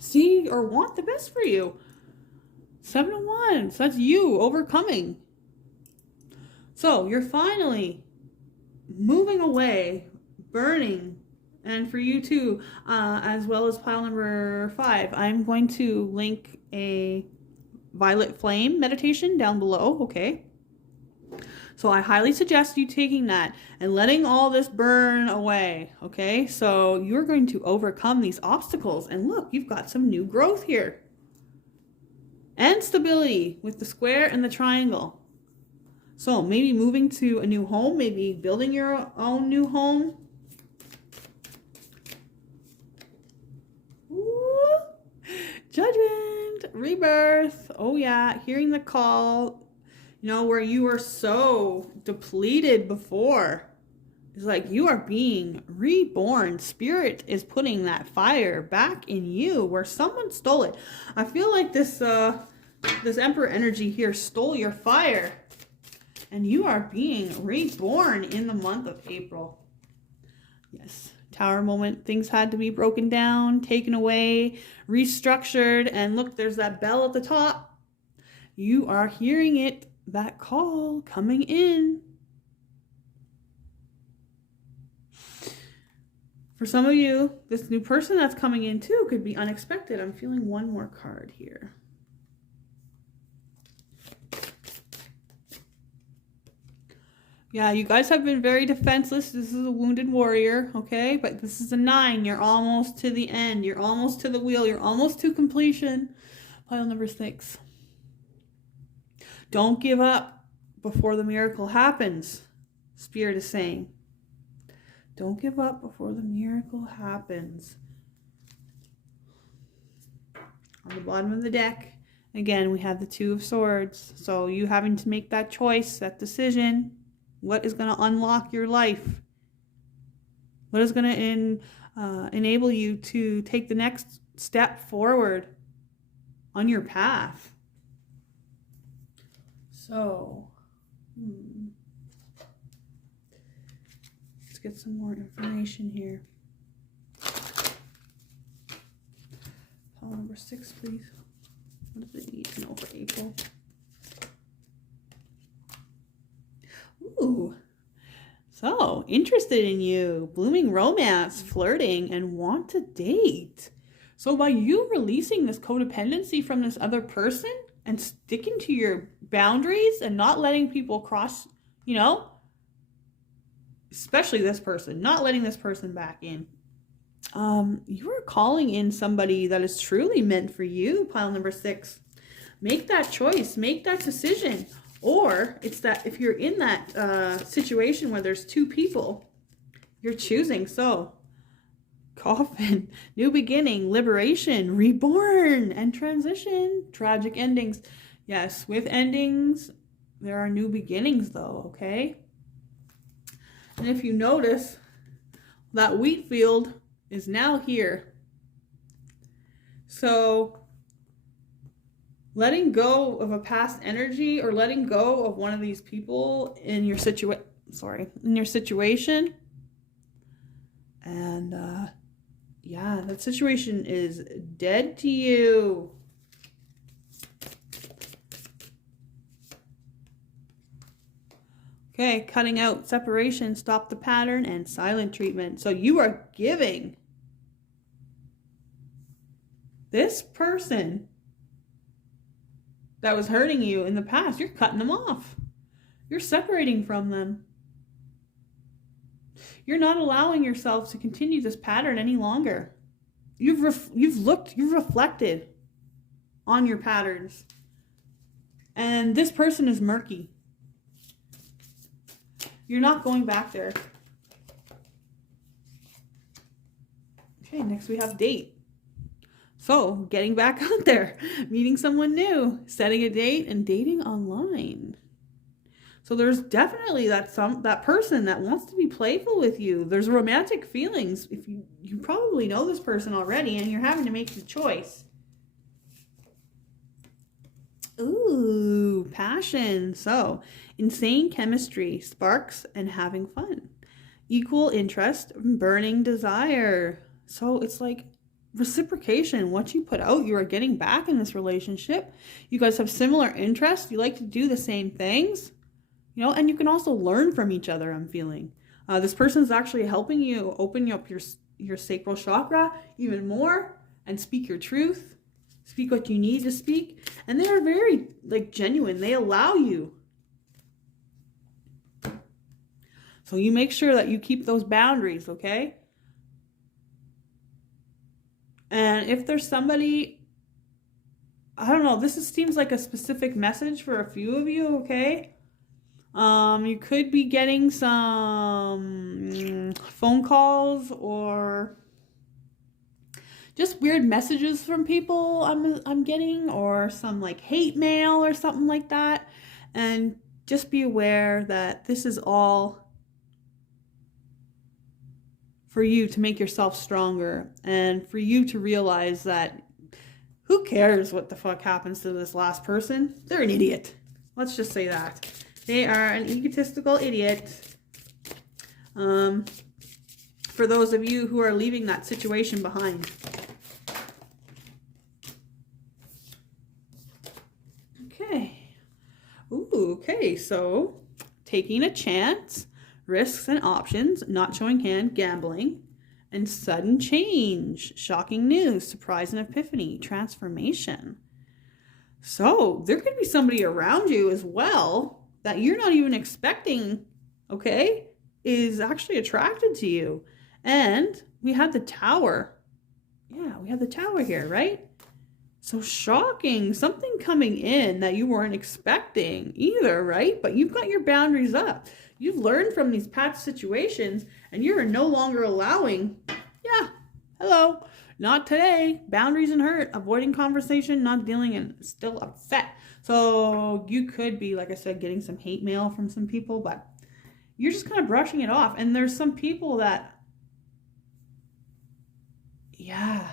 see or want the best for you. 7 of Wands, that's you overcoming. So you're finally moving away, burning. And for you too, as well as pile number 5, I'm going to link a violet flame meditation down below, okay? So I highly suggest you taking that and letting all this burn away, okay? So you're going to overcome these obstacles. And look, you've got some new growth here. And stability with the square and the triangle. So maybe moving to a new home, maybe building your own new home. Judgment, rebirth. Oh yeah, hearing the call, you know, where you were so depleted before. It's like you are being reborn. Spirit is putting that fire back in you where someone stole it. I feel like this this Emperor energy here stole your fire. And you are being reborn in the month of April. Yes. Tower moment. Things had to be broken down, taken away, restructured. And look, there's that bell at the top. You are hearing it. That call coming in. For some of you, this new person that's coming in too could be unexpected. I'm feeling one more card here. Yeah, you guys have been very defenseless. This is a wounded warrior, okay? But this is a 9. You're almost to the end. You're almost to the wheel. You're almost to completion. Pile number 6. Don't give up. before the miracle happens. Spirit is saying, don't give up before the miracle happens. On the bottom of the deck, again, we have the Two of Swords. So you having to make that choice, that decision. What is going to unlock your life? What is going to enable you to take the next step forward on your path? So, let's get some more information here. Pile number 6, please. What does it need to know for April? Ooh. So, interested in you, blooming romance, flirting, and want to date. So by you releasing this codependency from this other person and sticking to your boundaries and not letting people cross, you know, especially this person, not letting this person back in, you are calling in somebody that is truly meant for you, pile number 6. Make that choice, make that decision. Or it's that if you're in that situation where there's 2 people, you're choosing. So, coffin, new beginning, liberation, reborn, and transition. Tragic endings. Yes, with endings, there are new beginnings though, okay? And if you notice, that wheat field is now here. So, letting go of a past energy or letting go of one of these people in your situation. And yeah, that situation is dead to you. Okay, cutting out separation, stop the pattern, and silent treatment. So you are giving this person that was hurting you in the past, you're cutting them off. You're separating from them. You're not allowing yourself to continue this pattern any longer. You've reflected on your patterns. And this person is murky. You're not going back there. Okay, next we have date. So, getting back out there, meeting someone new, setting a date, and dating online. So there's definitely that person that wants to be playful with you. There's romantic feelings. If you probably know this person already and you're having to make the choice. Ooh, passion. So, insane chemistry, sparks, and having fun. Equal interest, burning desire. So it's like reciprocation. What you put out, you are getting back in this relationship. You guys have similar interests. You like to do the same things, you know, and you can also learn from each other, I'm feeling. This person's actually helping you open up your sacral chakra even more and speak your truth. Speak what you need to speak. And they are very, genuine. They allow you. So you make sure that you keep those boundaries, okay? And if there's somebody, I don't know, seems like a specific message for a few of you, okay? You could be getting some phone calls or just weird messages from people I'm getting, or some hate mail or something like that. And just be aware that this is all for you to make yourself stronger and for you to realize that who cares what the fuck happens to this last person? They're an idiot. Let's just say that. They are an egotistical idiot. For those of you who are leaving that situation behind. Okay. Ooh, okay, so taking a chance, risks and options, not showing hand, gambling, and sudden change, shocking news, surprise and epiphany, transformation. So there could be somebody around you as well that you're not even expecting, okay, is actually attracted to you. And we have the Tower. Yeah, we have the Tower here, right? So shocking. Something coming in that you weren't expecting either, right? But you've got your boundaries up. You've learned from these past situations and you're no longer allowing, yeah, hello, not today. Boundaries and hurt, avoiding conversation, not dealing, and still upset. So you could be, like I said, getting some hate mail from some people, but you're just kind of brushing it off. And there's some people that, yeah,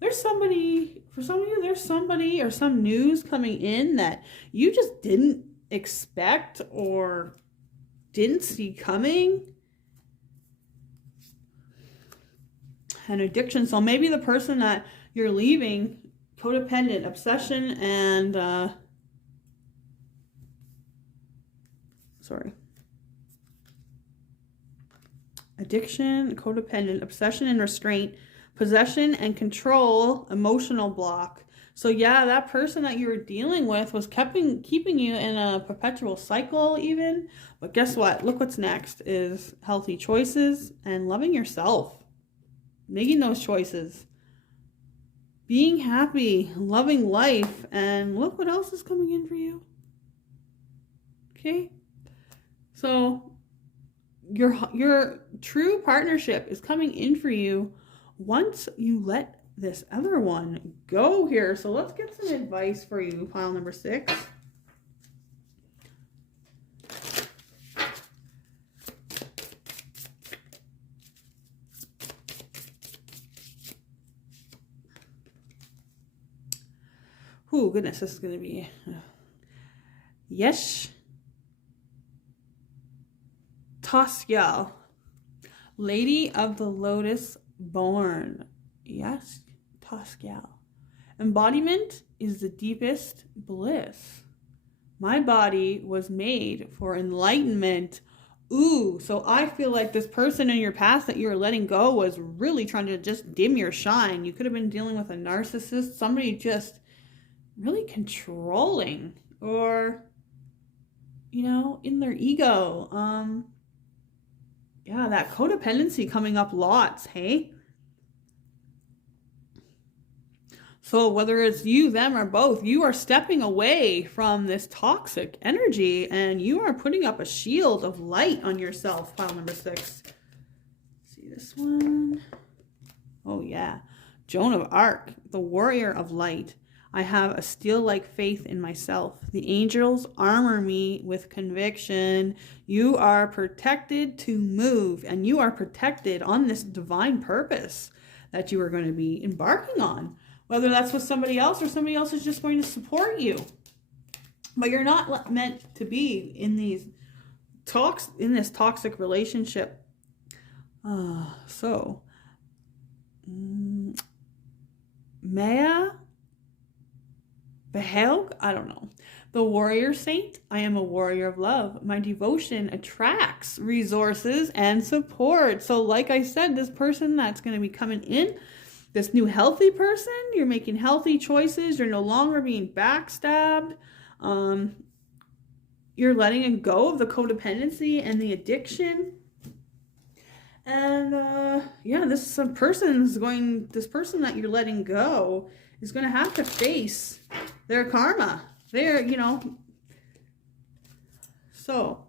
there's somebody, for some of you, there's somebody or some news coming in that you just didn't expect or didn't see coming. An addiction. So maybe the person that you're leaving, codependent, obsession, and addiction, codependent, obsession and restraint, possession and control, emotional block. So yeah, that person that you were dealing with was keeping you in a perpetual cycle even. But guess what? Look what's next is healthy choices and loving yourself. Making those choices. Being happy, loving life, and look what else is coming in for you. Okay? So your true partnership is coming in for you once you let this other one go here. So let's get some advice for you, pile number 6. Oh, goodness, this is going to be... Yes. Tosyal, Lady of the Lotus born. Yes, Tosyal. Embodiment is the deepest bliss. My body was made for enlightenment. Ooh, so I feel like this person in your past that you were letting go was really trying to just dim your shine. You could have been dealing with a narcissist, somebody just really controlling or, you know, in their ego. Yeah, that codependency coming up lots, hey? So whether it's you, them, or both, you are stepping away from this toxic energy and you are putting up a shield of light on yourself, pile number 6. See this one? Oh yeah. Joan of Arc, the warrior of light. I have a steel-like faith in myself. The angels armor me with conviction. You are protected to move, and you are protected on this divine purpose that you are going to be embarking on. Whether that's with somebody else or somebody else is just going to support you. But you're not meant to be in these this toxic relationship. Maya Behelg, I don't know. The warrior saint, I am a warrior of love. My devotion attracts resources and support. So like I said, this person that's going to be coming in, this new healthy person, you're making healthy choices. You're no longer being backstabbed. You're letting it go of the codependency and the addiction. And yeah, this person that you're letting go is going to have to face their karma. They're, you know. So,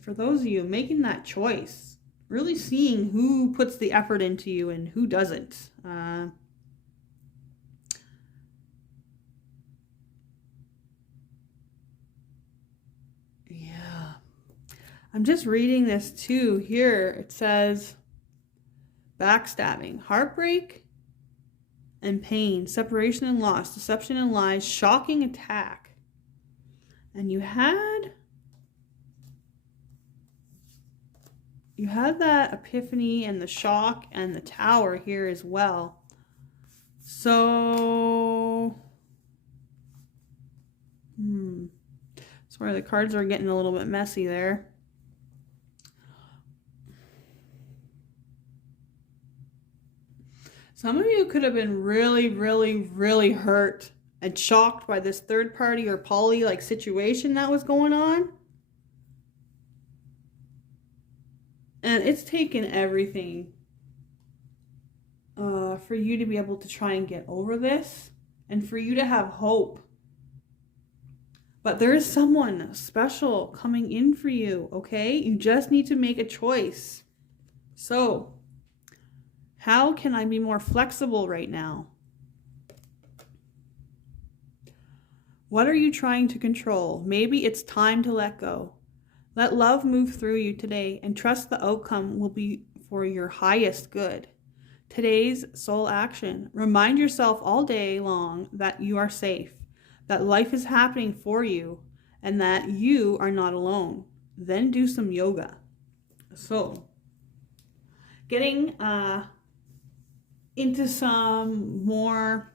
for those of you making that choice, really seeing who puts the effort into you and who doesn't. Yeah. I'm just reading this too here. It says backstabbing, heartbreak and pain, separation and loss, deception and lies, shocking attack. And you had that epiphany and the shock and the tower here as well. So, sorry, the cards are getting a little bit messy there. Some of you could have been really, really, really hurt and shocked by this third party or poly like situation that was going on. And it's taken everything for you to be able to try and get over this and for you to have hope. But there is someone special coming in for you, okay? You just need to make a choice. So, how can I be more flexible right now? What are you trying to control? Maybe it's time to let go. Let love move through you today and trust the outcome will be for your highest good. Today's soul action. Remind yourself all day long that you are safe, that life is happening for you, and that you are not alone. Then do some yoga. So, getting into some more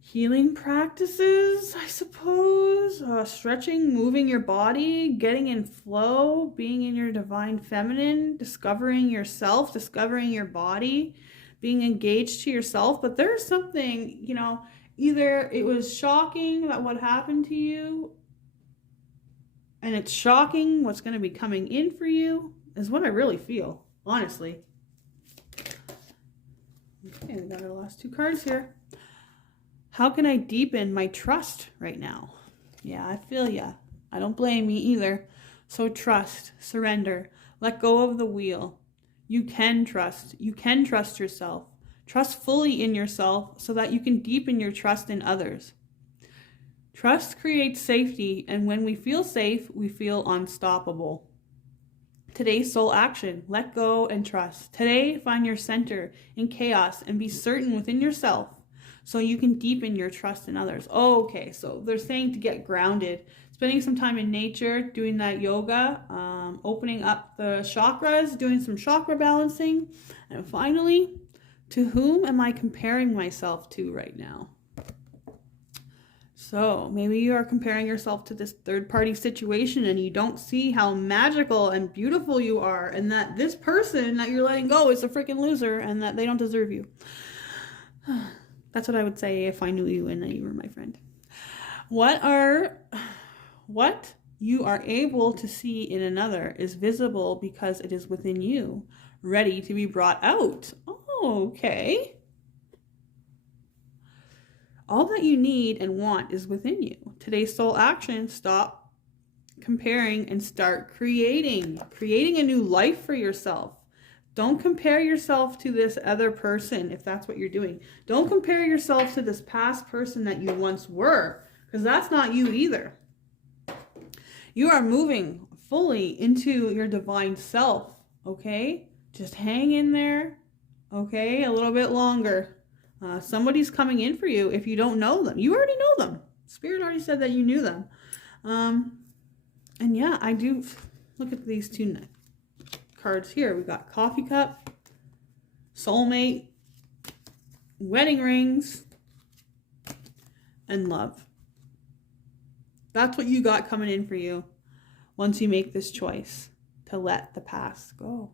healing practices, I suppose. Stretching, moving your body, getting in flow, being in your divine feminine, discovering yourself, discovering your body, being engaged to yourself. But there's something, you know, either it was shocking that what happened to you, and it's shocking what's going to be coming in for you, is what I really feel, honestly. Okay, we got our last two cards here. How can I deepen my trust right now? Yeah, I feel ya. I don't blame you either. So trust, surrender, let go of the wheel. You can trust. You can trust yourself. Trust fully in yourself so that you can deepen your trust in others. Trust creates safety, and when we feel safe, we feel unstoppable. Today's soul action, let go and trust. Today, find your center in chaos and be certain within yourself so you can deepen your trust in others. Oh, okay, so they're saying to get grounded, spending some time in nature, doing that yoga, opening up the chakras, doing some chakra balancing, and finally, to whom am I comparing myself to right now? So maybe you are comparing yourself to this third-party situation and you don't see how magical and beautiful you are, and that this person that you're letting go is a freaking loser and that they don't deserve you. That's what I would say if I knew you and you were my friend. What you are able to see in another is visible because it is within you, ready to be brought out. Oh, okay. All that you need and want is within you. Today's soul action, stop comparing and start creating a new life for yourself. Don't compare yourself to this other person if that's what you're doing. Don't compare yourself to this past person that you once were, because that's not you either. You are moving fully into your divine self, okay? Just hang in there, okay? A little bit longer. Somebody's coming in for you if you don't know them. You already know them. Spirit already said that you knew them. And yeah, I do. Look at these two cards here. We got coffee cup, soulmate, wedding rings, and love. That's what you got coming in for you once you make this choice to let the past go.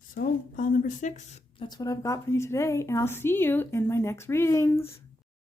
So, pile number 6. That's what I've got for you today, and I'll see you in my next readings.